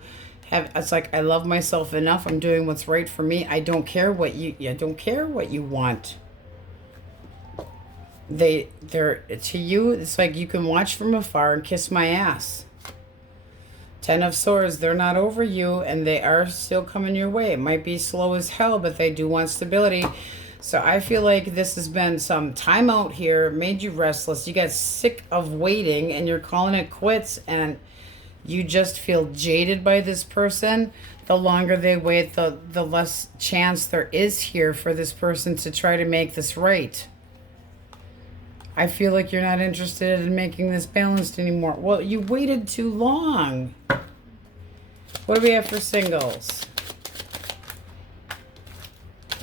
It's like, I love myself enough. I'm doing what's right for me. I don't care what you want. They're to you. It's like you can watch from afar and kiss my ass. Ten of Swords, they're not over you, and they are still coming your way. It might be slow as hell, but they do want stability. So I feel like this has been some time out here, made you restless. You got sick of waiting, and you're calling it quits, and you just feel jaded by this person. The longer they wait, the less chance there is here for this person to try to make this right. I feel like you're not interested in making this balanced anymore. Well, you waited too long. What do we have for singles?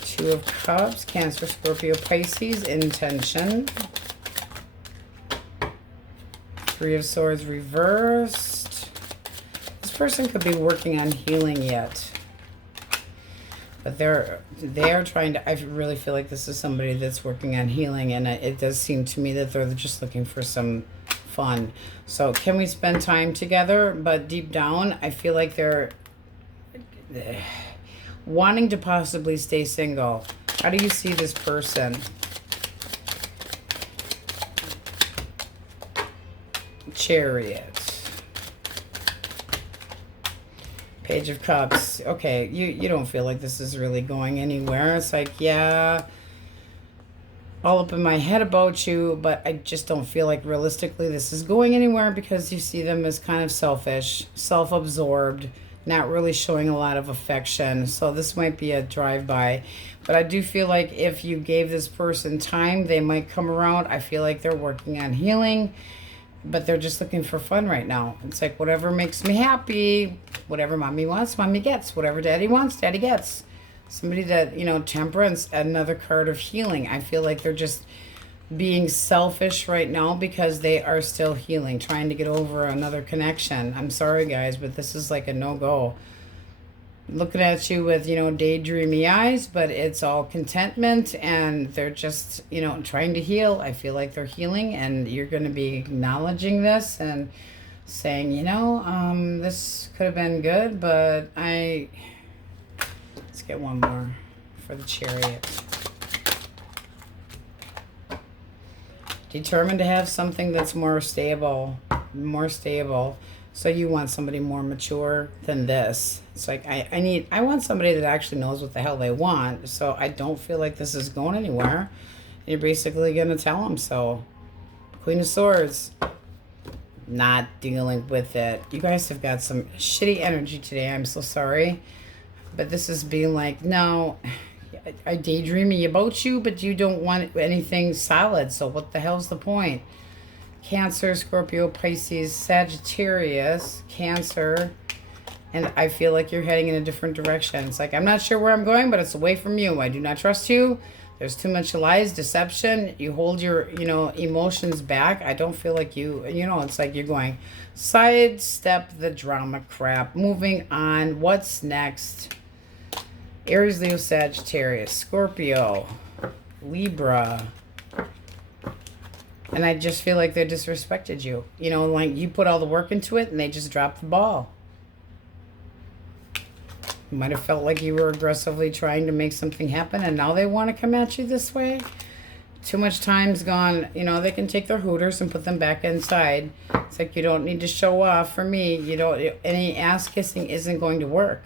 Two of Cups, Cancer, Scorpio, Pisces, intention. Three of Swords reversed. This person could be working on healing yet. But they are trying to, I really feel like this is somebody that's working on healing, and it does seem to me that they're just looking for some fun. So can we spend time together? But deep down, I feel like they're wanting to possibly stay single. How do you see this person? Chariot. Page of Cups. Okay, you don't feel like this is really going anywhere. It's like, yeah, all up in my head about you, but I just don't feel like realistically this is going anywhere, because you see them as kind of selfish, self-absorbed, not really showing a lot of affection. So this might be a drive-by, but I do feel like if you gave this person time, they might come around. I feel like they're working on healing, but they're just looking for fun right now. It's like, whatever makes me happy, whatever mommy wants, mommy gets. Whatever daddy wants, daddy gets. Somebody that, temperance, another card of healing. I feel like they're just being selfish right now because they are still healing, trying to get over another connection. I'm sorry, guys, but this is like a no-go. Looking at you with, daydreamy eyes, but it's all contentment, and they're just, trying to heal. I feel like they're healing, and you're going to be acknowledging this and saying, this could have been good, but let's get one more for the Chariot. Determined to have something that's more stable. So you want somebody more mature than this. It's like, I want somebody that actually knows what the hell they want. So I don't feel like this is going anywhere. You're basically going to tell them so. Queen of Swords. Not dealing with it. You guys have got some shitty energy today. I'm so sorry. But this is being like, no, I daydreaming about you, but you don't want anything solid. So what the hell's the point? Cancer, Scorpio, Pisces, Sagittarius, Cancer. And I feel like you're heading in a different direction. It's like, I'm not sure where I'm going, but it's away from you. I do not trust you. There's too much lies, deception. You hold your, emotions back. I don't feel like it's like you're going, sidestep the drama crap. Moving on. What's next? Aries, Leo, Sagittarius, Scorpio, Libra. And I just feel like they disrespected you. Like you put all the work into it and they just dropped the ball. You might have felt like you were aggressively trying to make something happen, and now they want to come at you this way. Too much time's gone. They can take their hooters and put them back inside. It's like, you don't need to show off. For me, any ass kissing isn't going to work.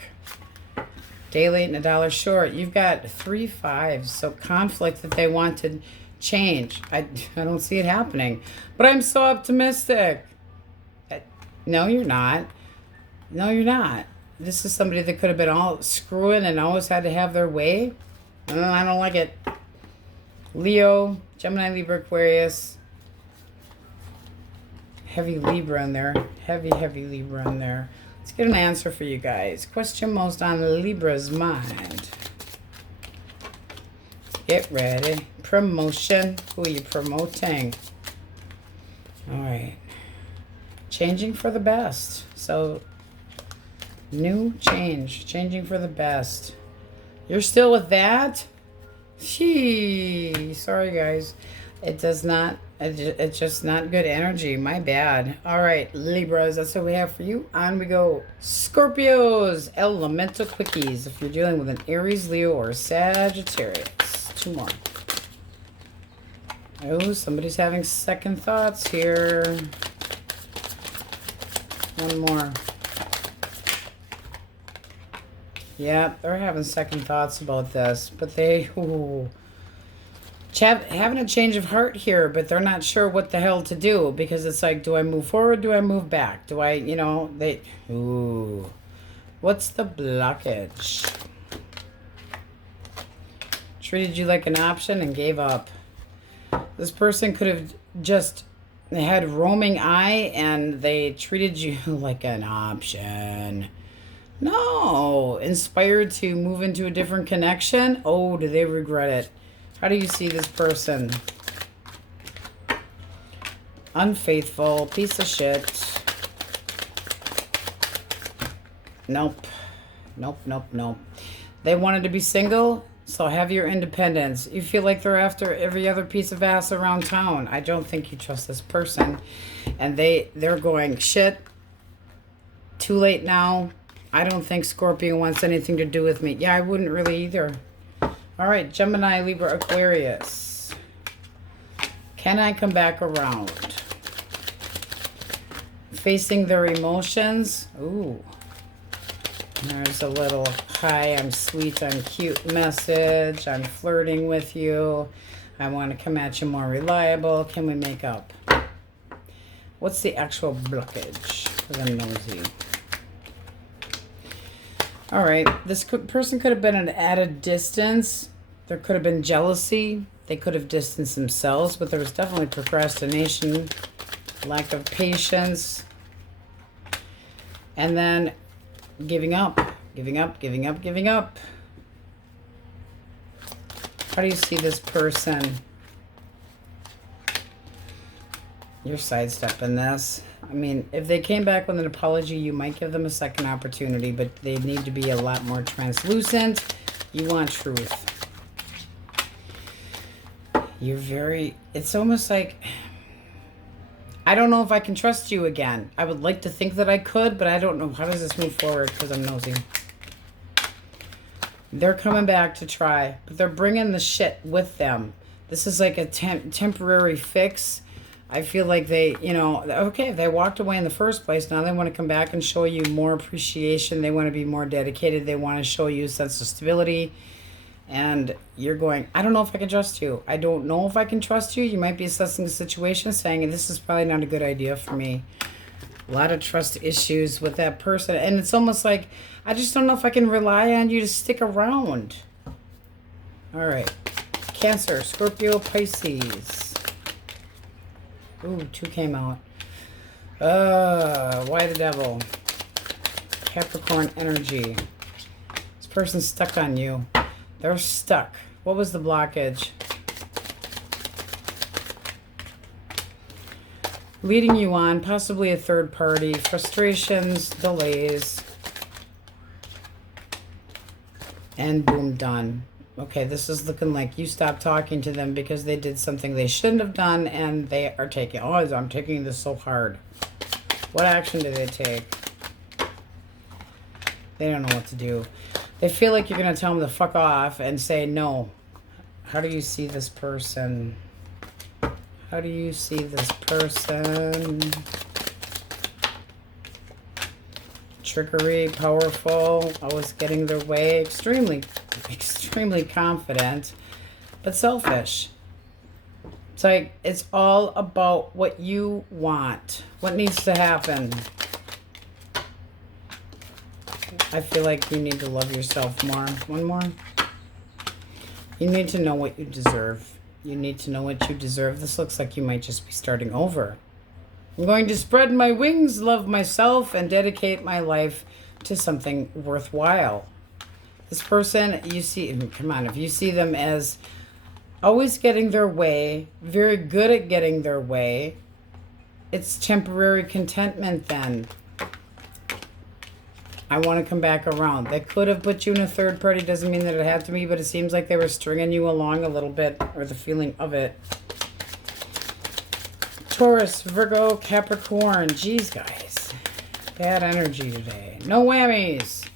Day late and a dollar short. You've got 3 5s. So conflict that they want to change. I don't see it happening. But I'm so optimistic. No, you're not. No, you're not. This is somebody that could have been all screwing and always had to have their way. I don't like it. Leo, Gemini, Libra, Aquarius. Heavy Libra in there. Heavy Libra in there. Let's get an answer for you guys. Question most on Libra's mind. Get ready. Promotion. Who are you promoting? All right. Changing for the best. So, new change. Changing for the best. You're still with that? Gee. Sorry, guys. It does not. It's just not good energy. My bad. All right, Libras. That's what we have for you. On we go. Scorpios. Elemental quickies. If you're dealing with an Aries, Leo, or Sagittarius. 2 more. Oh, somebody's having second thoughts here. 1 more. Yeah, they're having second thoughts about this, but having a change of heart here, but they're not sure what the hell to do, because it's like, do I move forward? Do I move back? Do I, what's the blockage? Treated you like an option and gave up. This person could have just had roaming eye and they treated you like an option. No. Inspired to move into a different connection? Oh, do they regret it? How do you see this person? Unfaithful. Piece of shit. Nope. Nope. They wanted to be single, so have your independence. You feel like they're after every other piece of ass around town. I don't think you trust this person. And they're going, shit, too late now. I don't think Scorpio wants anything to do with me. Yeah, I wouldn't really either. All right, Gemini, Libra, Aquarius. Can I come back around? Facing their emotions. Ooh. There's a little, hi, I'm sweet, I'm cute message. I'm flirting with you. I want to come at you more reliable. Can we make up? What's the actual blockage for them nosy? All right, this person could have been at a distance. There could have been jealousy. They could have distanced themselves, but there was definitely procrastination, lack of patience, and then giving up. How do you see this person? You're sidestepping this. I mean, if they came back with an apology, you might give them a second opportunity, but they need to be a lot more translucent. You want truth. It's almost like, I don't know if I can trust you again. I would like to think that I could, but I don't know. How does this move forward? Because I'm nosy. They're coming back to try, but they're bringing the shit with them. This is like a temporary fix. I feel like they, okay, they walked away in the first place. Now they want to come back and show you more appreciation. They want to be more dedicated. They want to show you a sense of stability. And you're going, I don't know if I can trust you. I don't know if I can trust you. You might be assessing the situation, saying, this is probably not a good idea for me. A lot of trust issues with that person. And it's almost like, I just don't know if I can rely on you to stick around. All right. Cancer, Scorpio, Pisces. Ooh, 2 came out. Why the devil? Capricorn energy. This person's stuck on you. They're stuck. What was the blockage? Leading you on, possibly a third party, frustrations, delays, and boom, done. Okay, this is looking like you stopped talking to them because they did something they shouldn't have done, and they are taking, oh, I'm taking this so hard. What action do they take? They don't know what to do. They feel like you're going to tell them to fuck off and say no. How do you see this person? How do you see this person? Trickery, powerful, always getting their way, extremely confident, but selfish. It's like, it's all about what you want, what needs to happen. I feel like you need to love yourself more. One more. You need to know what you deserve. You need to know what you deserve. This looks like you might just be starting over. I'm going to spread my wings, love myself, and dedicate my life to something worthwhile. This person, you see, come on, if you see them as always getting their way, very good at getting their way, it's temporary contentment then. I want to come back around. They could have put you in a third party. Doesn't mean that it had to be, but it seems like they were stringing you along a little bit, or the feeling of it. Taurus, Virgo, Capricorn. Jeez, guys. Bad energy today. No whammies.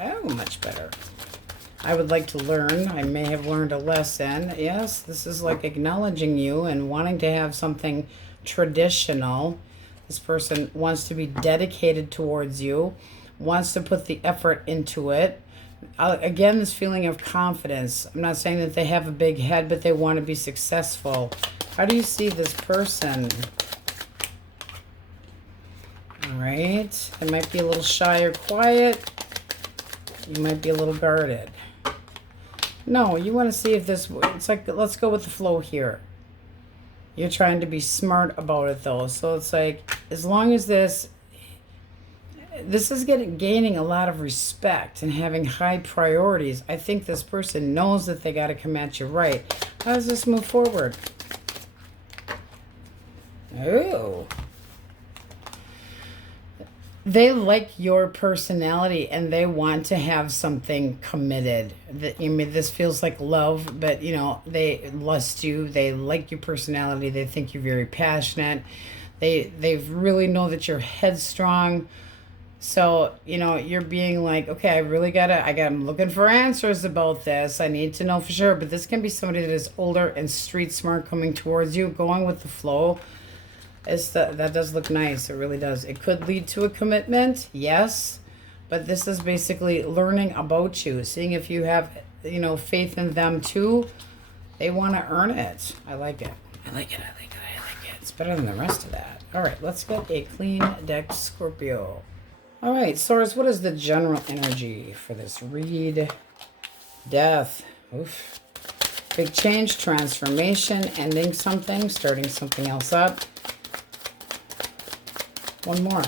Oh, much better. I would like to learn. I may have learned a lesson. Yes, this is like acknowledging you and wanting to have something traditional. This person wants to be dedicated towards you, wants to put the effort into it. Again, this feeling of confidence. I'm not saying that they have a big head, but they want to be successful. How do you see this person? All right. They might be a little shy or quiet. You might be a little guarded. No, you want to see if this, it's like, let's go with the flow here. You're trying to be smart about it though. So it's like, as long as this is gaining a lot of respect and having high priorities. I think this person knows that they got to come at you right. How does this move forward? Oh. They like your personality and they want to have something committed. I mean, this feels like love, but you know, they lust you. They like your personality. They think you're very passionate. They really know that you're headstrong. So, you know, you're being like, okay, I'm looking for answers about this. I need to know for sure. But this can be somebody that is older and street smart coming towards you, going with the flow. That does look nice. It really does. It could lead to a commitment, yes. But this is basically learning about you, seeing if you have, you know, faith in them too. They want to earn it. I like it. I like it. It's better than the rest of that. All right, let's get a clean deck Scorpio. All right, Taurus, what is the general energy for this read? Death. Oof. Big change, transformation, ending something, starting something else up. One more.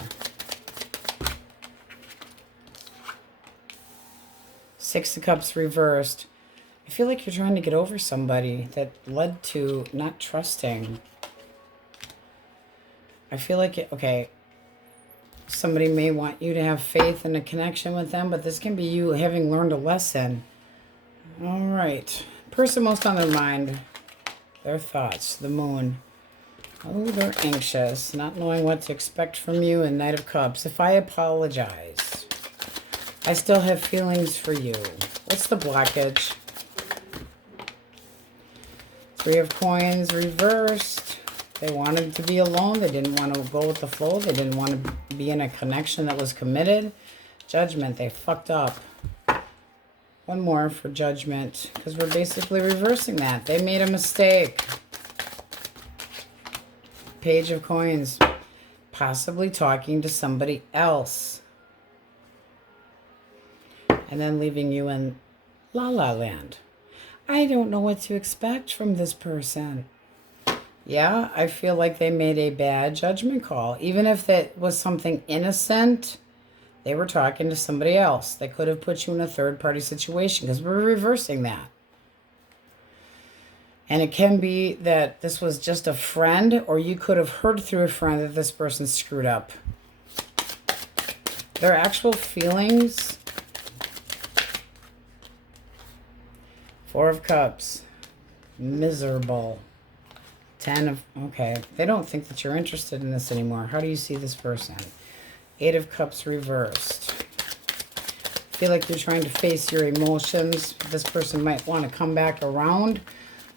Six of Cups reversed. I feel like you're trying to get over somebody that led to not trusting. I feel like, okay, somebody may want you to have faith and a connection with them, but this can be you having learned a lesson. All right. Person most on their mind, their thoughts, the moon. Oh, they're anxious, not knowing what to expect from you, and Knight of Cups. If I apologize, I still have feelings for you. What's the blockage? Three of Coins reversed. They wanted to be alone. They didn't want to go with the flow. They didn't want to be in a connection that was committed. Judgment. They fucked up. One more for Judgment, because we're basically reversing that. They made a mistake. Page of Coins. Possibly talking to somebody else. And then leaving you in La La Land. I don't know what to expect from this person. Yeah, I feel like they made a bad judgment call. Even if that was something innocent, they were talking to somebody else. They could have put you in a third-party situation because we're reversing that. And it can be that this was just a friend, or you could have heard through a friend that this person screwed up. Their actual feelings. 4 of Cups. Miserable. 10 of... Okay. They don't think that you're interested in this anymore. How do you see this person? 8 of Cups reversed. Feel like you're trying to face your emotions. This person might want to come back around,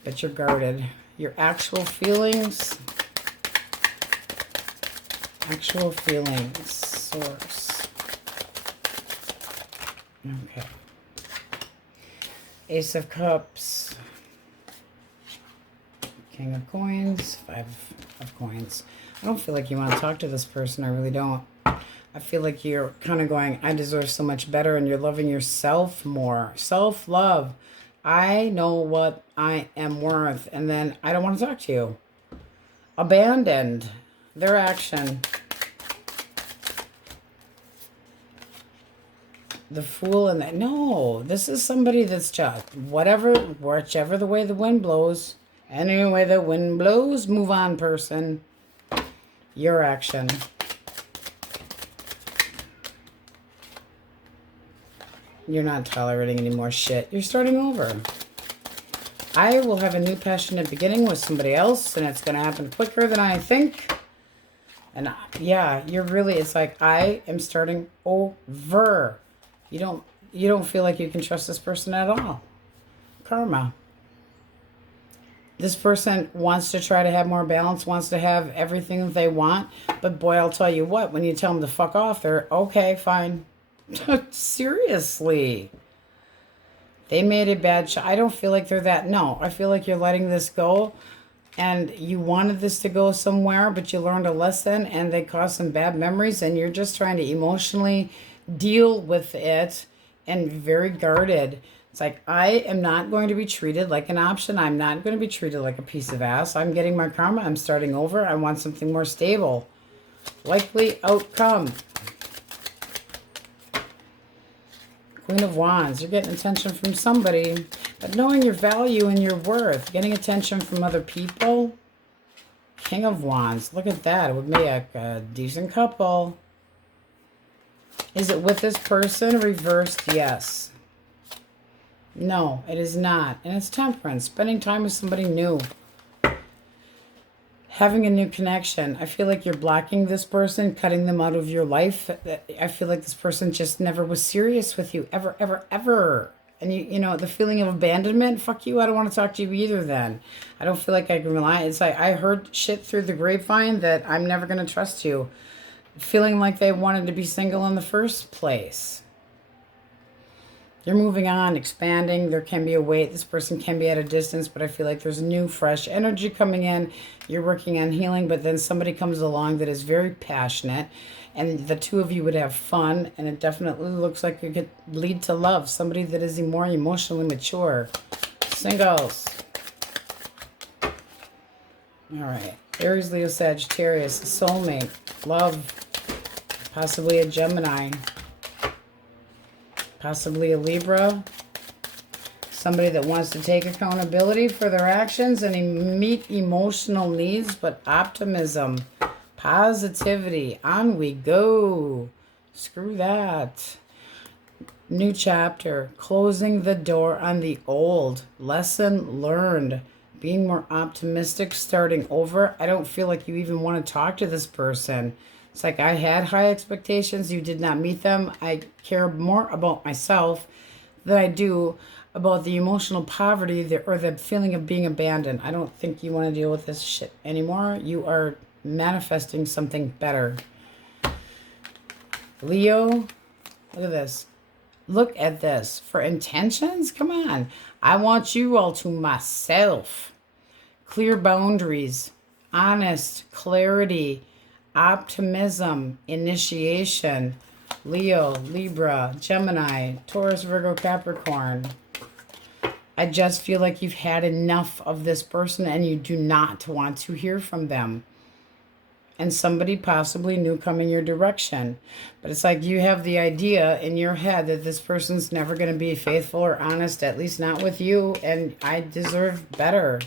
but you're guarded. Your actual feelings. Actual feelings. Source. Okay. Ace of Cups. King of Coins. 5 of Coins. I don't feel like you want to talk to this person. I really don't. I feel like you're kind of going, I deserve so much better, and you're loving yourself more. Self-love. I know what I am worth, and then I don't want to talk to you. Abandoned. Their action. The Fool and that. No, this is somebody that's just whichever the way the wind blows. Any way the wind blows, move on, person. Your action. You're not tolerating any more shit. You're starting over. I will have a new passionate beginning with somebody else, and it's going to happen quicker than I think. And yeah, you're really, it's like, I am starting over. You don't feel like you can trust this person at all. Karma. This person wants to try to have more balance, wants to have everything that they want. But boy, I'll tell you what, when you tell them to fuck off, they're, okay, fine. Seriously. They made a bad shot. I don't feel like they're that. No, I feel like you're letting this go. And you wanted this to go somewhere, but you learned a lesson and they caused some bad memories. And you're just trying to emotionally deal with it and very guarded. It's like, I am not going to be treated like an option. I'm not going to be treated like a piece of ass. I'm getting my karma. I'm starting over. I want something more stable. Likely outcome. Queen of Wands. You're getting attention from somebody. But knowing your value and your worth. Getting attention from other people. King of Wands. Look at that. It would be a decent couple. Is it with this person? Reversed, yes. No, it is not. And it's Temperance. Spending time with somebody new. Having a new connection. I feel like you're blocking this person, cutting them out of your life. I feel like this person just never was serious with you. Ever, ever, ever. And you know, the feeling of abandonment, fuck you, I don't want to talk to you either then. I don't feel like I can rely. It's like I heard shit through the grapevine that I'm never going to trust you. Feeling like they wanted to be single in the first place. You're moving on, expanding. There can be a weight. This person can be at a distance, but I feel like there's new, fresh energy coming in. You're working on healing, but then somebody comes along that is very passionate, and the two of you would have fun, and it definitely looks like it could lead to love. Somebody that is more emotionally mature. Singles. All right. Aries, Leo, Sagittarius, soulmate, love, possibly a Gemini. Possibly a Libra. Somebody that wants to take accountability for their actions and meet emotional needs, but optimism, positivity. On we go. Screw that. New chapter. Closing the door on the old. Lesson learned. Being more optimistic, starting over. I don't feel like you even want to talk to this person. It's like I had high expectations. You did not meet them. I care more about myself than I do about the emotional poverty or the feeling of being abandoned. I don't think you want to deal with this shit anymore. You are manifesting something better. Leo, look at this. Look at this. For intentions? Come on. I want you all to myself. Clear boundaries. Honest. Clarity. Optimism, initiation, Leo, Libra, Gemini, Taurus, Virgo, Capricorn. I just feel like you've had enough of this person and you do not want to hear from them. And somebody possibly new coming your direction. But it's like you have the idea in your head that this person's never going to be faithful or honest, at least not with you, and I deserve better.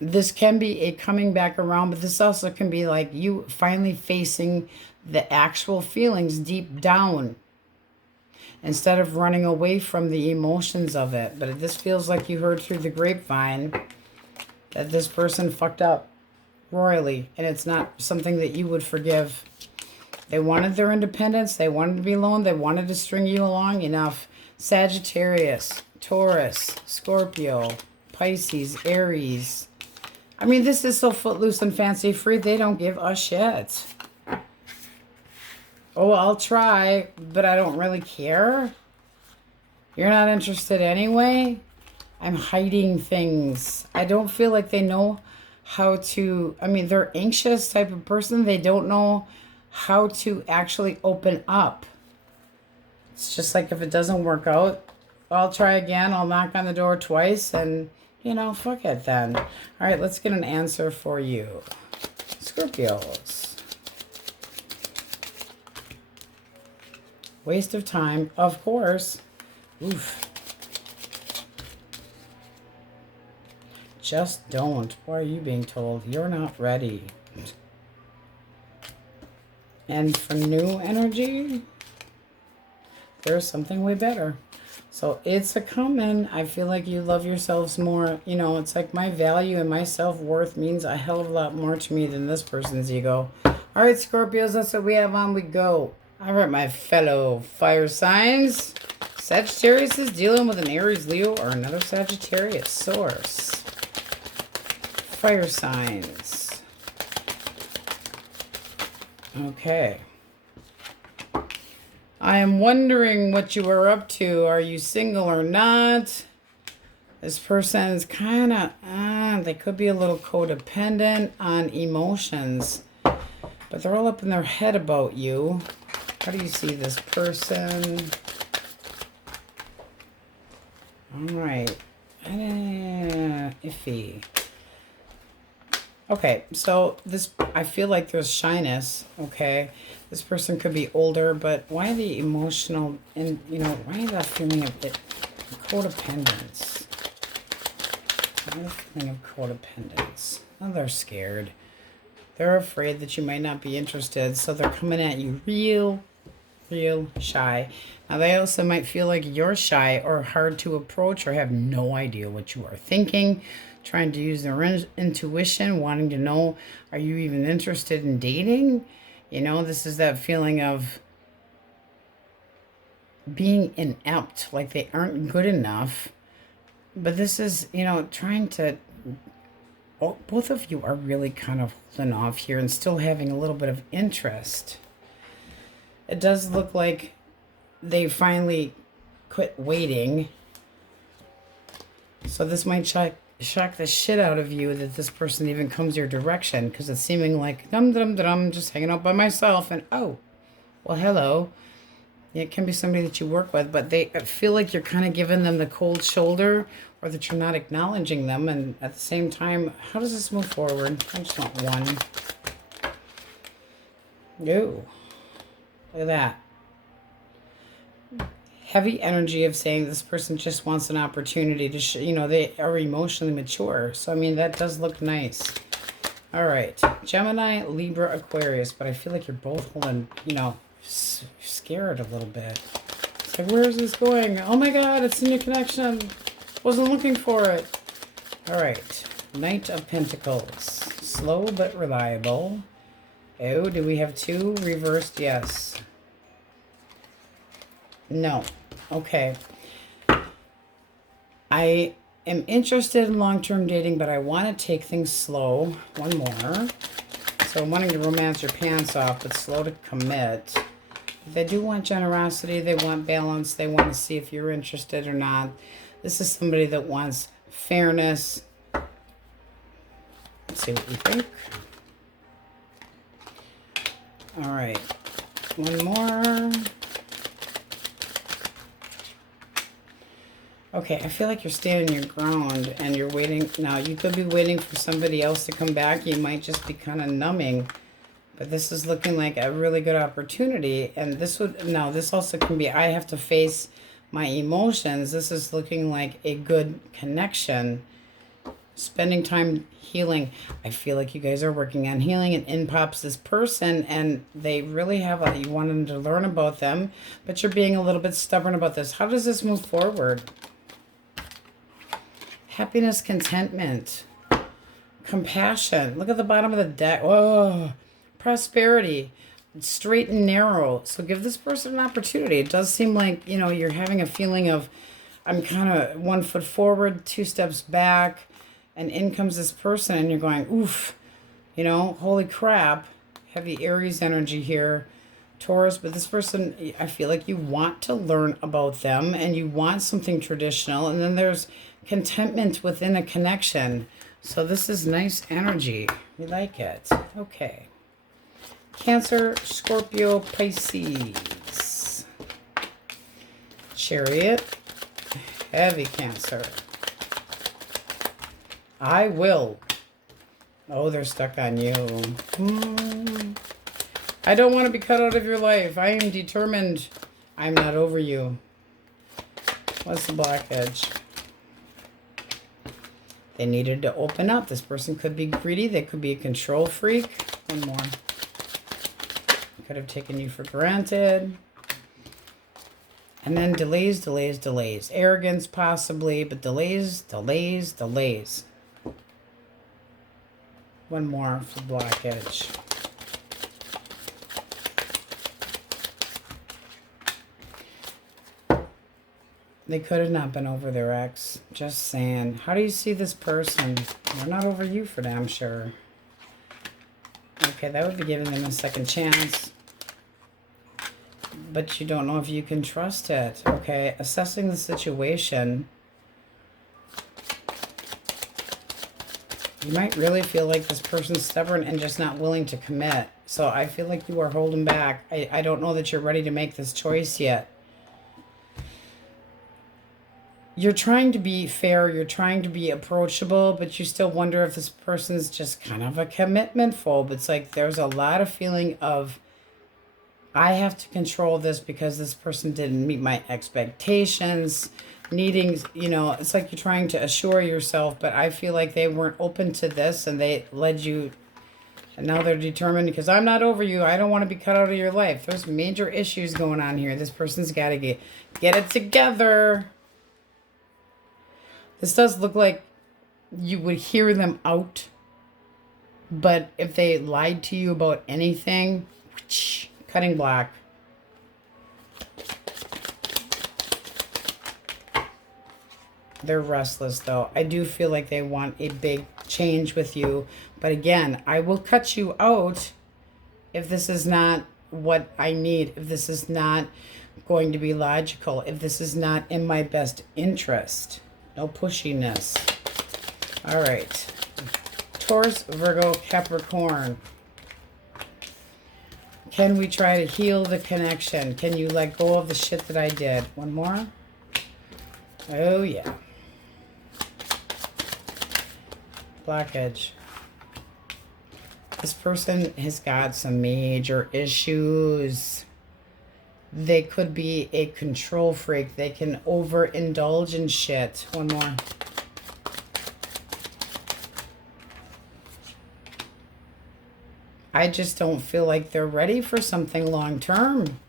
This can be a coming back around, but this also can be like you finally facing the actual feelings deep down instead of running away from the emotions of it. But this feels like you heard through the grapevine that this person fucked up royally, and it's not something that you would forgive. They wanted their independence. They wanted to be alone. They wanted to string you along enough. Sagittarius, Taurus, Scorpio, Pisces, Aries. I mean, this is so footloose and fancy free. They don't give a shit. Oh, I'll try, but I don't really care. You're not interested anyway. I'm hiding things. I don't feel like they know how to, I mean, they're anxious type of person. They don't know how to actually open up. It's just like if it doesn't work out, I'll try again. I'll knock on the door twice and, you know, fuck it then. All right, let's get an answer for you. Scorpios. Waste of time, of course. Oof. Just don't. Why are you being told? You're not ready. And for new energy, there's something way better. So it's a coming. I feel like you love yourselves more. You know, it's like my value and my self-worth means a hell of a lot more to me than this person's ego. All right, Scorpios, that's what we have on. We go. All right, my fellow fire signs. Sagittarius is dealing with an Aries, Leo, or another Sagittarius source. Fire signs. Okay. I am wondering what you are up to. Are you single or not? This person is kind of, they could be a little codependent on emotions, but they're all up in their head about you. How do you see this person? All right. Iffy. Okay, so this, I feel like there's shyness, okay? This person could be older, but why the emotional, and, you know, why that feeling of it, codependence? Why the feeling of codependence? Oh, they're scared. They're afraid that you might not be interested, so they're coming at you real shy. Now, they also might feel like you're shy or hard to approach or have no idea what you are thinking, trying to use their intuition, wanting to know, are you even interested in dating? You know, this is that feeling of being inept, like they aren't good enough. But this is, you know, trying to, both of you are really kind of holding off here and still having a little bit of interest. It does look like they finally quit waiting. So this might shock the shit out of you that this person even comes your direction, because it's seeming like dum just hanging out by myself, and oh, well, hello. It can be somebody that you work with, but they feel like you're kind of giving them the cold shoulder, or that you're not acknowledging them. And at the same time, how does this move forward? I just want one. Ooh, look at that. Heavy energy of saying this person just wants an opportunity to, you know, they are emotionally mature. So, I mean, that does look nice. All right. Gemini, Libra, Aquarius. But I feel like you're both holding, you know, scared a little bit. It's like, where is this going? Oh, my God, it's a new connection. Wasn't looking for it. All right. Knight of Pentacles. Slow but reliable. Oh, do we have two? Reversed, yes. No. Okay. I am interested in long-term dating, but I want to take things slow. One more. So I'm wanting to romance your pants off, but slow to commit. They do want generosity. They want balance. They want to see if you're interested or not. This is somebody that wants fairness. Let's see what you think. All right. One more. Okay, I feel like you're standing your ground and you're waiting. Now, you could be waiting for somebody else to come back. You might just be kind of numbing. But this is looking like a really good opportunity. And this would, now this also can be, I have to face my emotions. This is looking like a good connection. Spending time healing. I feel like you guys are working on healing, and in pops this person, and they really have a, you want them to learn about them, but you're being a little bit stubborn about this. How does this move forward? Happiness, contentment, compassion. Look at the bottom of the deck. Oh, prosperity, straight and narrow. So give this person an opportunity. It does seem like, you know, you're having a feeling of, I'm kind of 1 foot forward, 2 steps back. And in comes this person and you're going, oof, you know, holy crap. Heavy Aries energy here, Taurus. But this person, I feel like you want to learn about them and you want something traditional. And then there's contentment within a connection. So this is nice energy. We like it. Okay. Cancer, Scorpio, Pisces. Chariot. Heavy Cancer. I will. Oh, they're stuck on you. I don't want to be cut out of your life. I am determined. I'm not over you. What's the black edge? They needed to open up. This person could be greedy. They could be a control freak. One more. Could have taken you for granted. And then delays, delays, delays. Arrogance possibly, but delays, delays, delays. One more for black edge. They could have not been over their ex. Just saying. How do you see this person? They're not over you for damn sure. Okay, that would be giving them a second chance. But you don't know if you can trust it. Okay, assessing the situation. You might really feel like this person's stubborn and just not willing to commit. So I feel like you are holding back. I don't know that you're ready to make this choice yet. You're trying to be fair. You're trying to be approachable, but you still wonder if this person's just kind of a commitment phobe. It's like there's a lot of feeling of, I have to control this because this person didn't meet my expectations. Needing, you know, it's like you're trying to assure yourself, but I feel like they weren't open to this and they led you, and now they're determined because I'm not over you. I don't want to be cut out of your life. There's major issues going on here. This person's got to get it together. This does look like you would hear them out, but if they lied to you about anything, cutting black. They're restless, though. I do feel like they want a big change with you. But again, I will cut you out if this is not what I need, if this is not going to be logical, if this is not in my best interest. No pushiness. All right. Taurus, Virgo, Capricorn. Can we try to heal the connection? Can you let go of the shit that I did? One more. Oh, yeah. Black edge. This person has got some major issues. They could be a control freak. They can overindulge in shit. One more. I just don't feel like they're ready for something long term.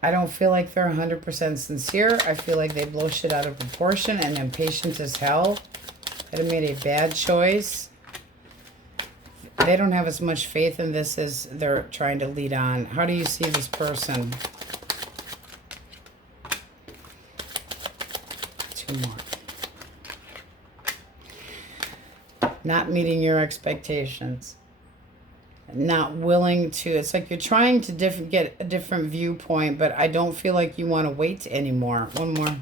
I don't feel like they're 100% sincere. I feel like they blow shit out of proportion and impatient as hell. Could have made a bad choice. They don't have as much faith in this as they're trying to lead on. How do you see this person? Two more. Not meeting your expectations. Not willing to, it's like you're trying to get a different viewpoint, but I don't feel like you want to wait anymore. One more.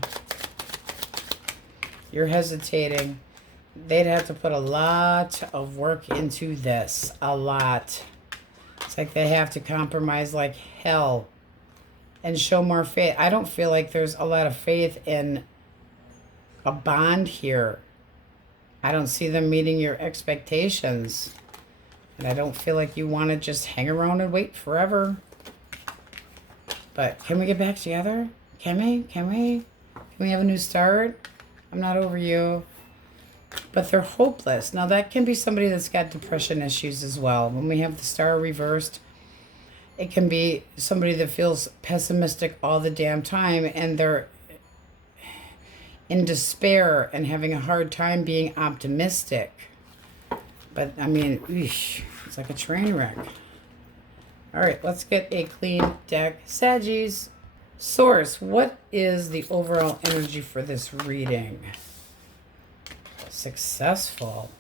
You're hesitating. They'd have to put a lot of work into this. A lot. It's like they have to compromise like hell. and show more faith. I don't feel like there's a lot of faith in a bond here. I don't see them meeting your expectations. And I don't feel like you want to just hang around and wait forever. But can we get back together? Can we? Can we? Can we have a new start? I'm not over you. But they're hopeless. Now that can be somebody that's got depression issues as well. When we have the star reversed, it can be somebody that feels pessimistic all the damn time, and they're in despair and having a hard time being optimistic. But I mean, eesh, it's like a train wreck. All right, let's get a clean deck. Saggies. Source, what is the overall energy for this reading? Successful.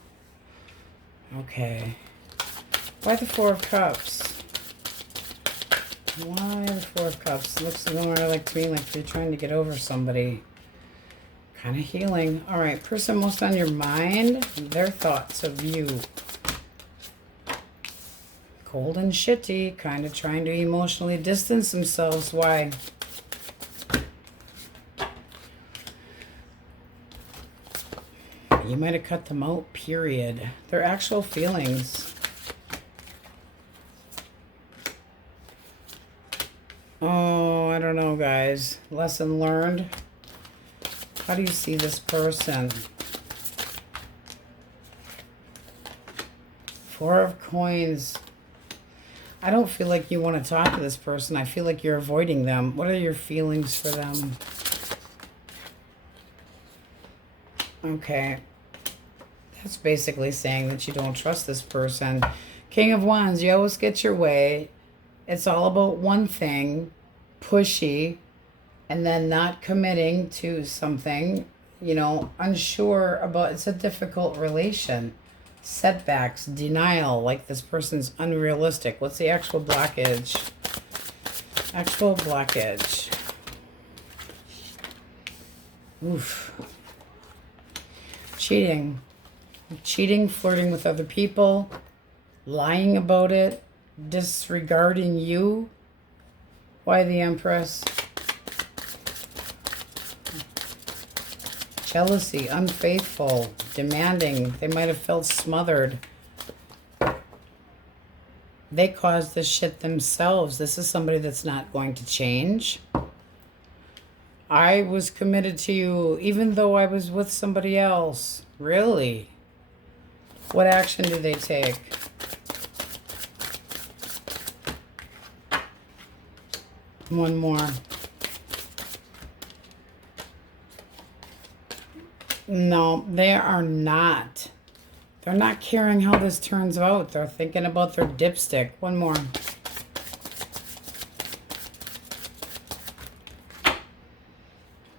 Okay. Why the Four of Cups? Why the Four of Cups? Looks more like to me like you're trying to get over somebody. Kind of healing. All right, person most on your mind, their thoughts of you. Cold and shitty, kind of trying to emotionally distance themselves. Why? You might have cut them out, period. Their actual feelings. Oh, I don't know, guys. Lesson learned. How do you see this person? Four of Coins. I don't feel like you want to talk to this person. I feel like you're avoiding them. What are your feelings for them? Okay. That's basically saying that you don't trust this person. King of Wands, you always get your way. It's all about one thing, pushy, and then not committing to something, you know, unsure about. It's a difficult relation. Setbacks, denial, like this person's unrealistic. What's the actual blockage? Actual blockage. Oof. Cheating. Cheating, flirting with other people, lying about it, disregarding you. Why the Empress? Jealousy, unfaithful, demanding. They might have felt smothered. They caused this shit themselves. This is somebody that's not going to change. I was committed to you even though I was with somebody else. Really? What action do they take? One more. No, they are not. They're not caring how this turns out. They're thinking about their dipstick. One more.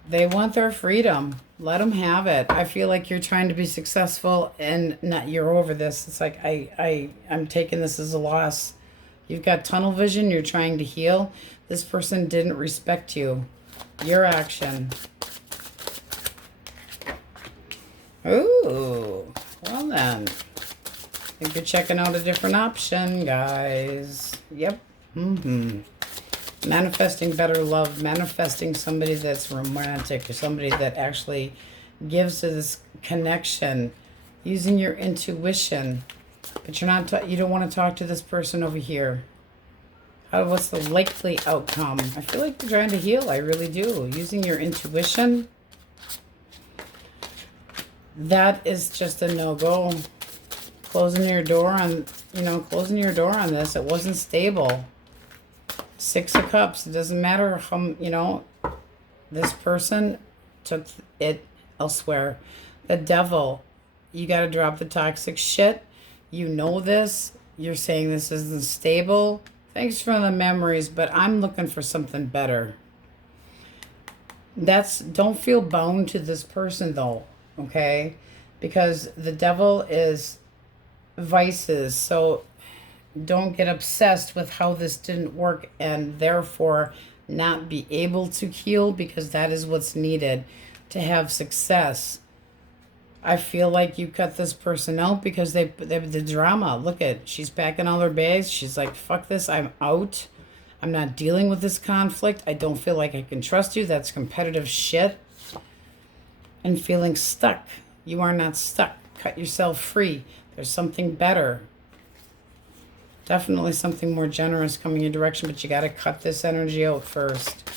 They want their freedom. Let them have it. I feel like you're trying to be successful and not, you're over this. It's like I'm taking this as a loss. You've got tunnel vision. You're trying to heal. This person didn't respect you. Your action. Ooh. Well then. I think you're checking out a different option, guys. Yep. Manifesting better love. Manifesting somebody that's romantic. Or somebody that actually gives to this connection. Using your intuition. But you're not. You don't want to talk to this person over here. What's the likely outcome? I feel like you're trying to heal. I really do. Using your intuition. That is just a no-go. Closing your door on, closing your door on this. It wasn't stable. Six of Cups. It doesn't matter how, this person took it elsewhere. The Devil. You got to drop the toxic shit. You know this. You're saying this isn't stable. Thanks for the memories, but I'm looking for something better. Don't feel bound to this person though, okay? Because the Devil is vices, so don't get obsessed with how this didn't work and therefore not be able to heal, because that is what's needed to have success. I feel like you cut this person out because the drama. Look at, she's packing all her bags. She's like, fuck this, I'm out. I'm not dealing with this conflict. I don't feel like I can trust you. That's competitive shit. And feeling stuck. You are not stuck. Cut yourself free. There's something better. Definitely something more generous coming your direction, but you got to cut this energy out first.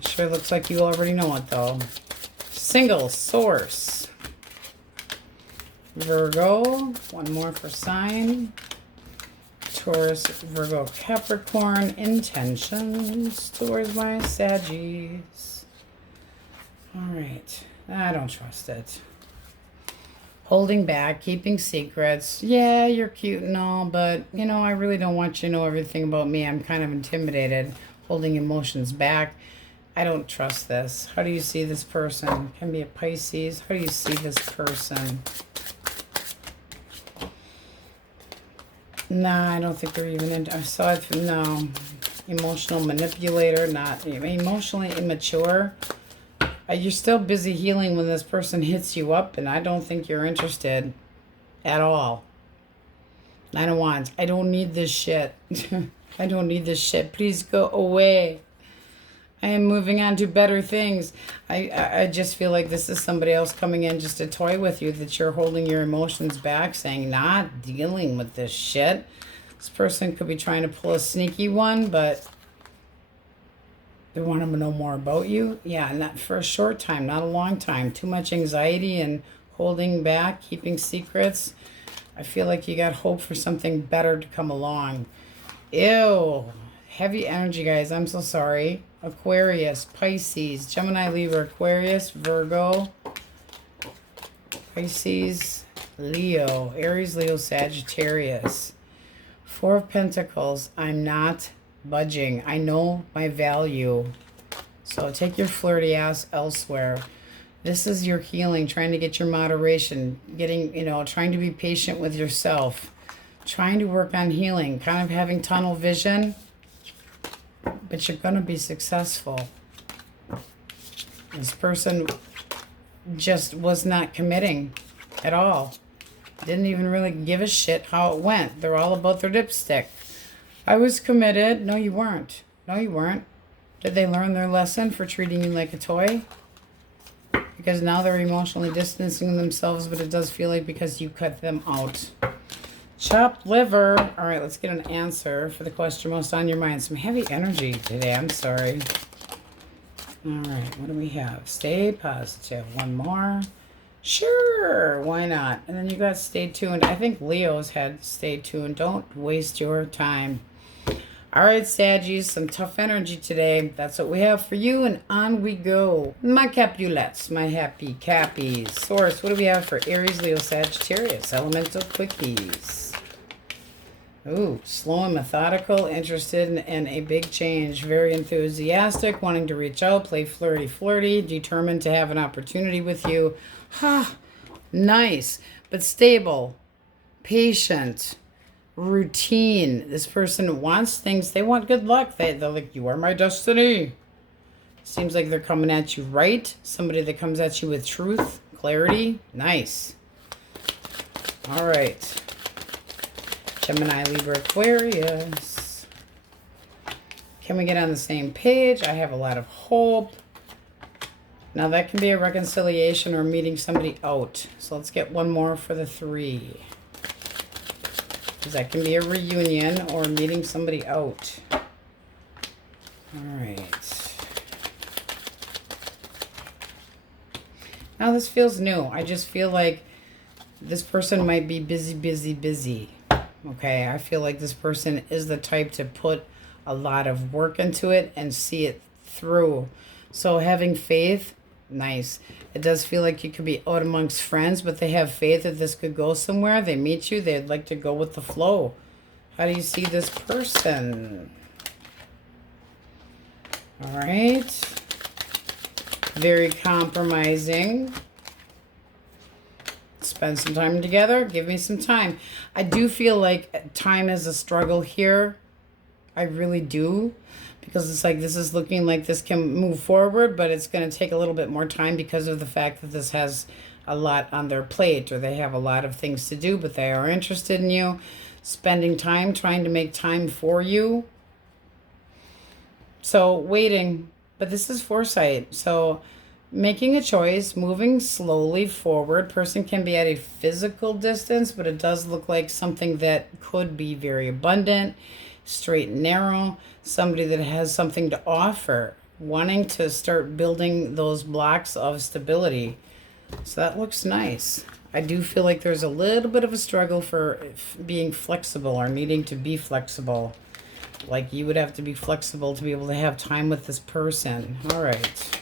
Sure looks like you already know it, though. Single source. Virgo. One more for sign. Taurus, Virgo, Capricorn. Intentions towards my Saggies. All right. I don't trust it. Holding back, keeping secrets. Yeah, you're cute and all, but, you know, I really don't want you to know everything about me. I'm kind of intimidated. Holding emotions back. I don't trust this. How do you see this person? Can be a Pisces. How do you see this person? Nah, I don't think they're even in. I saw it. No. Emotional manipulator, not emotionally immature. You're still busy healing when this person hits you up, and I don't think you're interested at all. Nine of Wands. I don't need this shit. I don't need this shit. Please go away. I am moving on to better things. I just feel like this is somebody else coming in just to toy with you, that you're holding your emotions back, saying, not dealing with this shit. This person could be trying to pull a sneaky one, but they want to know more about you. Yeah, not for a short time, not a long time. Too much anxiety and holding back, keeping secrets. I feel like you got hope for something better to come along. Ew. Heavy energy, guys. I'm so sorry. Aquarius, Pisces, Gemini, Libra, Aquarius, Virgo, Pisces, Leo, Aries, Leo, Sagittarius. Four of Pentacles. I'm not budging. I know my value. So take your flirty ass elsewhere. This is your healing, trying to get your moderation, getting, trying to be patient with yourself, trying to work on healing, kind of having tunnel vision, but you're going to be successful. This person just was not committing at all. Didn't even really give a shit how it went. They're all about their dipstick. I was committed. No, you weren't. No, you weren't. Did they learn their lesson for treating you like a toy? Because now they're emotionally distancing themselves, but it does feel like because you cut them out. Chopped liver. All right, let's get an answer for the question most on your mind. Some heavy energy today. I'm sorry. All right, what do we have? Stay positive. One more. Sure, why not? And then you got stay tuned. I think Leo's had stay tuned. Don't waste your time. All right, Saggies, some tough energy today. That's what we have for you, and on we go. My Capulets, my happy Cappies. Source, what do we have for Aries, Leo, Sagittarius? Elemental Quickies. Ooh, slow and methodical, interested in a big change. Very enthusiastic, wanting to reach out, play flirty, determined to have an opportunity with you. Ha, nice, but stable, patient, routine. This person wants things. They want good luck. They're like, you are my destiny. Seems like they're coming at you right. Somebody that comes at you with truth, clarity. Nice. All right. Gemini, Libra, Aquarius. Can we get on the same page? I have a lot of hope. Now that can be a reconciliation or meeting somebody out. So let's get one more for the 3. Because that can be a reunion or meeting somebody out. All right. Now this feels new. I just feel like this person might be busy. Okay, I feel like this person is the type to put a lot of work into it and see it through. So having faith, nice. It does feel like you could be out amongst friends, but they have faith that this could go somewhere. They meet you. They'd like to go with the flow. How do you see this person? All right. Very compromising. Spend some time together. Give me some time. I do feel like time is a struggle here. I really do. Because it's like this is looking like this can move forward, but it's going to take a little bit more time because of the fact that this has a lot on their plate, or they have a lot of things to do, but they are interested in you. Spending time, trying to make time for you. So waiting, but this is foresight. So making a choice, moving slowly forward. Person can be at a physical distance, but it does look like something that could be very abundant, straight and narrow. Somebody that has something to offer, wanting to start building those blocks of stability. So that looks nice. I do feel like there's a little bit of a struggle for being flexible or needing to be flexible. Like you would have to be flexible to be able to have time with this person. All right.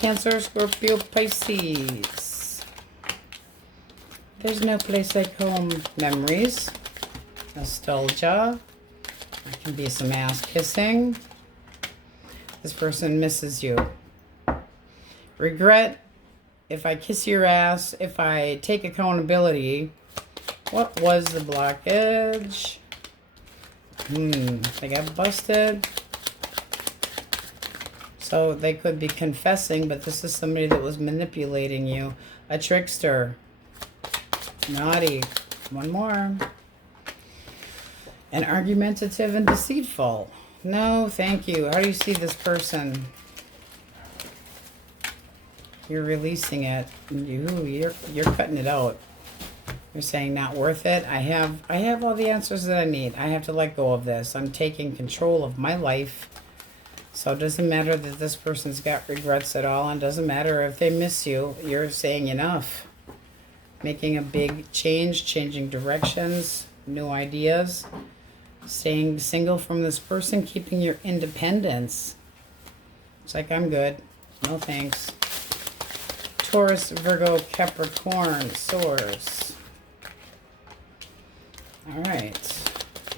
Cancer, Scorpio, Pisces. There's no place like home. Memories. Nostalgia. There can be some ass kissing. This person misses you. Regret. If I kiss your ass, if I take accountability. What was the blockage? They got busted. So they could be confessing, but this is somebody that was manipulating you. A trickster. Naughty. One more. An argumentative and deceitful. No, thank you. How do you see this person? You're releasing it. You're cutting it out. You're saying not worth it. I have all the answers that I need. I have to let go of this. I'm taking control of my life. So it doesn't matter that this person's got regrets at all. And it doesn't matter if they miss you. You're saying enough. Making a big change, changing directions, new ideas. Staying single from this person, keeping your independence. It's like, I'm good. No thanks. Taurus, Virgo, Capricorn, Swords. All right,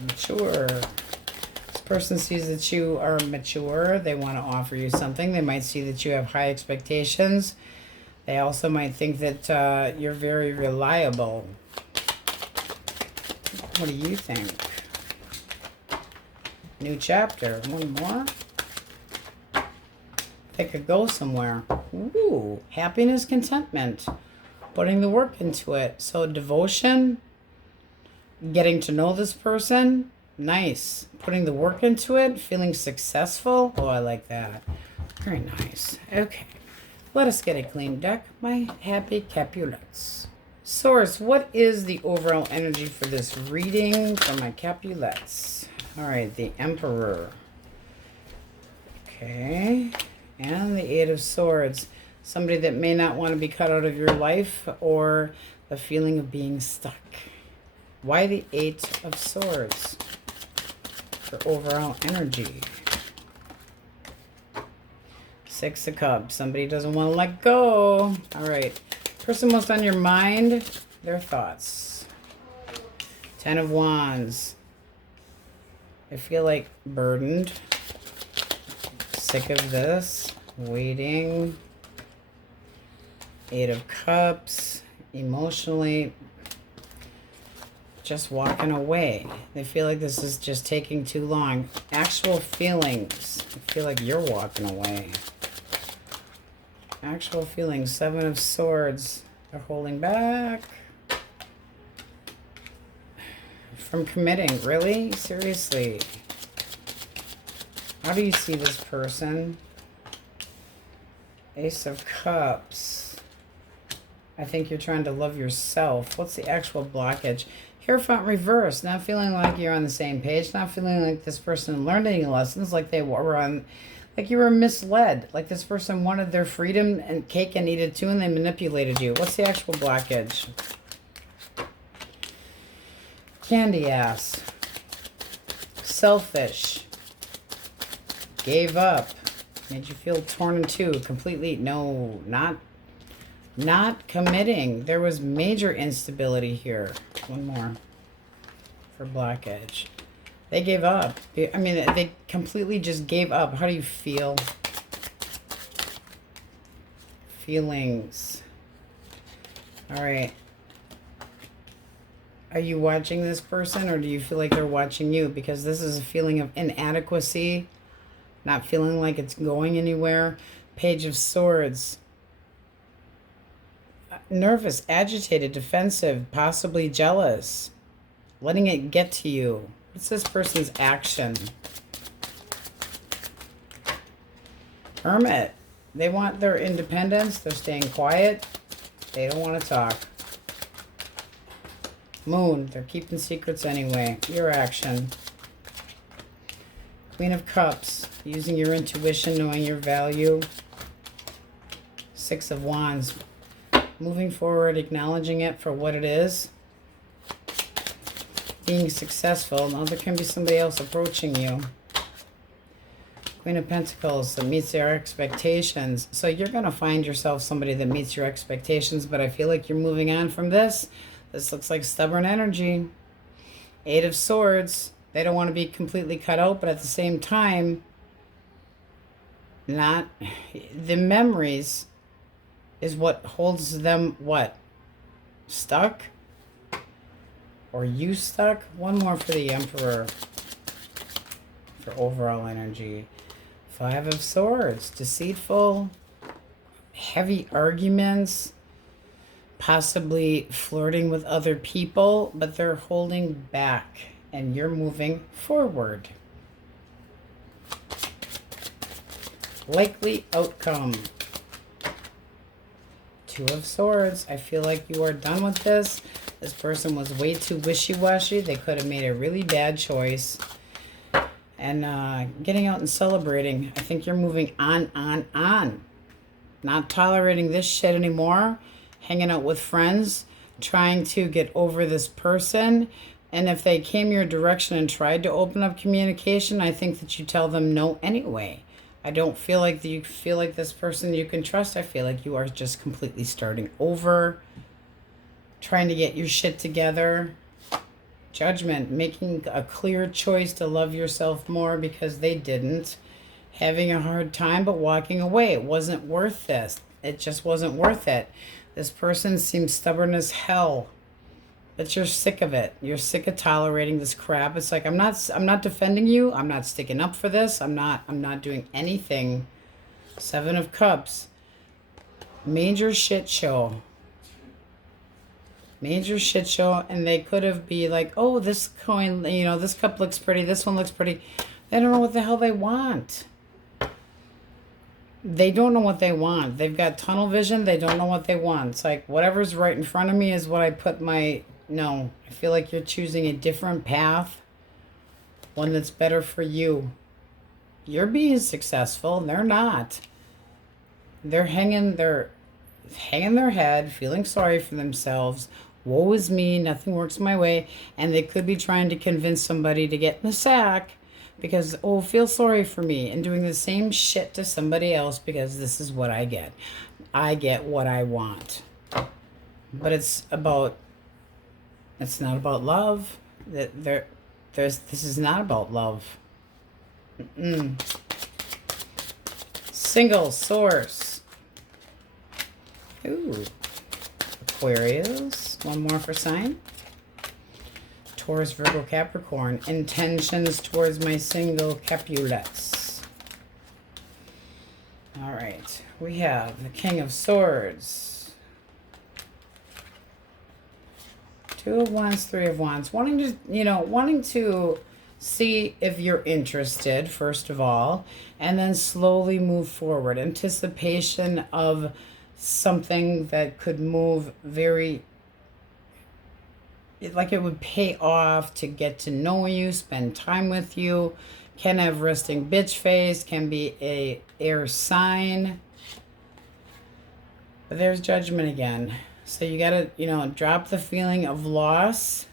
mature. This person sees that you are mature. They want to offer you something. They might see that you have high expectations. They also might think that you're very reliable. What do you think? New chapter. One more. They could go somewhere. Ooh, happiness, contentment. Putting the work into it. So devotion. Getting to know this person, nice. Putting the work into it, feeling successful. Oh, I like that. Very nice. Okay, let us get a clean deck. My happy Capulets. Source, what is the overall energy for this reading for my Capulets? All right, the Emperor. Okay, and the Eight of Swords. Somebody that may not want to be cut out of your life or the feeling of being stuck. Why the Eight of Swords for overall energy? Six of Cups. Somebody doesn't want to let go. All right. Person most on your mind, their thoughts. Ten of Wands. I feel like burdened. Sick of this. Waiting. Eight of Cups. Emotionally just walking away. They feel like this is just taking too long. Actual feelings. I feel like you're walking away. Actual feelings. Seven of Swords. They're holding back from committing. Really? Seriously? How do you see this person? Ace of Cups. I think you're trying to love yourself. What's the actual blockage? Hierophant reverse, not feeling like you're on the same page, not feeling like this person learned any lessons, like they were on, like you were misled, like this person wanted their freedom and cake and eat it too, and they manipulated you. What's the actual blockage? Candy ass. Selfish. Gave up. Made you feel torn in two. Completely, no, not committing. There was major instability here. One more for blockage. They gave up. I mean, they completely just gave up. How do you feel? Feelings. All right. Are you watching this person or do you feel like they're watching you? Because this is a feeling of inadequacy. Not feeling like it's going anywhere. Page of Swords. Nervous, agitated, defensive, possibly jealous. Letting it get to you. What's this person's action? Hermit. They want their independence. They're staying quiet. They don't want to talk. Moon. They're keeping secrets anyway. Your action. Queen of Cups. Using your intuition, knowing your value. Six of Wands. Moving forward, acknowledging it for what it is. Being successful. Now there can be somebody else approaching you. Queen of Pentacles that meets their expectations. So you're going to find yourself somebody that meets your expectations, but I feel like you're moving on from this. This looks like stubborn energy. Eight of Swords. They don't want to be completely cut out, but at the same time, not the memories is what holds them what? Stuck? Or you stuck? One more for the Emperor for overall energy. Five of Swords. Deceitful. Heavy arguments. Possibly flirting with other people, but they're holding back and you're moving forward. Likely outcome. Two of Swords. I feel like you are done with this. This person was way too wishy-washy. They could have made a really bad choice. And getting out and celebrating. I think you're moving on. Not tolerating this shit anymore. Hanging out with friends. Trying to get over this person. And if they came your direction and tried to open up communication, I think that you tell them no anyway. I don't feel like you feel like this person you can trust. I feel like you are just completely starting over. Trying to get your shit together. Judgment. Making a clear choice to love yourself more because they didn't. Having a hard time but walking away. It wasn't worth this. It just wasn't worth it. This person seems stubborn as hell. But you're sick of it. You're sick of tolerating this crap. It's like I'm not defending you. I'm not sticking up for this. I'm not doing anything. Seven of Cups. Major shit show. Major shit show, and they could have be like, oh, this coin, you know, this cup looks pretty. This one looks pretty. They don't know what the hell they want. They don't know what they want. They've got tunnel vision. They don't know what they want. It's like whatever's right in front of me is what I put my... No, I feel like you're choosing a different path. One that's better for you. You're being successful. They're not. They're hanging their head, feeling sorry for themselves. Woe is me. Nothing works my way. And they could be trying to convince somebody to get in the sack. Because, oh, feel sorry for me. And doing the same shit to somebody else because this is what I get. I get what I want. But it's about... It's not about love. This is not about love. Single source. Ooh. Aquarius. One more for sign. Taurus, Virgo, Capricorn. Intentions towards my single Capulets. All right. We have the King of Swords. Two of Wands, Three of Wands. Wanting to see if you're interested, first of all, and then slowly move forward. Anticipation of something that could move very... Like it would pay off to get to know you, spend time with you. Can have resting bitch face, can be a air sign. But there's Judgment again. So you gotta, drop the feeling of loss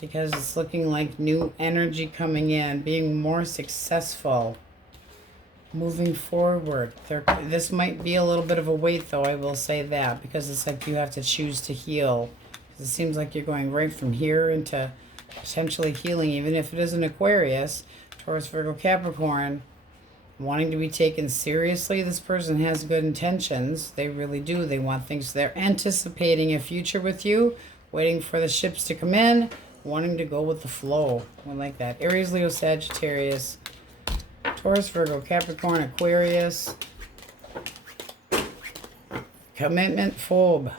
because it's looking like new energy coming in, being more successful, moving forward. This might be a little bit of a wait, though, I will say that, because it's like you have to choose to heal. It seems like you're going right from here into potentially healing, even if it is an Aquarius, Taurus, Virgo, Capricorn. Wanting to be taken seriously. This person has good intentions. They really do. They want things. They're anticipating a future with you, waiting for the ships to come in, wanting to go with the flow. I like that. Aries, Leo, Sagittarius, Taurus, Virgo, Capricorn, Aquarius. Commitment phobe.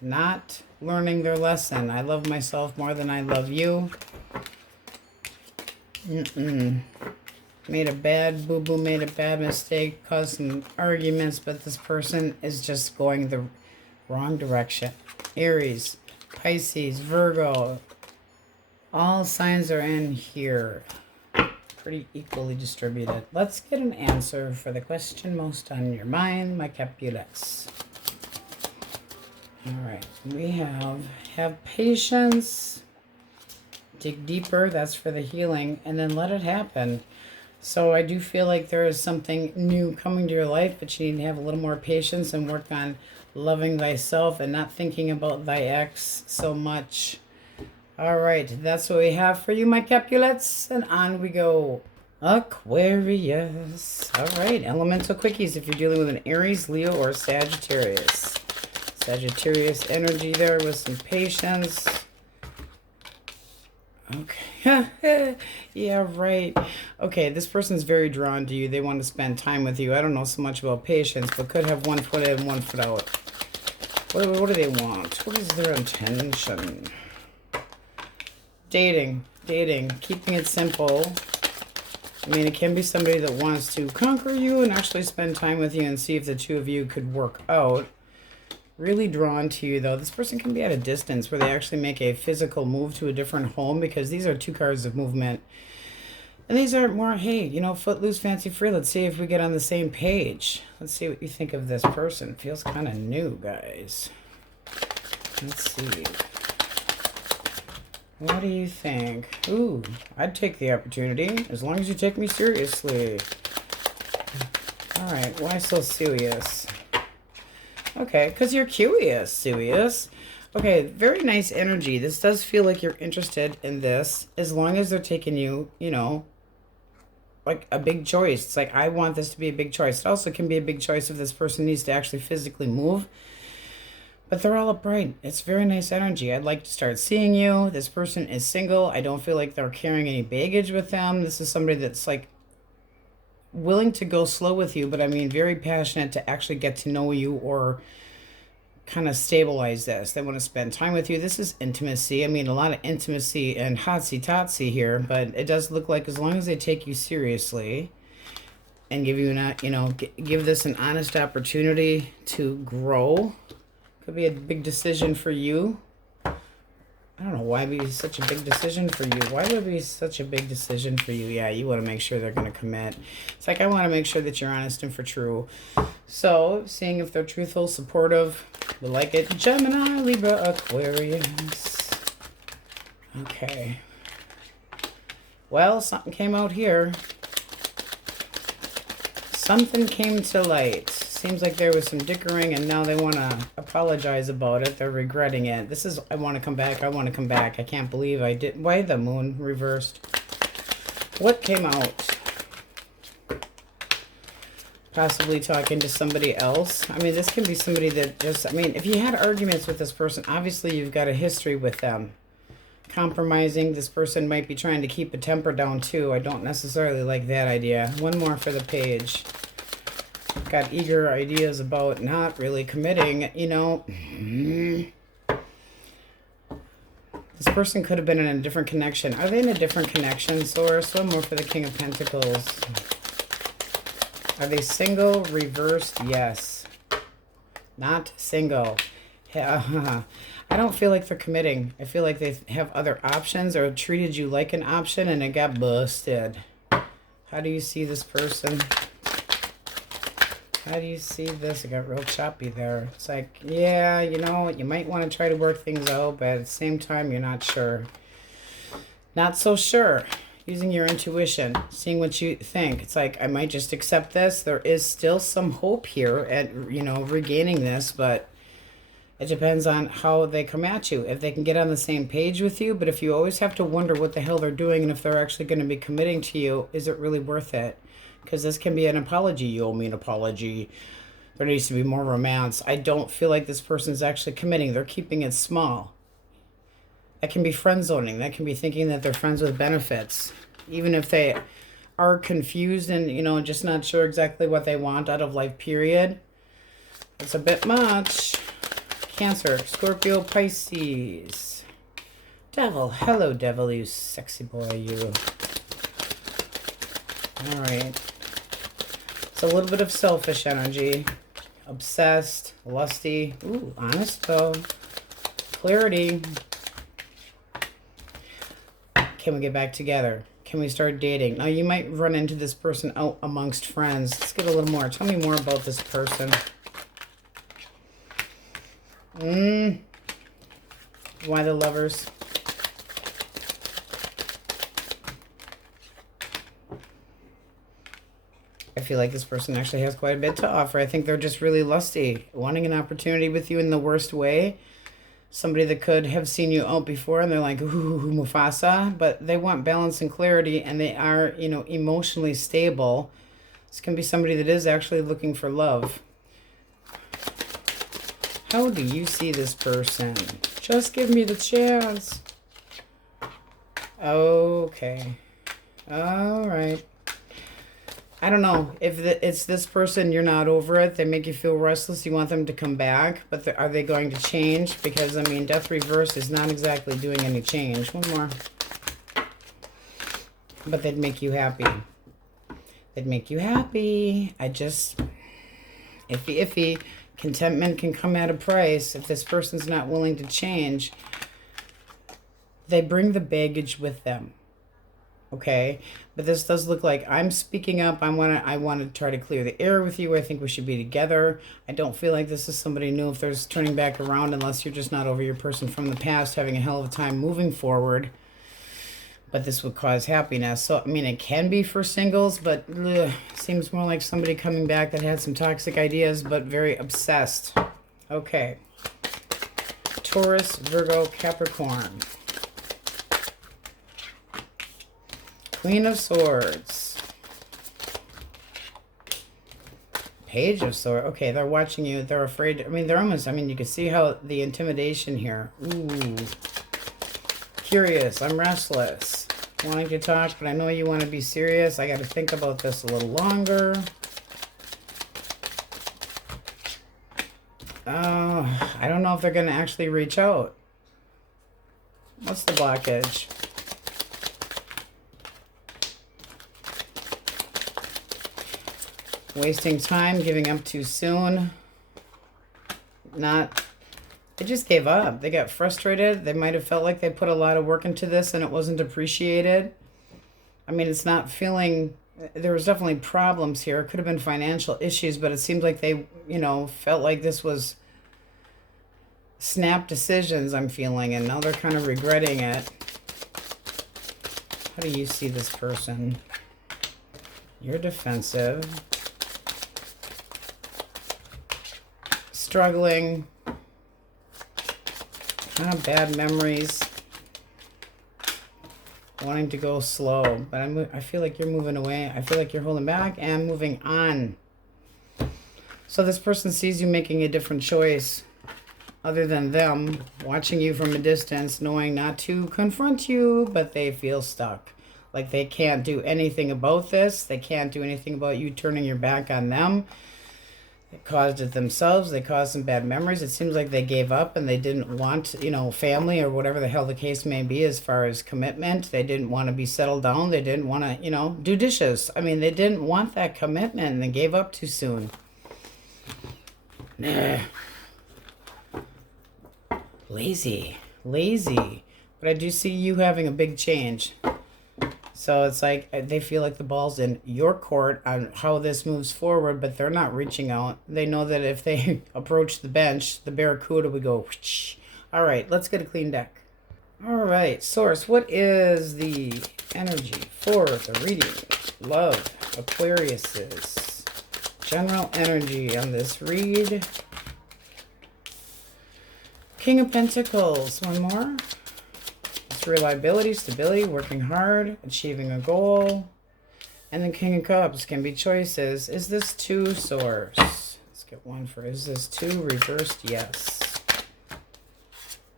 Not learning their lesson. I love myself more than I love you. made a bad boo-boo, made a bad mistake, caused some arguments, but this person is just going the wrong direction. Aries, Pisces, Virgo, all signs are in here. Pretty equally distributed. Let's get an answer for the question most on your mind, my Capulets. All right, we have patience, dig deeper, that's for the healing, and then let it happen. So I do feel like there is something new coming to your life, but you need to have a little more patience and work on loving thyself and not thinking about thy ex so much. All right, that's what we have for you, my Capulets, and on we go. Aquarius. All right, elemental quickies if you're dealing with an Aries, Leo, or Sagittarius. Sagittarius energy there with some patience. Okay. Yeah, right. Okay, this person's very drawn to you. They want to spend time with you. I don't know so much about patience, but could have 1 foot in, 1 foot out. What do they want? What is their intention? Dating, keeping it simple. I mean, it can be somebody that wants to conquer you and actually spend time with you and see if the two of you could work out. Really drawn to you, though. This person can be at a distance where they actually make a physical move to a different home, because these are 2 cards of movement. And these are more, hey, you know, footloose, fancy free. Let's see if we get on the same page. Let's see what you think of this person. Feels kind of new, guys. Let's see. What do you think? Ooh, I'd take the opportunity as long as you take me seriously. All right, why so serious? Okay, because you're curious, serious. Okay, very nice energy. This does feel like you're interested in this, as long as they're taking you, you know, like a big choice. It's like, I want this to be a big choice. It also can be a big choice if this person needs to actually physically move. But they're all upright. It's very nice energy. I'd like to start seeing you. This person is single. I don't feel like they're carrying any baggage with them. This is somebody that's like willing to go slow with you, but I mean very passionate to actually get to know you or kind of stabilize this. They want to spend time with you. This is intimacy. I mean, a lot of intimacy and hotsy-totsy here, but it does look like as long as they take you seriously and give you an, you know, give this an honest opportunity to grow. Could be a big decision for you. I don't know why it'd be such a big decision for you. Why would it be such a big decision for you? Yeah, you want to make sure they're going to commit. It's like, I want to make sure that you're honest and for true. So, seeing if they're truthful, supportive, we like it. Gemini, Libra, Aquarius. Okay. Well, something came out here. Something came to light. Seems like there was some dickering and now they want to apologize about it. They're regretting it. This is, I want to come back. I want to come back. I can't believe I did. Why the moon reversed? What came out? Possibly talking to somebody else. I mean, this can be somebody that just, I mean, if you had arguments with this person, obviously you've got a history with them. Compromising. This person might be trying to keep a temper down too. I don't necessarily like that idea. One more for the page. Got eager ideas about not really committing, you know. This person could have been in a different connection. Are they in a different connection, Source? One more for the King of Pentacles. Are they single? Reversed? Yes. Not single. I don't feel like they're committing. I feel like they have other options or treated you like an option and it got busted. How do you see this person? How do you see this? It got real choppy there. It's like, yeah, you know, you might want to try to work things out, but at the same time, you're not sure. Not so sure. Using your intuition, seeing what you think. It's like, I might just accept this. There is still some hope here at, you know, regaining this, but it depends on how they come at you. If they can get on the same page with you, but if you always have to wonder what the hell they're doing and if they're actually going to be committing to you, is it really worth it? Because this can be an apology. You owe me an apology. There needs to be more romance. I don't feel like this person's actually committing. They're keeping it small. That can be friend zoning. That can be thinking that they're friends with benefits. Even if they are confused and, you know, just not sure exactly what they want out of life, period. It's a bit much. Cancer, Scorpio, Pisces. Devil. Hello, devil, you sexy boy, you. All right. It's a little bit of selfish energy. Obsessed, lusty. Ooh, honest though. Clarity. Can we get back together? Can we start dating? Now, you might run into this person out amongst friends. Let's get a little more. Tell me more about this person. Why the Lovers? I feel like this person actually has quite a bit to offer. I think they're just really lusty, wanting an opportunity with you in the worst way. Somebody that could have seen you out before and they're like, ooh, Mufasa, but they want balance and clarity, and they are, you know, emotionally stable. This can be somebody that is actually looking for love. How do you see this person? Just give me the chance. Okay. All right. I don't know. If it's this person, you're not over it. They make you feel restless. You want them to come back. But are they going to change? Because, I mean, Death Reverse is not exactly doing any change. One more. But they'd make you happy. They'd make you happy. Iffy. Contentment can come at a price. If this person's not willing to change, they bring the baggage with them. Okay, but this does look like I'm speaking up. I want to try to clear the air with you. I think we should be together. I don't feel like this is somebody new if there's turning back around, unless you're just not over your person from the past, having a hell of a time moving forward. But this would cause happiness. So, I mean, it can be for singles, but seems more like somebody coming back that had some toxic ideas, but very obsessed. Okay. Taurus, Virgo, Capricorn. Queen of Swords. Page of Swords. Okay, they're watching you. They're afraid. I mean, they're almost, I mean, you can see how the intimidation here. Ooh. Curious. I'm restless. Wanting to talk, but I know you want to be serious. I got to think about this a little longer. I don't know if they're going to actually reach out. What's the blockage? Wasting time, giving up too soon. They just gave up. They got frustrated. They might have felt like they put a lot of work into this and it wasn't appreciated. I mean, it's not feeling, there was definitely problems here. It could have been financial issues, but it seems like they, you know, felt like this was snap decisions, I'm feeling, and now they're kind of regretting it. How do you see this person? You're defensive. Struggling, kind of bad memories, wanting to go slow, but I feel like you're moving away. I feel like you're holding back and moving on. So this person sees you making a different choice other than them watching you from a distance, knowing not to confront you, but they feel stuck. Like they can't do anything about this. They can't do anything about you turning your back on them. They caused it themselves. They caused some bad memories. It seems like they gave up and they didn't want, you know, family or whatever the hell the case may be as far as commitment. They didn't want to be settled down. They didn't want to, you know, do dishes. I mean, they didn't want that commitment and they gave up too soon. Lazy. But I do see you having a big change. So it's like they feel like the ball's in your court on how this moves forward, but they're not reaching out. They know that if they approach the bench, the Barracuda would go, whoosh. All right, let's get a clean deck. All right, Source, what is the energy for the reading? Love, Aquariuses. General energy on this read. King of Pentacles, one more. Reliability, stability, working hard, achieving a goal. And the King of Cups can be choices. Is this 2, Source? Let's get one for, is this 2 reversed? Yes.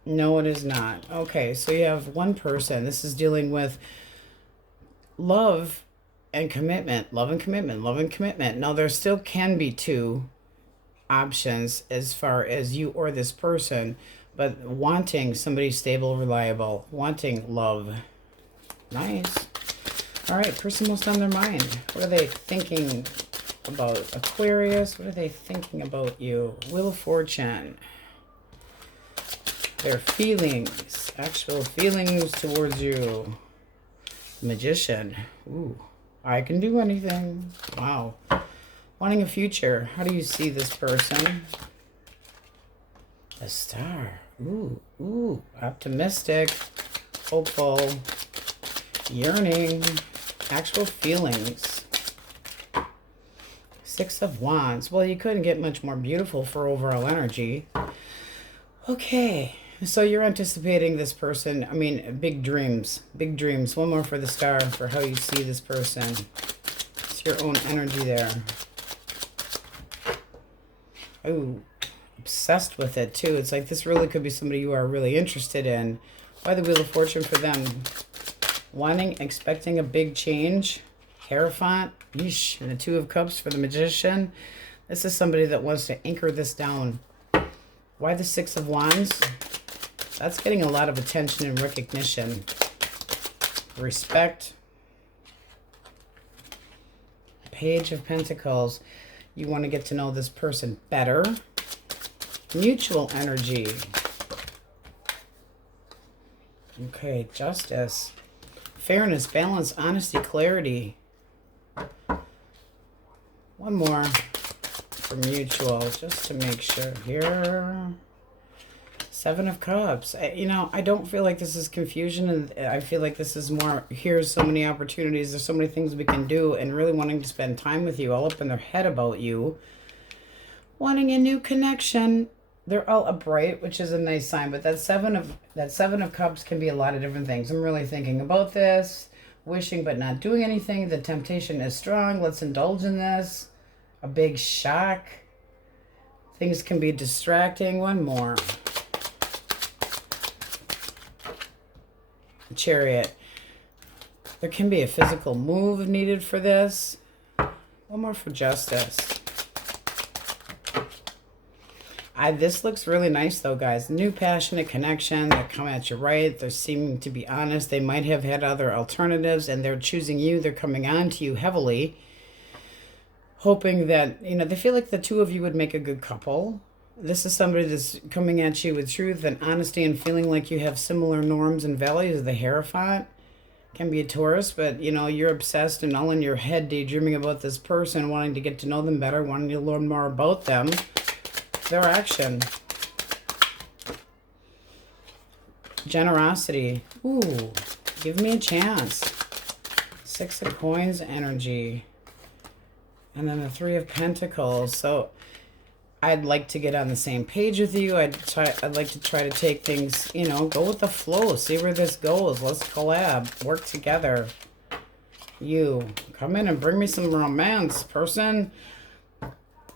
No, it is not. Okay, so you have one person. This is dealing with love and commitment. Love and commitment. Love and commitment. Now, there still can be 2 options as far as you or this person, but wanting somebody stable, reliable, wanting love. Nice. All right, person most on their mind. What are they thinking about Aquarius? What are they thinking about you? Wheel of Fortune. Their feelings, actual feelings towards you. Magician. Ooh, I can do anything. Wow. Wanting a future. How do you see this person? A star. Ooh, ooh. Optimistic. Hopeful. Yearning. Actual feelings. Six of Wands. Well, you couldn't get much more beautiful for overall energy. Okay. So you're anticipating this person. I mean, big dreams. Big dreams. One more for the star for how you see this person. It's your own energy there. Oh, obsessed with it too. It's like this really could be somebody you are really interested in. Why the Wheel of Fortune for them? Wanting, expecting a big change. Hierophant. Yeesh. And the Two of Cups for the Magician. This is somebody that wants to anchor this down. Why the Six of Wands? That's getting a lot of attention and recognition. Respect. Page of Pentacles. You want to get to know this person better. Mutual energy. Okay, Justice. Fairness, balance, honesty, clarity. One more for mutual, just to make sure here. Seven of Cups. You know, I don't feel like this is confusion, and I feel like this is more, here's so many opportunities, there's so many things we can do, and really wanting to spend time with you, all up in their head about you. Wanting a new connection. They're all upright, which is a nice sign, but that seven of Cups can be a lot of different things. I'm really thinking about this, wishing but not doing anything. The temptation is strong. Let's indulge in this. A big shock. Things can be distracting. One more. Chariot. There can be a physical move needed for this. One more for Justice. This looks really nice though, guys. New passionate connection. They're coming at you right. They're seeming to be honest. They might have had other alternatives and they're choosing you. They're coming on to you heavily. Hoping that, you know, they feel like the two of you would make a good couple. This is somebody that's coming at you with truth and honesty and feeling like you have similar norms and values. The Hierophant can be a Taurus, but, you know, you're obsessed and all in your head daydreaming about this person, wanting to get to know them better, wanting to learn more about them. Their action. Generosity. Ooh, give me a chance. Six of Coins energy. And then the Three of Pentacles. So I'd like to get on the same page with you. I'd like to try to take things, you know, go with the flow. See where this goes. Let's collab. Work together. You come in and bring me some romance, person.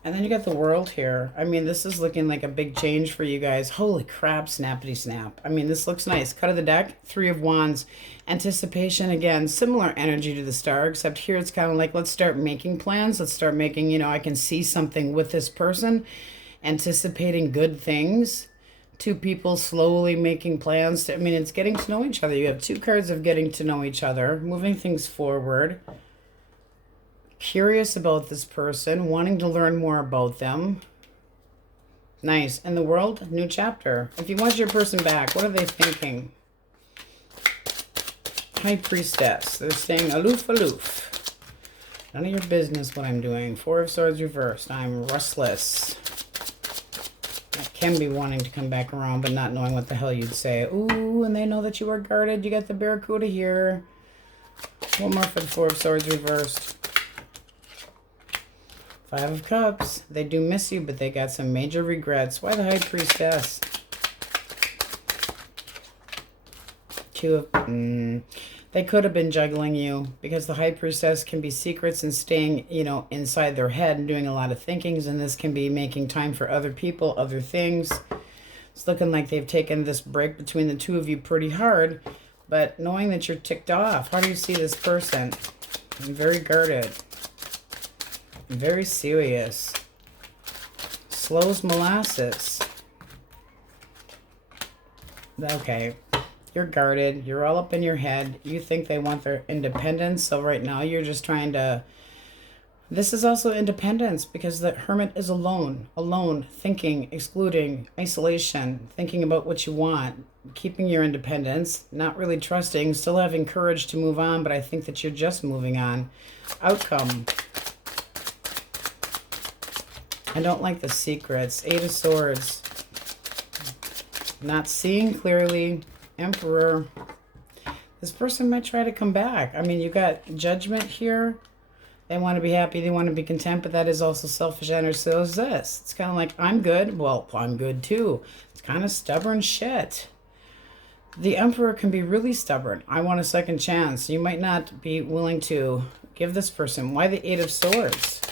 And then you got the World here. I mean, this is looking like a big change for you guys. Holy crap, snappity snap. I mean, this looks nice. Cut of the deck, Three of Wands. Anticipation, again, similar energy to the Star, except here it's kind of like, let's start making plans. Let's start making, you know, I can see something with this person. Anticipating good things. Two people slowly making plans. I mean, it's getting to know each other. You have two cards of getting to know each other. Moving things forward. Curious about this person, wanting to learn more about them. Nice. And the World, new chapter. If you want your person back, what are they thinking? High Priestess. They're staying aloof, aloof. None of your business what I'm doing. Four of Swords reversed. I'm restless. I can be wanting to come back around, but not knowing what the hell you'd say. Ooh, and they know that you are guarded. You got the Barracuda here. One more for the Four of Swords reversed. Five of Cups. They do miss you, but they got some major regrets. Why the High Priestess? Two of... They could have been juggling you, because the High Priestess can be secrets and staying, you know, inside their head and doing a lot of thinkings, and this can be making time for other people, other things. It's looking like they've taken this break between the two of you pretty hard, but knowing that you're ticked off. How do you see this person? Very guarded. Very serious. Slows molasses. Okay. You're guarded. You're all up in your head. You think they want their independence. So right now you're just trying to... This is also independence because the Hermit is alone. Alone, thinking, excluding, isolation, thinking about what you want, keeping your independence, not really trusting, still having courage to move on, but I think that you're just moving on. Outcome. I don't like the secrets. 8 of Swords. Not seeing clearly. Emperor. This person might try to come back. I mean, you got Judgment here. They want to be happy. They want to be content, but that is also selfish energy. So is this. It's kind of like, I'm good. Well, I'm good too. It's kind of stubborn shit. The Emperor can be really stubborn. I want a second chance. You might not be willing to give this person. Why the 8 of Swords?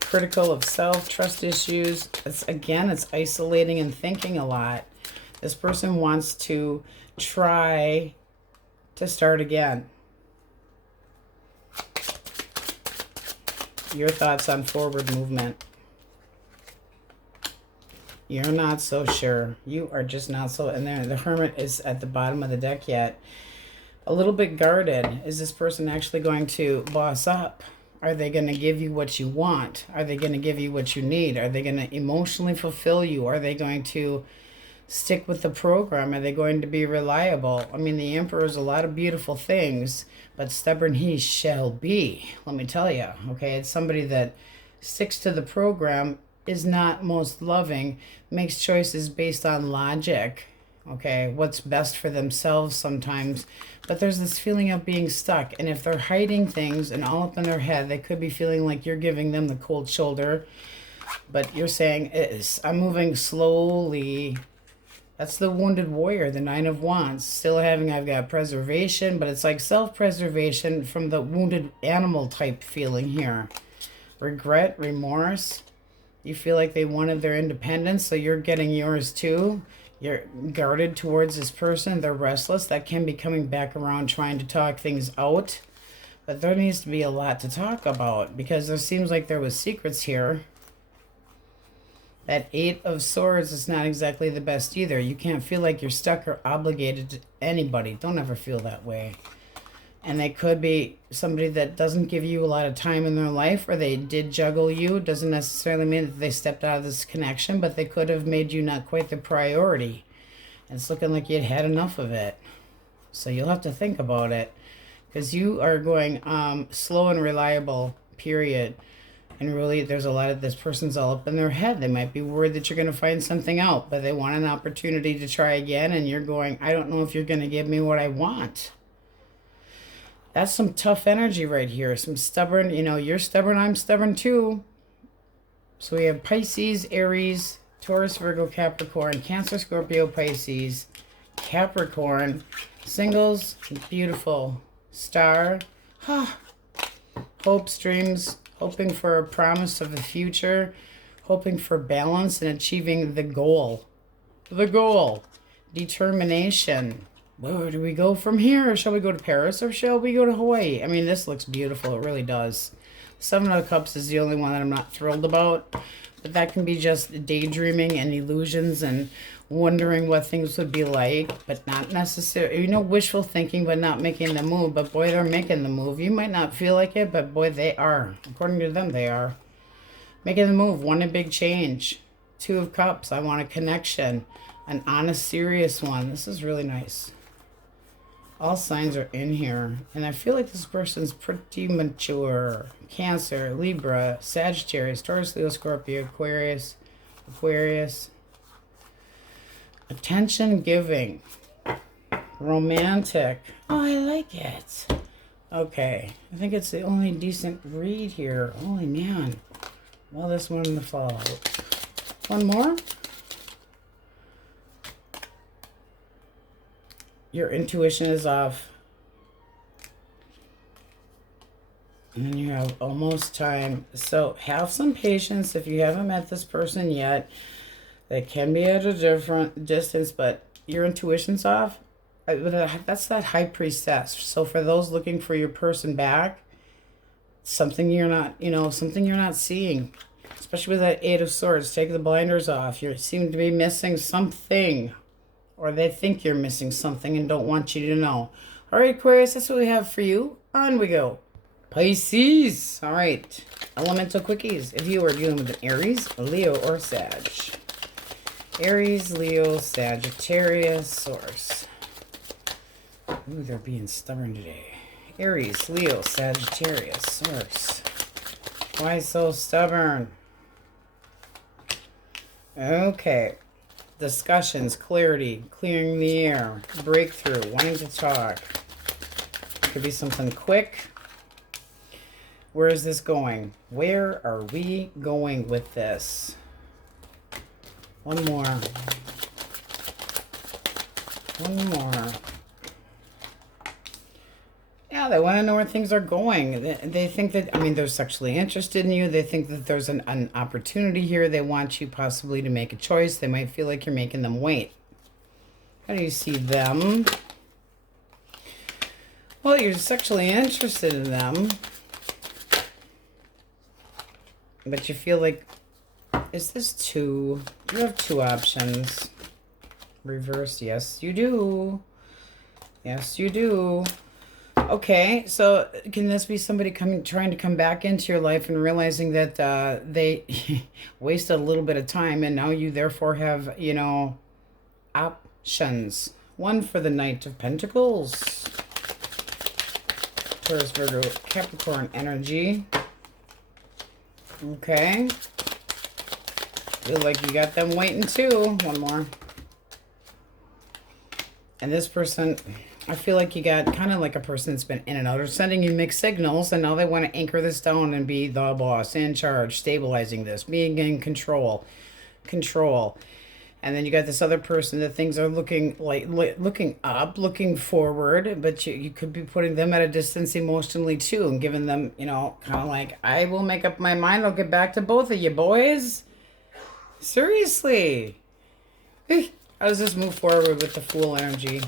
Critical of self, trust issues. It's isolating and thinking a lot. This person wants to try to start again. Your thoughts on forward movement. You're not so sure. You are just not so... And there, the Hermit is at the bottom of the deck yet. A little bit guarded. Is this person actually going to boss up? Are they going to give you what you want? Are they going to give you what you need? Are they going to emotionally fulfill you? Are they going to stick with the program? Are they going to be reliable? I mean, the Emperor is a lot of beautiful things, but stubborn he shall be. Let me tell you, okay? It's somebody that sticks to the program, is not most loving, makes choices based on logic, okay? What's best for themselves sometimes. But there's this feeling of being stuck. And if they're hiding things and all up in their head, they could be feeling like you're giving them the cold shoulder. But you're saying, I'm moving slowly. That's the Wounded Warrior, the 9 of Wands. Still having, I've got preservation, but it's like self-preservation from the wounded animal type feeling here. Regret, remorse. You feel like they wanted their independence, so you're getting yours too. You're guarded towards this person. They're restless. That can be coming back around trying to talk things out. But there needs to be a lot to talk about because there seems like there was secrets here. That 8 of Swords is not exactly the best either. You can't feel like you're stuck or obligated to anybody. Don't ever feel that way. And they could be somebody that doesn't give you a lot of time in their life, or they did juggle you. Doesn't necessarily mean that they stepped out of this connection, but they could have made you not quite the priority. It's looking like you'd had enough of it. So you'll have to think about it. Because you are going slow and reliable, period. And really, there's a lot of this person's all up in their head. They might be worried that you're going to find something out, but they want an opportunity to try again, and you're going, I don't know if you're going to give me what I want. That's some tough energy right here. Some stubborn, you know, you're stubborn, I'm stubborn too. So we have Pisces, Aries, Taurus, Virgo, Capricorn, Cancer, Scorpio, Pisces, Capricorn, singles, beautiful, star, hopes, dreams, hoping for a promise of the future, hoping for balance and achieving the goal. The goal. Determination. Where do we go from here? Shall we go to Paris or shall we go to Hawaii? I mean, this looks beautiful. It really does. 7 of Cups is the only one that I'm not thrilled about. But that can be just daydreaming and illusions and wondering what things would be like, but not necessarily, you know, wishful thinking, but not making the move. But boy, they're making the move. You might not feel like it, but boy, they are. According to them, they are. Making the move, want a big change. 2 of Cups, I want a connection. An honest, serious one. This is really nice. All signs are in here. And I feel like this person's pretty mature. Cancer, Libra, Sagittarius, Taurus, Leo, Scorpio, Aquarius. Attention giving. Romantic. Oh, I like it. Okay. I think it's the only decent read here. Holy man. Well, this one in the fallout. One more? Your intuition is off. And then you have almost time. So have some patience if you haven't met this person yet. They can be at a different distance, but your intuition's off. That's that High Priestess. So for those looking for your person back, something you're not, you know, something you're not seeing. Especially with that 8 of Swords. Take the blinders off. You seem to be missing something. Or they think you're missing something and don't want you to know. All right, Aquarius, that's what we have for you. On we go. Pisces. All right. Elemental quickies. If you are dealing with an Aries, Leo, or Sag. Aries, Leo, Sagittarius, Source. Ooh, they're being stubborn today. Aries, Leo, Sagittarius, Source. Why so stubborn? Okay. Discussions, clarity, clearing the air, breakthrough, wanting to talk. Could be something quick. Where is this going? Where are we going with this? One more. One more. Yeah, they want to know where things are going. They think that, I mean, they're sexually interested in you. They think that there's an opportunity here. They want you possibly to make a choice. They might feel like you're making them wait. How do you see them? Well, you're sexually interested in them. But you feel like, is this two? You have two options. Reverse, yes, you do. Yes, you do. Okay, so can this be somebody trying to come back into your life and realizing that they wasted a little bit of time and now you therefore have, you know, options. One for the Knight of Pentacles. Taurus, Virgo, Capricorn energy. Okay. Feel like you got them waiting too. One more. And this person, I feel like you got kind of like a person that's been in and out or sending you mixed signals, and now they want to anchor this down and be the boss, in charge, stabilizing this, being in control. And then you got this other person that things are looking like looking up, looking forward, but you could be putting them at a distance emotionally too and giving them, you know, kind of like, I will make up my mind. I'll get back to both of you boys. Seriously. How does this move forward with the Fool energy?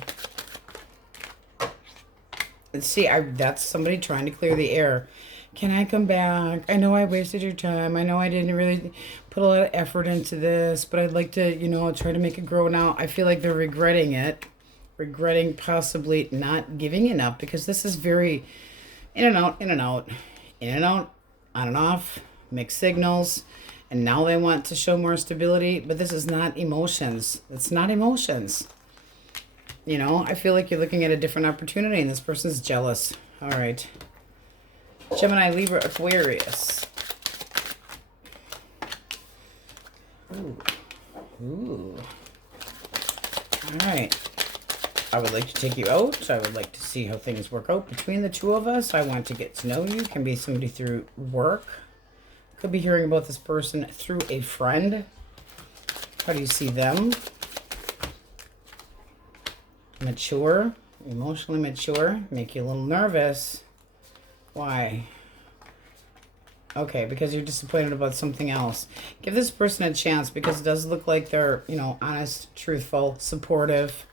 Let's see, that's somebody trying to clear the air. Can I come back? I know I wasted your time. I know I didn't really put a lot of effort into this, but I'd like to, you know, try to make it grow now. I feel like they're regretting it. Regretting possibly not giving enough, because this is very in and out, in and out, in and out, on and off, mixed signals. And now they want to show more stability, but this is not emotions. It's not emotions. You know, I feel like you're looking at a different opportunity and this person's jealous. All right. Gemini, Libra, Aquarius. Ooh. Ooh. All right. I would like to take you out. I would like to see how things work out between the two of us. I want to get to know you. Can be somebody through work. Could be hearing about this person through a friend. How do you see them? Mature, emotionally mature, make you a little nervous. Why? Okay, because you're disappointed about something else. Give this person a chance, because it does look like they're, you know, honest, truthful, supportive.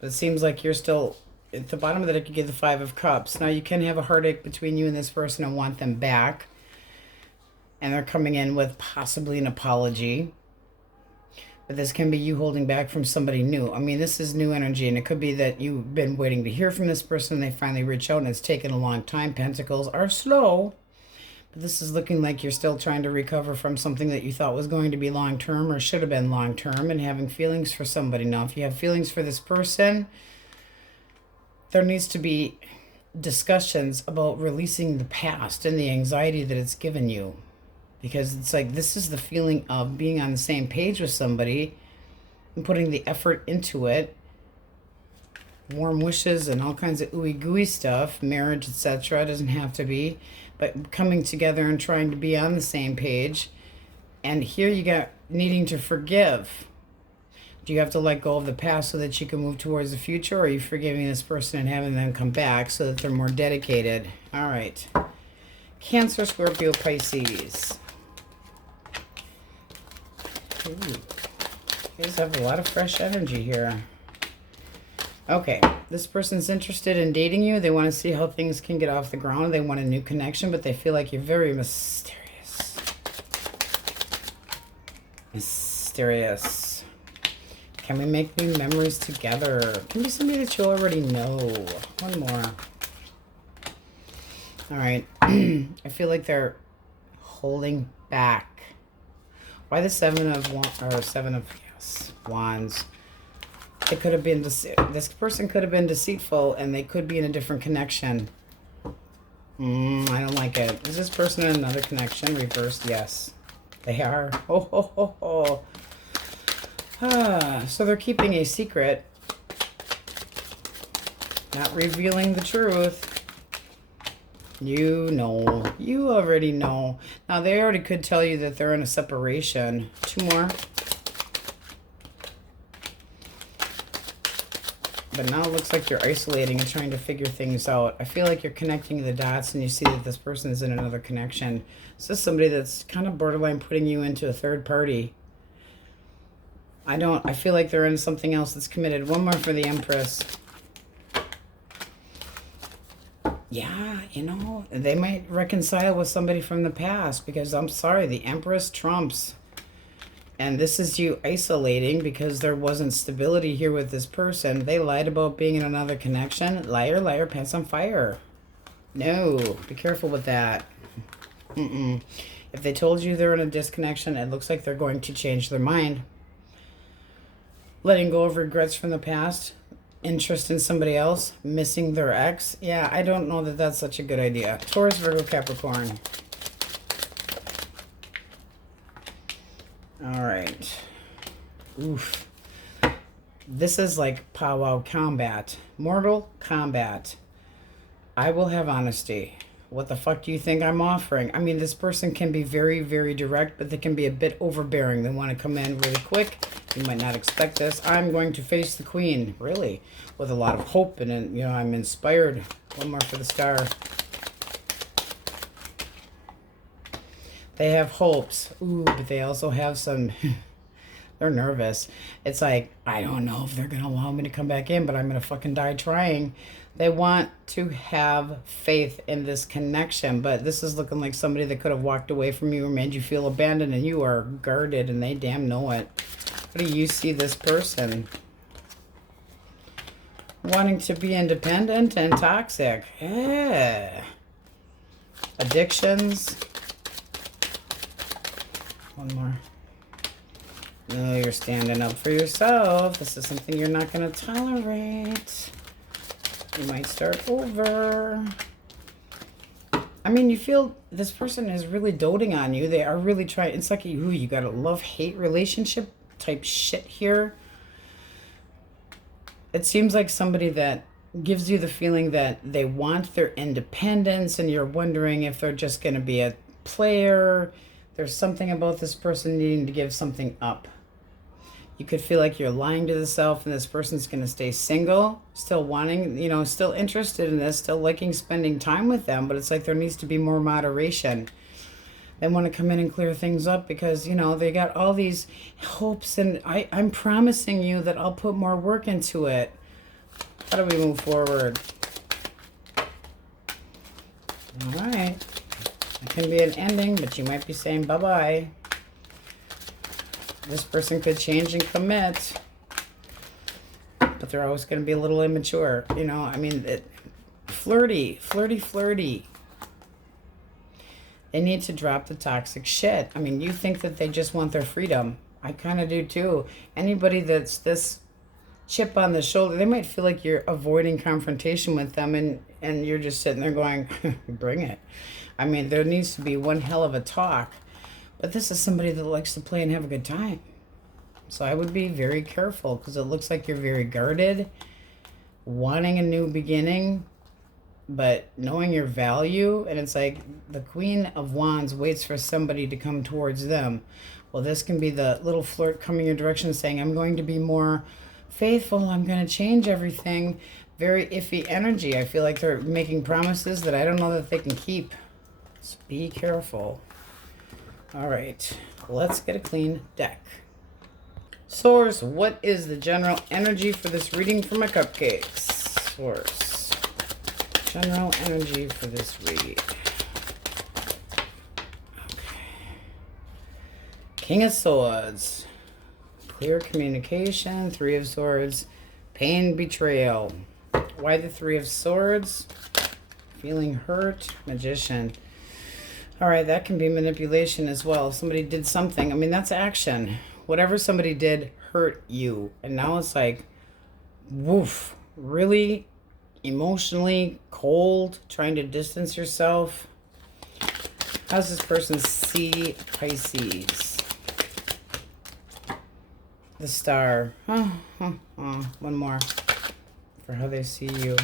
But it seems like you're still at the bottom of the deck. You get the Five of Cups. Now you can have a heartache between you and this person and want them back. And they're coming in with possibly an apology. But this can be you holding back from somebody new. I mean, this is new energy, and it could be that you've been waiting to hear from this person. They finally reach out, and it's taken a long time. Pentacles are slow. But this is looking like you're still trying to recover from something that you thought was going to be long-term or should have been long-term, and having feelings for somebody. Now, if you have feelings for this person, there needs to be discussions about releasing the past and the anxiety that it's given you. Because it's like, this is the feeling of being on the same page with somebody and putting the effort into it. Warm wishes and all kinds of ooey gooey stuff, marriage, etc. Doesn't have to be, but coming together and trying to be on the same page. And here you got needing to forgive. Do you have to let go of the past so that you can move towards the future? Or are you forgiving this person and having them come back so that they're more dedicated? All right. Cancer, Scorpio, Pisces. Ooh. You guys have a lot of fresh energy here. Okay, this person's interested in dating you. They want to see how things can get off the ground. They want a new connection, but they feel like you're very mysterious. Mysterious. Can we make new memories together? Can be somebody that you already know. One more. All right. I feel like they're holding back. Why the Seven of Wands? It could have been this person could have been deceitful, and they could be in a different connection. I don't like it. Is this person in another connection? Reversed, yes. They are. Oh, ho, ho, ho. So they're keeping a secret. Not revealing the truth. You know. You already know. Now, they already could tell you that they're in a separation. Two more. But now it looks like you're isolating and trying to figure things out. I feel like you're connecting the dots and you see that this person is in another connection. This is somebody that's kind of borderline putting you into a third party. I feel like they're in something else that's committed. One more for the Empress. Yeah, you know, they might reconcile with somebody from the past because I'm sorry, the Empress trumps. And this is you isolating because there wasn't stability here with this person. They lied about being in another connection. Liar, liar, pants on fire. No, be careful with that. If they told you they're in a disconnection, it looks like they're going to change their mind. Letting go of regrets from the past. Interest in somebody else. Missing their ex. Yeah, I don't know that that's such a good idea. Taurus, Virgo, Capricorn. All right. Oof. This is like powwow combat. Mortal combat. I will have honesty. What the fuck do you think I'm offering? I mean, this person can be very, very direct, but they can be a bit overbearing. They want to come in really quick. You might not expect this. I'm going to face the Queen, really, with a lot of hope. And, you know, I'm inspired. One more for the Star. They have hopes. Ooh, but they also have some... They're nervous. It's like, I don't know if they're going to allow me to come back in, but I'm going to fucking die trying. They want to have faith in this connection, but this is looking like somebody that could have walked away from you or made you feel abandoned, and you are guarded, and they damn know it. How do you see this person? Wanting to be independent and toxic. Yeah. Addictions. One more. No, you're standing up for yourself. This is something you're not going to tolerate. You might start over. I mean, you feel this person is really doting on you. They are really trying. It's like, ooh, you got a love-hate relationship type shit here. It seems like somebody that gives you the feeling that they want their independence, and you're wondering if they're just going to be a player. There's something about this person needing to give something up. You could feel like you're lying to the self, and this person's going to stay single, still wanting, you know, still interested in this, still liking spending time with them, but it's like there needs to be more moderation. They want to come in and clear things up because, you know, they got all these hopes, and I'm promising you that I'll put more work into it. How do we move forward? All right. It can be an ending, but you might be saying bye-bye. This person could change and commit, but they're always going to be a little immature. You know, I mean, flirty. They need to drop the toxic shit. I mean, you think that they just want their freedom. I kind of do too. Anybody that's this chip on the shoulder, they might feel like you're avoiding confrontation with them, and you're just sitting there going, bring it. I mean, there needs to be one hell of a talk. But this is somebody that likes to play and have a good time. So I would be very careful because it looks like you're very guarded, wanting a new beginning, but knowing your value. And it's like the Queen of Wands waits for somebody to come towards them. Well, this can be the little flirt coming your direction saying, I'm going to be more faithful. I'm going to change everything. Very iffy energy. I feel like they're making promises that I don't know that they can keep. So be careful. All right, let's get a clean deck. Source, what is the general energy for this reading for my cupcakes? Source, general energy for this read. Okay. King of Swords. Clear communication. Three of Swords. Pain, betrayal. Why the Three of Swords? Feeling hurt. Magician. All right, that can be manipulation as well. Somebody did something. I mean, that's action. Whatever somebody did hurt you. And now it's like, woof. Really emotionally cold, trying to distance yourself. How's this person see Pisces? The Star. One more for how they see you.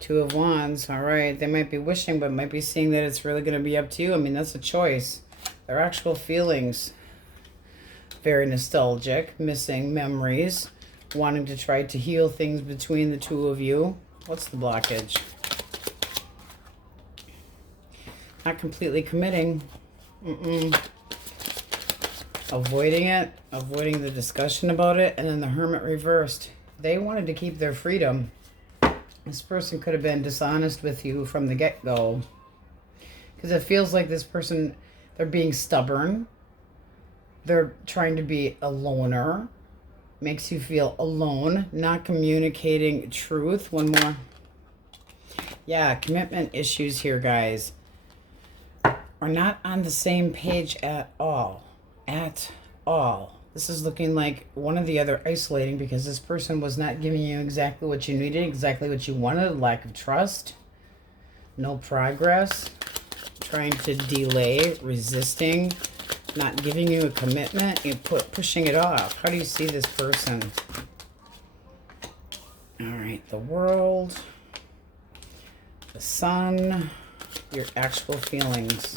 Two of Wands. All right. They might be wishing, but might be seeing that it's really going to be up to you. I mean, that's a choice. Their actual feelings. Very nostalgic. Missing memories. Wanting to try to heal things between the two of you. What's the blockage? Not completely committing. Avoiding it. Avoiding the discussion about it. And then the Hermit reversed. They wanted to keep their freedom. This person could have been dishonest with you from the get-go. Because it feels like this person, they're being stubborn. They're trying to be a loner. Makes you feel alone. Not communicating truth. One more. Yeah, commitment issues here, guys. Are not on the same page at all. At all. This is looking like one or the other isolating because this person was not giving you exactly what you needed, exactly what you wanted. Lack of trust. No progress. Trying to delay, resisting, not giving you a commitment. You pushing it off. How do you see this person? All right, the World. The Sun. Your actual feelings.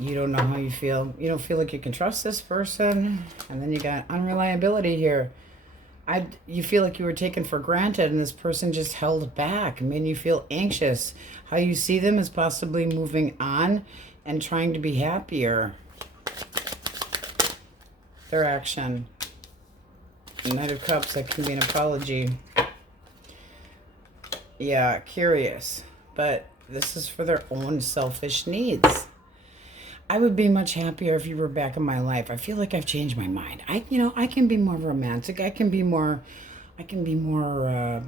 You don't know how you feel. You don't feel like you can trust this person. And then you got unreliability here. You feel like you were taken for granted and this person just held back. Made you feel anxious. How you see them is possibly moving on and trying to be happier. Their action. Knight of Cups, that can be an apology. Yeah, curious. But this is for their own selfish needs. I would be much happier if you were back in my life. I feel like I've changed my mind. I can be more romantic. I can be more blendable,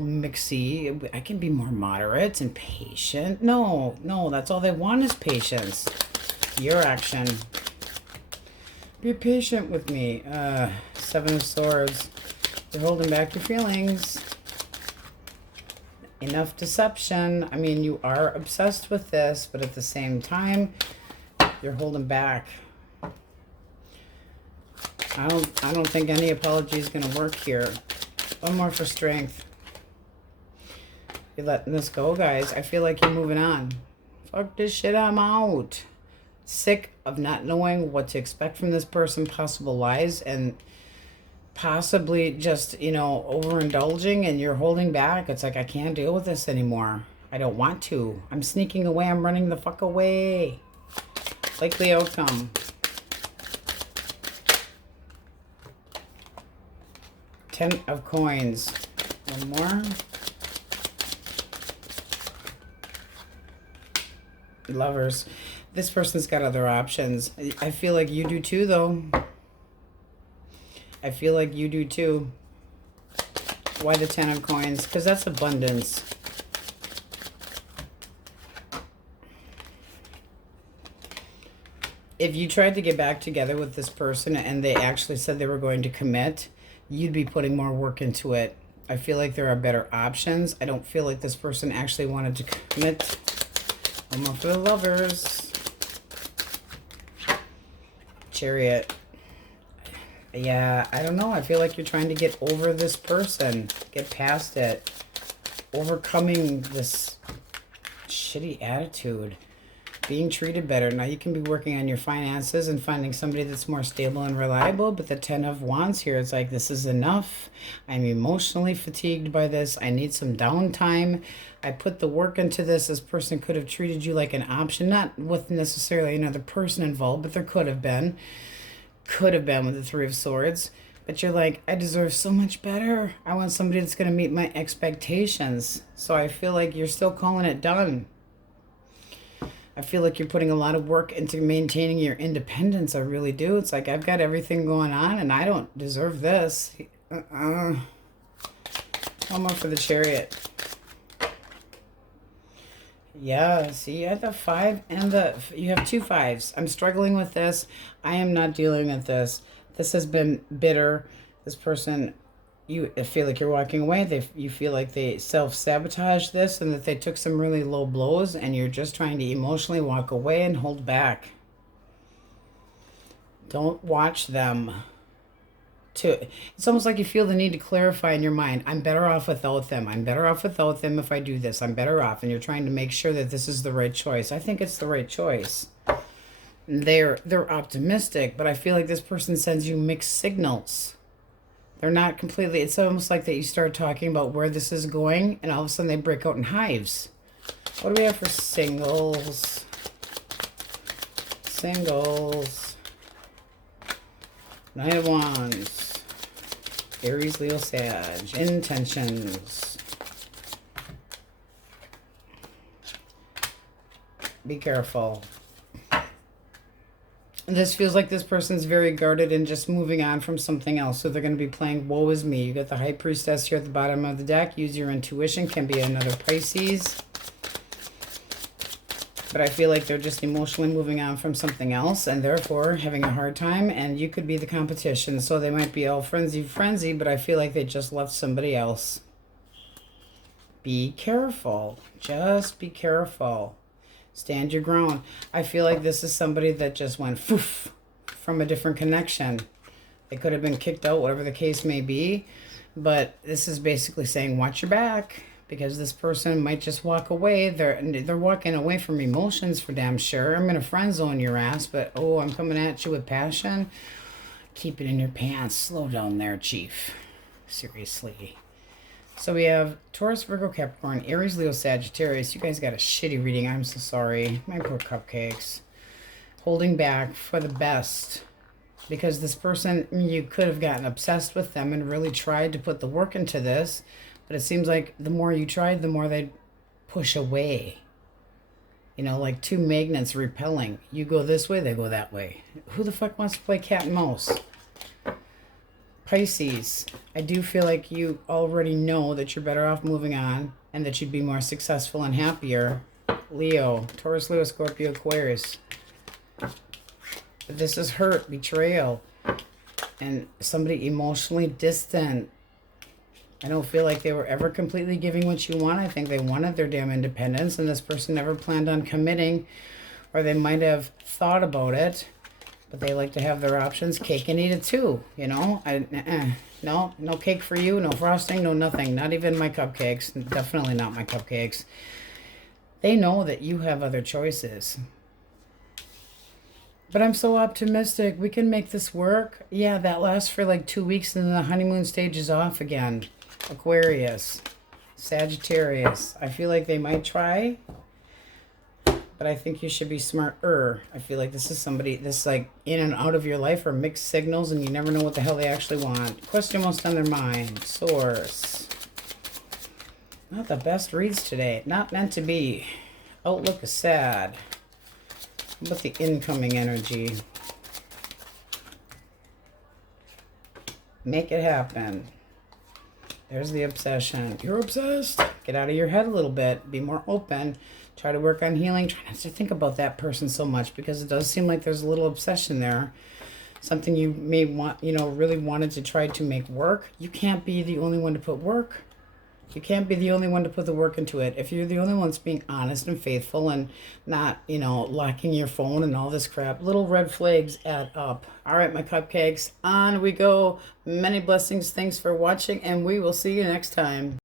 mixy. I can be more moderate and patient. No, that's all they want is patience. Your action. Be patient with me. Seven of Swords. You're holding back your feelings. Enough deception. I mean, you are obsessed with this, but at the same time, you're holding back. I don't think any apology is going to work here. One more for strength. You're letting this go, guys. I feel like you're moving on. Fuck this shit, I'm out. Sick of not knowing what to expect from this person, possible lies, and possibly just, overindulging, and you're holding back. It's like, I can't deal with this anymore. I don't want to. I'm sneaking away. I'm running the fuck away. Likely outcome. Ten of Coins. One more. Lovers. This person's got other options. I feel like you do too, though. I feel like you do too. Why the Ten of Coins? Because that's abundance. If you tried to get back together with this person and they actually said they were going to commit, you'd be putting more work into it. I feel like there are better options. I don't feel like this person actually wanted to commit. One more for the Lovers. Chariot. Yeah, I don't know. I feel like you're trying to get over this person. Get past it. Overcoming this shitty attitude. Being treated better. Now you can be working on your finances and finding somebody that's more stable and reliable. But the Ten of Wands here, it's like, this is enough. I'm emotionally fatigued by this. I need some downtime. I put the work into this. This person could have treated you like an option. Not with necessarily another person involved, but there could have been. Could have been with the Three of Swords. But you're like, I deserve so much better. I want somebody that's going to meet my expectations. So I feel like you're still calling it done. I feel like you're putting a lot of work into maintaining your independence. I really do. It's like, I've got everything going on and I don't deserve this. One more for the Chariot. Yeah, see, you had the 5 and you have 2 5s. I'm struggling with this. I am not dealing with this. This has been bitter. This person, you feel like you're walking away. You feel like they self-sabotage this and that they took some really low blows and you're just trying to emotionally walk away and hold back. Don't watch them. It's almost like you feel the need to clarify in your mind, I'm better off without them. I'm better off without them if I do this. I'm better off. And you're trying to make sure that this is the right choice. I think it's the right choice. They're optimistic, but I feel like this person sends you mixed signals. They're not completely, it's almost like that you start talking about where this is going and all of a sudden they break out in hives. What do we have for singles? Singles. Knight of Wands. Aries, Leo, Sag. Intentions. Be careful. This feels like this person's very guarded and just moving on from something else. So they're going to be playing woe is me. You got the High Priestess here at the bottom of the deck. Use your intuition. Can be another Pisces. But I feel like they're just emotionally moving on from something else and therefore having a hard time. And you could be the competition. So they might be all frenzy, but I feel like they just left somebody else. Be careful. Just be careful. Stand your ground. I feel like this is somebody that just went foof from a different connection. They could have been kicked out, whatever the case may be. But this is basically saying, watch your back. Because this person might just walk away. They're walking away from emotions for damn sure. I'm going to friend zone your ass, but oh, I'm coming at you with passion. Keep it in your pants. Slow down there, Chief. Seriously. So we have Taurus, Virgo, Capricorn, Aries, Leo, Sagittarius. You guys got a shitty reading. I'm so sorry. My poor cupcakes. Holding back for the best. Because this person, you could have gotten obsessed with them and really tried to put the work into this. But it seems like the more you tried, the more they'd push away. You know, like two magnets repelling. You go this way, they go that way. Who the fuck wants to play cat and mouse? Pisces, I do feel like you already know that you're better off moving on and that you'd be more successful and happier. Leo, Taurus, Leo, Scorpio, Aquarius. But this is hurt, betrayal, and somebody emotionally distant. I don't feel like they were ever completely giving what you want. I think they wanted their damn independence, and this person never planned on committing, or they might have thought about it, but they like to have their options. Cake and eat it too, you know? No cake for you, no frosting, no nothing. Not even my cupcakes. Definitely not my cupcakes. They know that you have other choices. But I'm so optimistic. We can make this work. Yeah, that lasts for like 2 weeks, and then the honeymoon stage is off again. Aquarius, Sagittarius. I feel like they might try, but I think you should be smarter. I feel like this is somebody that's like in and out of your life or mixed signals, and you never know what the hell they actually want. Question most on their mind. Source. Not the best reads today. Not meant to be. Outlook is sad. What about the incoming energy? Make it happen. There's the obsession. You're obsessed. Get out of your head a little bit. Be more open. Try to work on healing. Try not to think about that person so much, because it does seem like there's a little obsession there. Something you may want, you know, really wanted to try to make work. You can't be the only one to put work. You can't be the only one to put the work into it. If you're the only one that's being honest and faithful and not, you know, locking your phone and all this crap, little red flags add up. All right, my cupcakes, on we go. Many blessings. Thanks for watching, and we will see you next time.